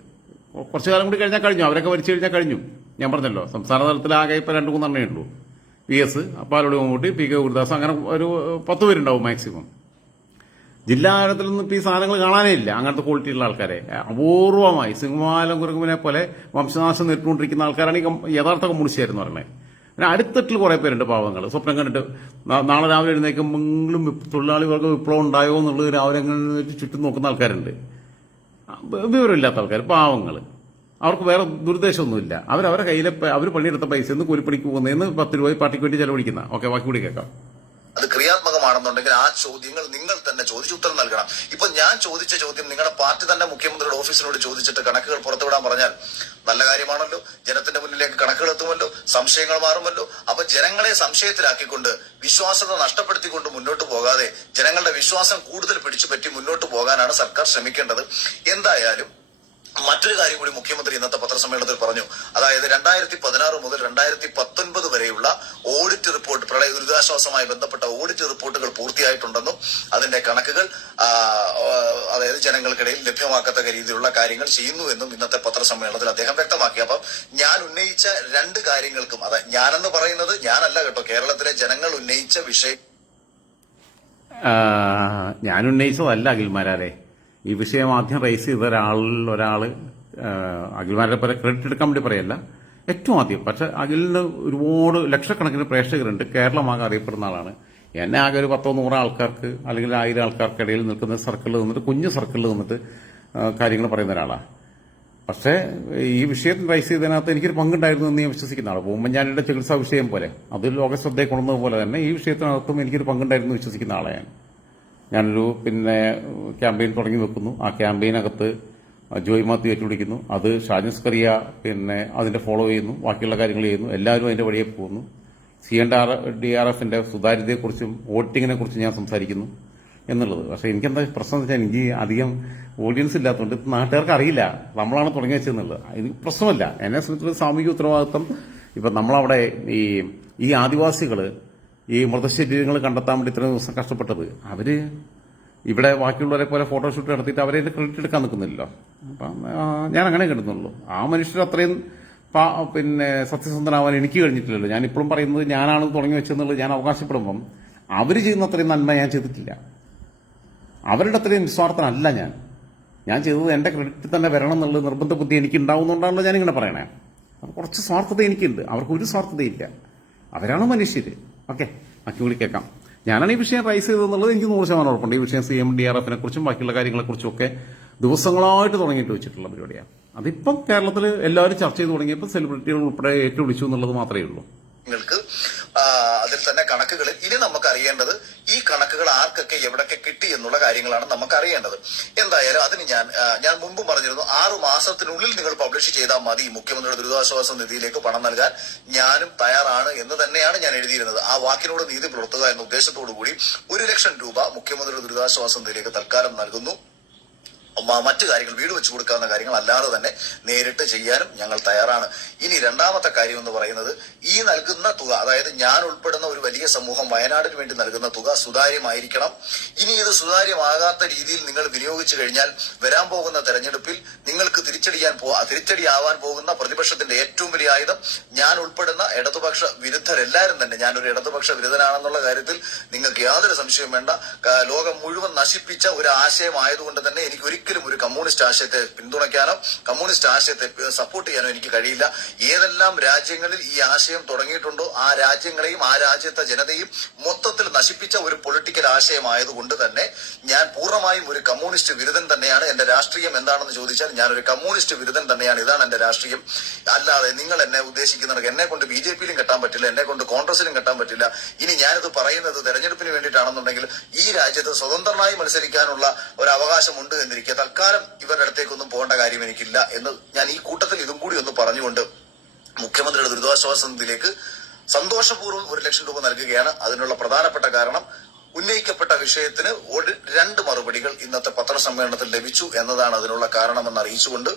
കുറച്ചു കാലം കൂടി കഴിഞ്ഞാൽ കഴിഞ്ഞു, അവരൊക്കെ ഭരിച്ചു കഴിഞ്ഞാൽ കഴിഞ്ഞു. ഞാൻ പറഞ്ഞല്ലോ, സംസ്ഥാന തലത്തിൽ ആകെ ഇപ്പൊ 2-3 എണ്ണേ ഉള്ളൂ. VS, പാലോട് മമ്മൂട്ടി, PK ഗുരുദാസ്, അങ്ങനെ ഒരു 10 പേരുണ്ടാവും മാക്സിമം. ജില്ലാ തലത്തിലൊന്നും ഇപ്പൊ ഈ സാധനങ്ങൾ കാണാനേ ഇല്ല, അങ്ങനത്തെ ക്വാളിറ്റിയുള്ള ആൾക്കാരെ. അപൂർവമായി സിംഹവാലം കുറുകുവിനെ പോലെ വംശനാശം നേരിട്ടുകൊണ്ടിരിക്കുന്ന ആൾക്കാരാണ് ഈ യഥാർത്ഥ കമ്മ്യൂണിസ്റ്റുകാരെന്ന് പറയുന്നത്. പിന്നെ അടുത്തിട്ടിൽ കുറെ പേരുണ്ട് പാവങ്ങൾ, സ്വപ്നം കണ്ടിട്ട് നാളെ രാവിലെ എഴുന്നേക്കുമ്പോഴും തൊഴിലാളികൾക്ക് വിപ്ലവം ഉണ്ടായോ എന്നുള്ളത് രാവിലെ ചുറ്റും നോക്കുന്ന ആൾക്കാരുണ്ട്. വിവരമില്ലാത്ത ആൾക്കാർ, പാവങ്ങൾ. അവർക്ക് വേറെ ദുരുദ്ദേശമൊന്നുമില്ല. അവരവരെ കയ്യിലെ അവർ പണിയെടുത്ത പൈസ ഒന്ന് കൂലിപ്പണിക്ക് പോകുന്നതെന്ന് 10 രൂപ പാർട്ടിക്ക് വേണ്ടി ചെലവഴിക്കുന്ന. ഓക്കെ, ബാക്കി കൂടി കേൾക്കാം. അത് ക്രിയാത്മകമാണെന്നുണ്ടെങ്കിൽ ആ ചോദ്യങ്ങൾ നിങ്ങൾ തന്നെ ചോദിച്ച് ഉത്തരം നൽകണം. ഇപ്പൊ ഞാൻ ചോദിച്ച ചോദ്യം നിങ്ങളുടെ പാർട്ടി തന്നെ മുഖ്യമന്ത്രിയുടെ ഓഫീസിനോട് ചോദിച്ചിട്ട് കണക്കുകൾ പുറത്തുവിടാൻ പറഞ്ഞാൽ നല്ല കാര്യമാണല്ലോ. ജനത്തിന്റെ മുന്നിലേക്ക് കണക്കുകൾ എത്തുമല്ലോ, സംശയങ്ങൾ മാറുമല്ലോ. അപ്പൊ ജനങ്ങളെ സംശയത്തിലാക്കിക്കൊണ്ട് വിശ്വാസത നഷ്ടപ്പെടുത്തിക്കൊണ്ട് മുന്നോട്ട് പോകാതെ ജനങ്ങളുടെ വിശ്വാസം കൂടുതൽ പിടിച്ചുപറ്റി മുന്നോട്ട് പോകാനാണ് സർക്കാർ ശ്രമിക്കേണ്ടത്. എന്തായാലും മറ്റൊരു കാര്യം കൂടി മുഖ്യമന്ത്രി ഇന്നത്തെ പത്രസമ്മേളനത്തിൽ പറഞ്ഞു. അതായത് 2016 മുതൽ 2019 വരെയുള്ള ഓഡിറ്റ് റിപ്പോർട്ട്, പ്രളയ ദുരിതാശ്വാസവുമായി ബന്ധപ്പെട്ട ഓഡിറ്റ് റിപ്പോർട്ടുകൾ പൂർത്തിയായിട്ടുണ്ടെന്നും അതിന്റെ കണക്കുകൾ അതായത് ജനങ്ങൾക്കിടയിൽ ലഭ്യമാക്കത്തക്ക രീതിയിലുള്ള കാര്യങ്ങൾ ചെയ്യുന്നുവെന്നും ഇന്നത്തെ പത്രസമ്മേളനത്തിൽ അദ്ദേഹം വ്യക്തമാക്കി. അപ്പം ഞാൻ ഉന്നയിച്ച 2 കാര്യങ്ങൾക്കും, അതായത് ഞാനെന്ന് പറയുന്നത് ഞാനല്ല കേട്ടോ, കേരളത്തിലെ ജനങ്ങൾ ഉന്നയിച്ച വിഷയം ഞാൻ ഉന്നയിച്ചതല്ല അഖിൽമാരെ. ഈ വിഷയം ആദ്യം റൈസ് ചെയ്ത ഒരാള് അഖിൽമാരുടെ പോലെ ക്രെഡിറ്റ് എടുക്കാൻ വേണ്ടി പറയല്ല, ഏറ്റവും ആദ്യം. പക്ഷെ അഖിലിന് ഒരുപാട് ലക്ഷക്കണക്കിന് പ്രേക്ഷകരുണ്ട്, കേരളമാകെ അറിയപ്പെടുന്ന ആളാണ്. എന്നെ ആകെ ഒരു 10-100 ആൾക്കാർക്ക് അല്ലെങ്കിൽ 1000 ആൾക്കാർക്കിടയിൽ നിൽക്കുന്ന സർക്കിളിൽ നിന്നിട്ട്, കുഞ്ഞു സർക്കിളിൽ നിന്നിട്ട് കാര്യങ്ങൾ പറയുന്ന ഒരാളാണ്. പക്ഷേ ഈ വിഷയം റൈസ് ചെയ്തതിനകത്ത് എനിക്കൊരു പങ്കുണ്ടായിരുന്നു എന്ന് ഞാൻ വിശ്വസിക്കുന്ന ആളാണ്. ഉമ്മൻചാണ്ടിയുടെ ചികിത്സാ വിഷയം പോലെ, അത് ലോകശ്രദ്ധയെ കൊണ്ടുവന്നതുപോലെ തന്നെ ഈ വിഷയത്തിനകത്തും എനിക്കൊരു പങ്കുണ്ടായിരുന്നു വിശ്വസിക്കുന്ന ആളെയാണ്. ഞാനൊരു ക്യാമ്പയിൻ തുടങ്ങി വെക്കുന്നു. ആ ക്യാമ്പയിനകത്ത് ജോയ് മാത്യു ഏറ്റുപിടിക്കുന്നു, അത് ഷാജിൻ സ്കറിയ അതിന്റെ ഫോളോ ചെയ്യുന്നു, ബാക്കിയുള്ള കാര്യങ്ങൾ ചെയ്യുന്നു, എല്ലാവരും അതിന്റെ വഴിയെ പോകുന്നു. CNDRFന്റെ സുതാര്യതയെക്കുറിച്ചും വോട്ടിങ്ങിനെ കുറിച്ചും ഞാൻ സംസാരിക്കുന്നു എന്നുള്ളത്. പക്ഷെ എനിക്കെന്താ പ്രശ്നം എന്ന് വെച്ചാൽ, എനിക്ക് അധികം ഓഡിയൻസ് ഇല്ലാത്തതുകൊണ്ട് നാട്ടുകാർക്ക് അറിയില്ല നമ്മളാണ് തുടങ്ങി വെച്ചതെന്നുള്ളത്. ഇത് പ്രശ്നമല്ല. എന്നെ സംബന്ധിച്ചിടത്തോളം സാമൂഹിക ഉത്തരവാദിത്വം. ഇപ്പൊ നമ്മളവിടെ ഈ ആദിവാസികള് ഈ മൃതശരീരങ്ങൾ കണ്ടെത്താൻ വേണ്ടി ഇത്രയും ദിവസം കഷ്ടപ്പെട്ടത്, അവര് ഇവിടെ ബാക്കിയുള്ളവരെ പോലെ ഫോട്ടോഷൂട്ട് നടത്തിയിട്ട് അവരെ ക്രെഡിറ്റ് എടുക്കാൻ നിൽക്കുന്നില്ലല്ലോ. അപ്പം ഞാൻ അങ്ങനെ കിട്ടുന്നുള്ളൂ. ആ മനുഷ്യർ അത്രയും സത്യസന്ധനാവാൻ എനിക്ക് കഴിഞ്ഞിട്ടില്ലല്ലോ. ഞാൻ ഇപ്പോഴും പറയുന്നത് ഞാനാണ് തുടങ്ങി വെച്ചെന്നുള്ളത് ഞാൻ അവകാശപ്പെടുമ്പം അവർ ചെയ്യുന്ന അത്രയും നന്മ ഞാൻ ചെയ്തിട്ടില്ല. അവരുടെ അത്രയും നിസ്വാർത്ഥനല്ല ഞാൻ ചെയ്തത്. എന്റെ ക്രെഡിറ്റ് തന്നെ വരണം എന്നുള്ള നിർബന്ധ ബുദ്ധി എനിക്ക് ഉണ്ടാവുന്നതുകൊണ്ടാണല്ലോ ഞാനിങ്ങനെ പറയണേ. അപ്പം കുറച്ച് സ്വാർത്ഥത എനിക്കുണ്ട്, അവർക്ക് ഒരു സ്വാർത്ഥതയില്ല. അവരാണ് മനുഷ്യര്. ഓക്കെ, ബാക്കി കൂടി കേൾക്കാം. ഞാനാണ് ഈ വിഷയം റൈസ് ചെയ്തതെന്നുള്ളത് എനിക്ക് 100% ഉറപ്പുണ്ട്. ഈ വിഷയം CNDRFനെ കുറിച്ചും ബാക്കിയുള്ള കാര്യങ്ങളെക്കുറിച്ചും ഒക്കെ ദിവസങ്ങളായിട്ട് തുടങ്ങിയിട്ട് വെച്ചിട്ടുള്ള പരിപാടിയാണ്. അതിപ്പം കേരളത്തിൽ എല്ലാവരും ചർച്ച ചെയ്ത് തുടങ്ങിയപ്പോൾ സെലിബ്രിറ്റികൾ ഉൾപ്പെടെ ഏറ്റുവിളിച്ചു എന്നുള്ളത് മാത്രമേ ഉള്ളൂ. അതിൽ തന്നെ കണക്കുകളിൽ ഇനി നമുക്ക് അറിയേണ്ടത് ഈ കണക്കുകൾ ആർക്കൊക്കെ എവിടൊക്കെ കിട്ടി എന്നുള്ള കാര്യങ്ങളാണ് നമുക്ക് അറിയേണ്ടത്. എന്തായാലും അതിന് ഞാൻ മുമ്പ് പറഞ്ഞിരുന്നു, 6 മാസത്തിനുള്ളിൽ നിങ്ങൾ പബ്ലിഷ് ചെയ്താൽ മതി മുഖ്യമന്ത്രിയുടെ ദുരിതാശ്വാസ നിധിയിലേക്ക് പണം നൽകാൻ ഞാനും തയ്യാറാണ് എന്ന് തന്നെയാണ് ഞാൻ എഴുതിയിരുന്നത്. ആ വാക്കിനോട് നീതി പുലർത്തുക എന്ന ഉദ്ദേശത്തോടു കൂടി 1 ലക്ഷം രൂപ മുഖ്യമന്ത്രിയുടെ ദുരിതാശ്വാസ നിധിയിലേക്ക് തൽക്കാലം നൽകുന്നു. മറ്റു കാര്യങ്ങൾ വീട് വെച്ച് കൊടുക്കാവുന്ന കാര്യങ്ങൾ അല്ലാതെ തന്നെ നേരിട്ട് ചെയ്യാനും ഞങ്ങൾ തയ്യാറാണ്. ഇനി രണ്ടാമത്തെ കാര്യം എന്ന് പറയുന്നത്, ഈ നൽകുന്ന തുക, അതായത് ഞാൻ ഉൾപ്പെടുന്ന ഒരു വലിയ സമൂഹം വയനാടിന് വേണ്ടി നൽകുന്ന തുക സുതാര്യമായിരിക്കണം. ഇനി ഇത് സുതാര്യമാകാത്ത രീതിയിൽ നിങ്ങൾ വിനിയോഗിച്ചു കഴിഞ്ഞാൽ വരാൻ പോകുന്ന തെരഞ്ഞെടുപ്പിൽ നിങ്ങൾക്ക് തിരിച്ചടിയാവാൻ പോകുന്ന പ്രതിപക്ഷത്തിന്റെ ഏറ്റവും വലിയ ആയുധം ഞാൻ ഉൾപ്പെടുന്ന ഇടതുപക്ഷ വിരുദ്ധരെല്ലാവരും തന്നെ, ഞാനൊരു ഇടതുപക്ഷ വിരുദ്ധനാണെന്നുള്ള കാര്യത്തിൽ നിങ്ങൾക്ക് യാതൊരു സംശയവും വേണ്ട. ലോകം മുഴുവൻ നശിപ്പിച്ച ഒരു ആശയമായതുകൊണ്ട് തന്നെ എനിക്ക് ഒരിക്കലും ഒരു കമ്മ്യൂണിസ്റ്റ് ആശയത്തെ പിന്തുണയ്ക്കാനോ കമ്മ്യൂണിസ്റ്റ് ആശയത്തെ സപ്പോർട്ട് ചെയ്യാനോ എനിക്ക് കഴിയില്ല. ഏതെല്ലാം രാജ്യങ്ങളിൽ ഈ ആശയം തുടങ്ങിയിട്ടുണ്ടോ ആ രാജ്യങ്ങളെയും ആ രാജ്യത്തെ ജനതയും മൊത്തത്തിൽ നശിപ്പിച്ച ഒരു പൊളിറ്റിക്കൽ ആശയമായതുകൊണ്ട് തന്നെ ഞാൻ പൂർണ്ണമായും ഒരു കമ്മ്യൂണിസ്റ്റ് വിരുദ്ധൻ തന്നെയാണ്. എന്റെ രാഷ്ട്രീയം എന്താണെന്ന് ചോദിച്ചാൽ ഞാനൊരു കമ്മ്യൂണിസ്റ്റ് വിരുദ്ധൻ തന്നെയാണ്. ഇതാണ് എന്റെ രാഷ്ട്രീയം. അല്ലാതെ നിങ്ങൾ എന്നെ ഉദ്ദേശിക്കുന്നത് എന്നെ കൊണ്ട് BJP-യിലും കെട്ടാൻ പറ്റില്ല, എന്നെ കൊണ്ട് കോൺഗ്രസിലും കെട്ടാൻ പറ്റില്ല. ഇനി ഞാനിത് പറയുന്നത് തെരഞ്ഞെടുപ്പിന് വേണ്ടിയിട്ടാണെന്നുണ്ടെങ്കിൽ ഈ രാജ്യത്ത് സ്വതന്ത്രമായി മത്സരിക്കാനുള്ള ഒരു അവകാശമുണ്ട് എന്നിരിക്കെ തൽക്കാലം ഇവരുടെ അടുത്തേക്കൊന്നും പോകേണ്ട കാര്യം എനിക്കില്ല എന്ന് ഞാൻ ഈ കൂട്ടത്തിൽ ഇതും കൂടി ഒന്ന് പറഞ്ഞുകൊണ്ട് മുഖ്യമന്ത്രിയുടെ ദുരിതാശ്വാസ നിധിയിലേക്ക് സന്തോഷപൂർവ്വം 1 ലക്ഷം രൂപ നൽകുകയാണ്. അതിനുള്ള പ്രധാനപ്പെട്ട കാരണം ഉന്നയിക്കപ്പെട്ട വിഷയത്തിന് 2 മറുപടികൾ ഇന്നത്തെ പത്രസമ്മേളനത്തിൽ ലഭിച്ചു എന്നതാണ് അതിനുള്ള കാരണമെന്ന് അറിയിച്ചുകൊണ്ട്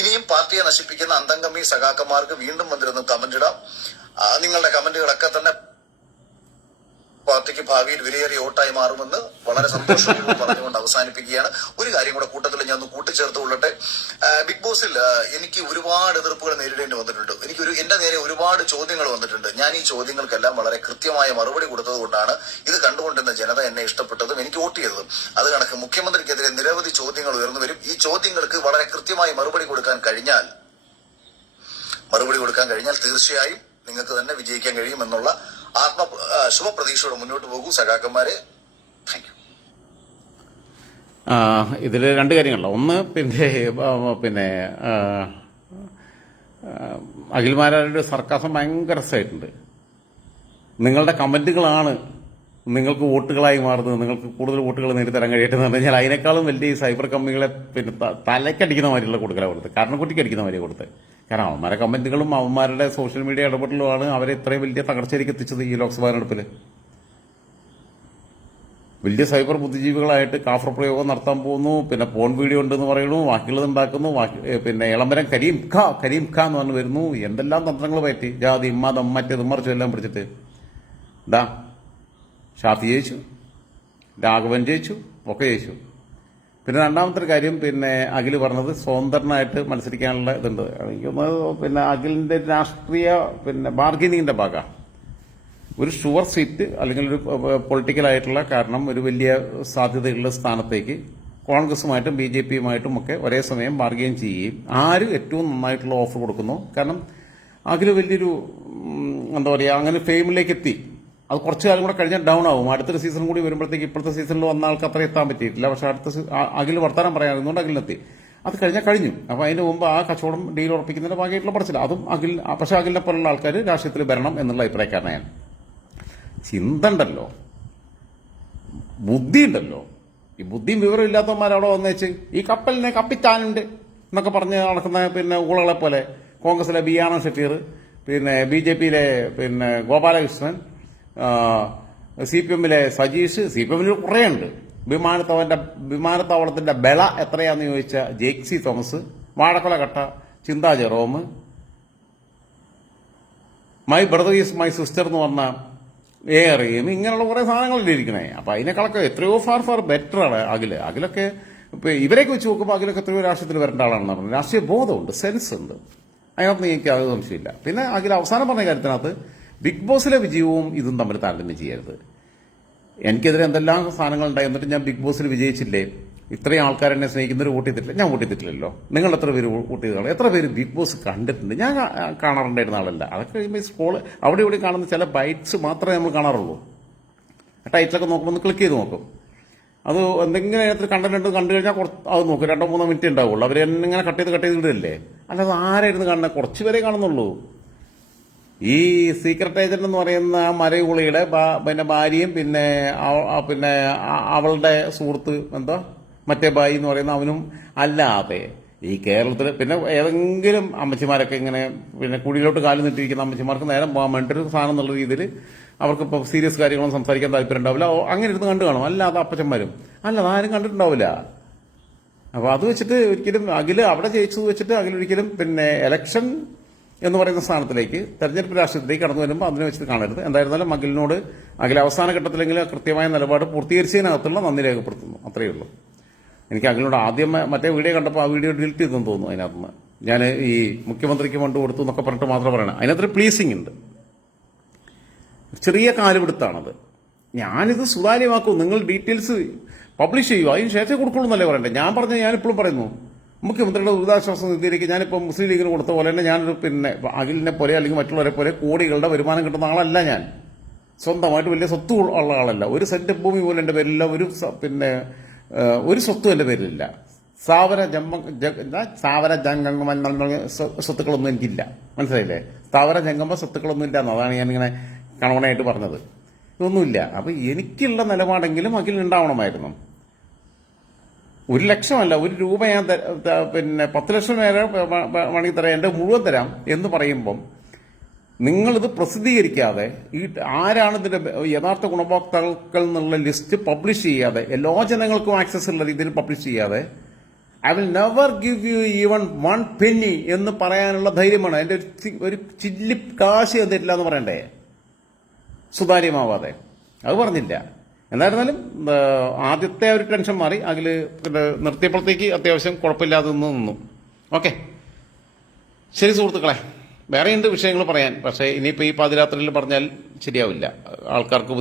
ഇനിയും പാർട്ടിയെ നശിപ്പിക്കുന്ന അന്തംഗമി സഖാക്കന്മാർക്ക് വീണ്ടും വന്നിരുന്ന് കമന്റ് ഇടാം. നിങ്ങളുടെ കമന്റുകളൊക്കെ തന്നെ പാർട്ടിക്ക് ഭാവിയിൽ വിലയേറിയ വോട്ടായി മാറുമെന്ന് വളരെ സന്തോഷപൂർവ്വം പറഞ്ഞുകൊണ്ട് അവസാനിപ്പിക്കുകയാണ്. ഒരു കാര്യം കൂടെ കൂട്ടത്തിൽ ഞാൻ ഒന്ന് കൂട്ടിച്ചേർത്ത് കൊള്ളട്ടെ. ബിഗ് ബോസിൽ എനിക്ക് ഒരുപാട് എതിർപ്പുകൾ നേരിടേണ്ടി വന്നിട്ടുണ്ട്. എന്റെ നേരെ ഒരുപാട് ചോദ്യങ്ങൾ വന്നിട്ടുണ്ട്. ഞാൻ ഈ ചോദ്യങ്ങൾക്കെല്ലാം വളരെ കൃത്യമായ മറുപടി കൊടുത്തത് കൊണ്ടാണ് ഇത് കണ്ടുകൊണ്ടിരുന്ന ജനത എന്നെ ഇഷ്ടപ്പെട്ടതും എനിക്ക് വോട്ട് ചെയ്തതും. അത് കണക്ക് മുഖ്യമന്ത്രിക്കെതിരെ നിരവധി ചോദ്യങ്ങൾ ഉയർന്നു വരും. ഈ ചോദ്യങ്ങൾക്ക് വളരെ കൃത്യമായി മറുപടി കൊടുക്കാൻ കഴിഞ്ഞാൽ തീർച്ചയായും നിങ്ങൾക്ക് തന്നെ വിജയിക്കാൻ കഴിയുമെന്നുള്ള ശുഭപ്രതീക്ഷയോടെ മുന്നോട്ട് പോകൂ സഖാക്കന്മാരെ. Thank you. ഇതിൽ 2 കാര്യങ്ങളല്ല. ഒന്ന് പിന്നെ അഖിൽമാരാരുടെ സർക്കാസം ഭയങ്കര രസമായിട്ടുണ്ട്. നിങ്ങളുടെ കമന്റുകളാണ് നിങ്ങൾക്ക് വോട്ടുകളായി മാറുന്നത്, നിങ്ങൾക്ക് കൂടുതൽ വോട്ടുകൾ നേടിത്തരാൻ കഴിയട്ടെ എന്ന് പറഞ്ഞാൽ അതിനേക്കാളും വലിയ ഈ സൈബർ കമ്പികളെ തലയ്ക്കടിക്കുന്ന മാതിരിയുള്ള കൊടുക്കലാണ് കൊടുത്തത്, കാരണം കുട്ടിക്ക് അടിക്കുന്ന മാതിരി കൊടുത്തത്. കാരണം അവന്മാരുടെ കമന്റുകളും അവന്മാരുടെ സോഷ്യൽ മീഡിയ ഇടപെടലുമാണ് അവരെ ഇത്രയും വലിയ തകർച്ചയിലേക്ക് എത്തിച്ചത്. ഈ ലോക്സഭാ തെരഞ്ഞെടുപ്പിൽ വലിയ സൈബർ ബുദ്ധിജീവികളായിട്ട് കാഫർ പ്രയോഗം നടത്താൻ പോകുന്നു, പിന്നെ പോൺ വീഡിയോ ഉണ്ടെന്ന് പറയുന്നു, ബാക്കിയുള്ളത് ഉണ്ടാക്കുന്നു, പിന്നെ ഇളംബരം കരീം ഖാ എന്ന് പറഞ്ഞു വരുന്നു. എന്തെല്ലാം തന്ത്രങ്ങൾ പറ്റി, ജാതി മതം മറ്റേത് മറിച്ചും എല്ലാം പിടിച്ചിട്ട് ഷാഫി ജയിച്ചു, രാഘവൻ ജയിച്ചു, ഒക്കെ ജയിച്ചു. പിന്നെ രണ്ടാമത്തെ ഒരു കാര്യം, പിന്നെ അഖിൽ പറഞ്ഞത് സ്വതന്ത്രനായിട്ട് മത്സരിക്കാനുള്ള ഇതുണ്ട്. പിന്നെ അഖിലിന്റെ രാഷ്ട്രീയ ബാർഗനിങ്ങിന്റെ ഭാഗമാണ് ഒരു ഷുവർ സീറ്റ് അല്ലെങ്കിൽ ഒരു പൊളിറ്റിക്കലായിട്ടുള്ള, കാരണം ഒരു വലിയ സാധ്യതയുള്ള സ്ഥാനത്തേക്ക് കോൺഗ്രസുമായിട്ടും BJP-യുമായിട്ടും ഒക്കെ ഒരേ സമയം ബാർഗെയിൻ ചെയ്യുകയും ആര് ഏറ്റവും നന്നായിട്ടുള്ള ഓഫർ കൊടുക്കുന്നു. കാരണം അഖിൽ വലിയൊരു എന്താ പറയുക, അങ്ങനെ ഫെയിമിലേക്ക് എത്തി. അത് കുറച്ചു കാലം കൂടെ കഴിഞ്ഞാൽ ഡൗൺ ആവും. അടുത്തൊരു സീസൺ കൂടി വരുമ്പോഴത്തേക്ക് ഇപ്പോഴത്തെ സീസണിൽ വന്ന ആൾക്ക് അത്ര എത്താൻ പറ്റിയിട്ടില്ല. പക്ഷെ അടുത്ത അഖിൽ വർത്താനം പറയാറുണ്ട്, അഖിലിനെത്തി. അത് കഴിഞ്ഞാൽ കഴിഞ്ഞു. അപ്പൊ അതിന് മുമ്പ് ആ കച്ചവടം ഡീൽ ഉറപ്പിക്കുന്നതിന്റെ ഭാഗമായിട്ടുള്ള പറച്ചില്ല അതും അഖിൽ. പക്ഷെ അഖിലിനെ പോലുള്ള ആൾക്കാർ രാഷ്ട്രീയത്തിൽ വരണം എന്നുള്ള അഭിപ്രായക്കാരനാണ്. ചിന്ത ഉണ്ടല്ലോ, ബുദ്ധി ഉണ്ടല്ലോ. ഈ ബുദ്ധിയും വിവരം ഇല്ലാത്തവന്മാരവിടെ വന്നേച്ച് ഈ കപ്പലിനെ കപ്പിത്താനുണ്ട് എന്നൊക്കെ പറഞ്ഞ് നടക്കുന്ന പിന്നെ ഊളകളെ പോലെ കോൺഗ്രസിലെ ബിയാണ ഷെഫീർ, പിന്നെ BJP-യിലെ പിന്നെ ഗോപാലകൃഷ്ണൻ, CPM-ലെ സജീഷ്, CPM-ൽ കുറേ ഉണ്ട്. വിമാനത്താവളത്തിന്റെ ബല എത്രയാന്ന് ചോദിച്ച ജെക്സി തോമസ്, വാഴക്കൊല കട്ട ചിന്താ Jerome, my brother is my sister എന്ന് പറഞ്ഞ ഏറിയും, ഇങ്ങനെയുള്ള കുറെ സാധനങ്ങളല്ലേ ഇരിക്കണേ. അപ്പൊ അതിനേക്കാളൊക്കെ എത്രയോ ഫാർ ബെറ്ററാണ് അഖില്. അഖിലൊക്കെ ഇവരെയൊക്കെ വെച്ച് നോക്കുമ്പോൾ അഖിലൊക്കെ എത്രയോ രാഷ്ട്രീയത്തിൽ വരേണ്ട ആളാണെന്ന് പറഞ്ഞു. രാഷ്ട്രീയ ബോധമുണ്ട്, സെൻസ് ഉണ്ട്, അതിനകത്ത് എനിക്ക് അത് സംശയമില്ല. പിന്നെ അഖിൽ അവസാനം പറഞ്ഞ കാര്യത്തിനകത്ത് ബിഗ് ബോസിലെ വിജയവും ഇതും തമ്മിൽ താരതമ്യം ചെയ്യരുത്. എനിക്കെതിരെ എന്തെല്ലാം സാധനങ്ങൾ ഉണ്ടായി, എന്നിട്ട് ഞാൻ ബിഗ് ബോസിൽ വിജയിച്ചില്ലേ, ഇത്രയും ആൾക്കാർ എന്നെ സ്നേഹിക്കുന്നവർ വോട്ട് ചെയ്തിട്ടില്ല, ഞാൻ വോട്ട് ചെയ്തിട്ടില്ലല്ലോ. നിങ്ങൾ എത്ര പേര് വോട്ട് ചെയ്തതാണ്, എത്ര പേര് ബിഗ് ബോസ് കണ്ടിട്ടുണ്ട്? ഞാൻ കാണാറുണ്ടായിരുന്ന ആളല്ല. അതൊക്കെ കഴിയുമ്പോൾ സ്ക്രോൾ അവിടെ ഇവിടെ കാണുന്ന ചില ബൈറ്റ്സ് മാത്രമേ നമ്മൾ കാണാറുള്ളൂ. ടൈറ്റിലൊക്കെ നോക്കുമ്പോൾ ഒന്ന് ക്ലിക്ക് ചെയ്ത് നോക്കും. അത് എന്തെങ്കിലും അതിനകത്ത് കണ്ടന്റ് കണ്ടു കഴിഞ്ഞാൽ അത് നോക്കും, 2-3 മിനിറ്റ് ഉണ്ടാവുള്ളൂ. അവർ എങ്ങനെ കട്ട് ചെയ്ത് ഇടല്ലേ. അല്ലാതെ ആരായിരുന്നു കാണുന്നത്? കുറച്ച് പേരെ കാണുന്നുള്ളൂ. ഈ സീക്രട്ട് ഏജന്റ് എന്ന് പറയുന്ന മരയുളിയുടെ പിന്നെ ഭാര്യയും പിന്നെ അവളുടെ സുഹൃത്ത് എന്താ മറ്റേ ബായി എന്ന് പറയുന്ന അവനും അല്ലാതെ ഈ കേരളത്തിൽ പിന്നെ ഏതെങ്കിലും അമ്മച്ചിമാരൊക്കെ ഇങ്ങനെ പിന്നെ കുഴിയിലോട്ട് കാലം നിട്ടിരിക്കുന്ന അമ്മച്ചിമാർക്ക് നേരം പോകാൻ വേണ്ടിയൊരു സാധനം എന്നുള്ള രീതിയിൽ അവർക്കിപ്പോൾ സീരിയസ് കാര്യങ്ങളൊന്നും സംസാരിക്കാൻ താല്പര്യം ഉണ്ടാവില്ല. അങ്ങനെ ഇരുന്ന് കണ്ടു കാണും. അല്ലാതെ അപ്പച്ചന്മാരും അല്ലാതെ ആരും കണ്ടിട്ടുണ്ടാവില്ല. അപ്പോൾ അത് വെച്ചിട്ട് ഒരിക്കലും അഖിൽ അവിടെ ജയിച്ചത് വെച്ചിട്ട് അഖിലൊരിക്കലും പിന്നെ ഇലക്ഷൻ എന്ന് പറയുന്ന സ്ഥാനത്തിലേക്ക് തെരഞ്ഞെടുപ്പ് രാഷ്ട്രീയത്തിലേക്ക് കടന്നു വരുമ്പോൾ അതിനെ വെച്ചിട്ട് കാണരുത്. എന്തായിരുന്നാലും അഖിൽ അവസാന ഘട്ടത്തിലെങ്കിലും കൃത്യമായ നിലപാട് പൂർത്തീകരിച്ചതിനകത്തുള്ള നന്ദി രേഖപ്പെടുത്തുന്നു. അത്രയേ ഉള്ളൂ. എനിക്ക് അഖിലിനോട് ആദ്യം മറ്റേ വീഡിയോ കണ്ടപ്പോൾ ആ വീഡിയോ ഡിലീറ്റ് ചെയ്തെന്ന് തോന്നുന്നു. അതിനകത്തുനിന്ന് ഞാൻ ഈ മുഖ്യമന്ത്രിക്ക് ഫണ്ട് കൊടുത്തു എന്നൊക്കെ പറഞ്ഞിട്ട് മാത്രം പറയണം. അതിനകത്തൊരു പ്ലീസിംഗ് ഉണ്ട്. ചെറിയ കാലുപിടുത്താണത്. ഞാനിത് സുതാര്യമാക്കും, നിങ്ങൾ ഡീറ്റെയിൽസ് പബ്ലിഷ് ചെയ്യുക, അതിന് ശേഷം കൊടുക്കുള്ളൂ എന്നല്ലേ പറയണ്ടേ. ഞാനിപ്പോഴും പറയുന്നു, മുഖ്യമന്ത്രിയുടെ ദുരിതാശ്വാസ നിധിയിലേക്ക് ഞാനിപ്പോൾ മുസ്ലിം ലീഗിന് കൊടുത്ത പോലെ തന്നെ ഞാനൊരു പിന്നെ അഖിലിനെ പോലെ അല്ലെങ്കിൽ മറ്റുള്ളവരെ പോലെ കോടികളുടെ വരുമാനം കിട്ടുന്ന ആളല്ല. ഞാൻ സ്വന്തമായിട്ട് വലിയ സ്വത്ത് ഉള്ള ആളല്ല. ഒരു സെന്റ് ഭൂമി പോലും എൻ്റെ പേരിലില്ല. ഒരു സ്വത്തും എൻ്റെ പേരിലില്ല. സ്ഥാവര ജംഗമ സ്വത്തുക്കളൊന്നും എനിക്കില്ല. മനസ്സിലായില്ലേ? സ്ഥാവര ജംഗമ സ്വത്തുക്കളൊന്നും ഇല്ല എന്നതാണ് ഞാനിങ്ങനെ കണവണയായിട്ട് പറഞ്ഞത്. ഇതൊന്നുമില്ല. അപ്പൊ എനിക്കുള്ള നിലപാടെങ്കിലും അഖിൽ ഉണ്ടാവണമായിരുന്നു. 1 ലക്ഷമല്ല, 1 രൂപ ഞാൻ പിന്നെ 10 ലക്ഷം വരെ വേണമെങ്കിൽ തരാം, എൻ്റെ മുഴുവൻ തരാം എന്ന് പറയുമ്പം നിങ്ങളിത് പ്രസിദ്ധീകരിക്കാതെ ആരാണ് ഇതിന്റെ യഥാർത്ഥ ഗുണഭോക്താക്കൾ എന്നുള്ള ലിസ്റ്റ് പബ്ലിഷ് ചെയ്യാതെ, എല്ലാ ജനങ്ങൾക്കും ആക്സസ് ഉള്ള രീതിയിൽ പബ്ലിഷ് ചെയ്യാതെ, I will never give you even 1 penny എന്ന് പറയാനുള്ള ധൈര്യമാണ്. എൻ്റെ ഒരു ചില്ലി കാശ് തന്നിട്ടില്ല എന്ന് പറയണ്ടേ സുതാര്യമാവാതെ. അത് പറഞ്ഞില്ല. എന്തായിരുന്നാലും ആദ്യത്തെ ഒരു ടെൻഷൻ മാറി. അതിൽ നിർത്തിയപ്പോഴത്തേക്ക് അത്യാവശ്യം കുഴപ്പമില്ലാതെ നിന്നു. ഓക്കെ, ശരി സുഹൃത്തുക്കളെ, വേറെയുണ്ട് വിഷയങ്ങൾ പറയാൻ. പക്ഷേ ഇനിയിപ്പോൾ ഈ പാതിരാത്രിയിൽ പറഞ്ഞാൽ ശരിയാവില്ല, ആൾക്കാർക്ക്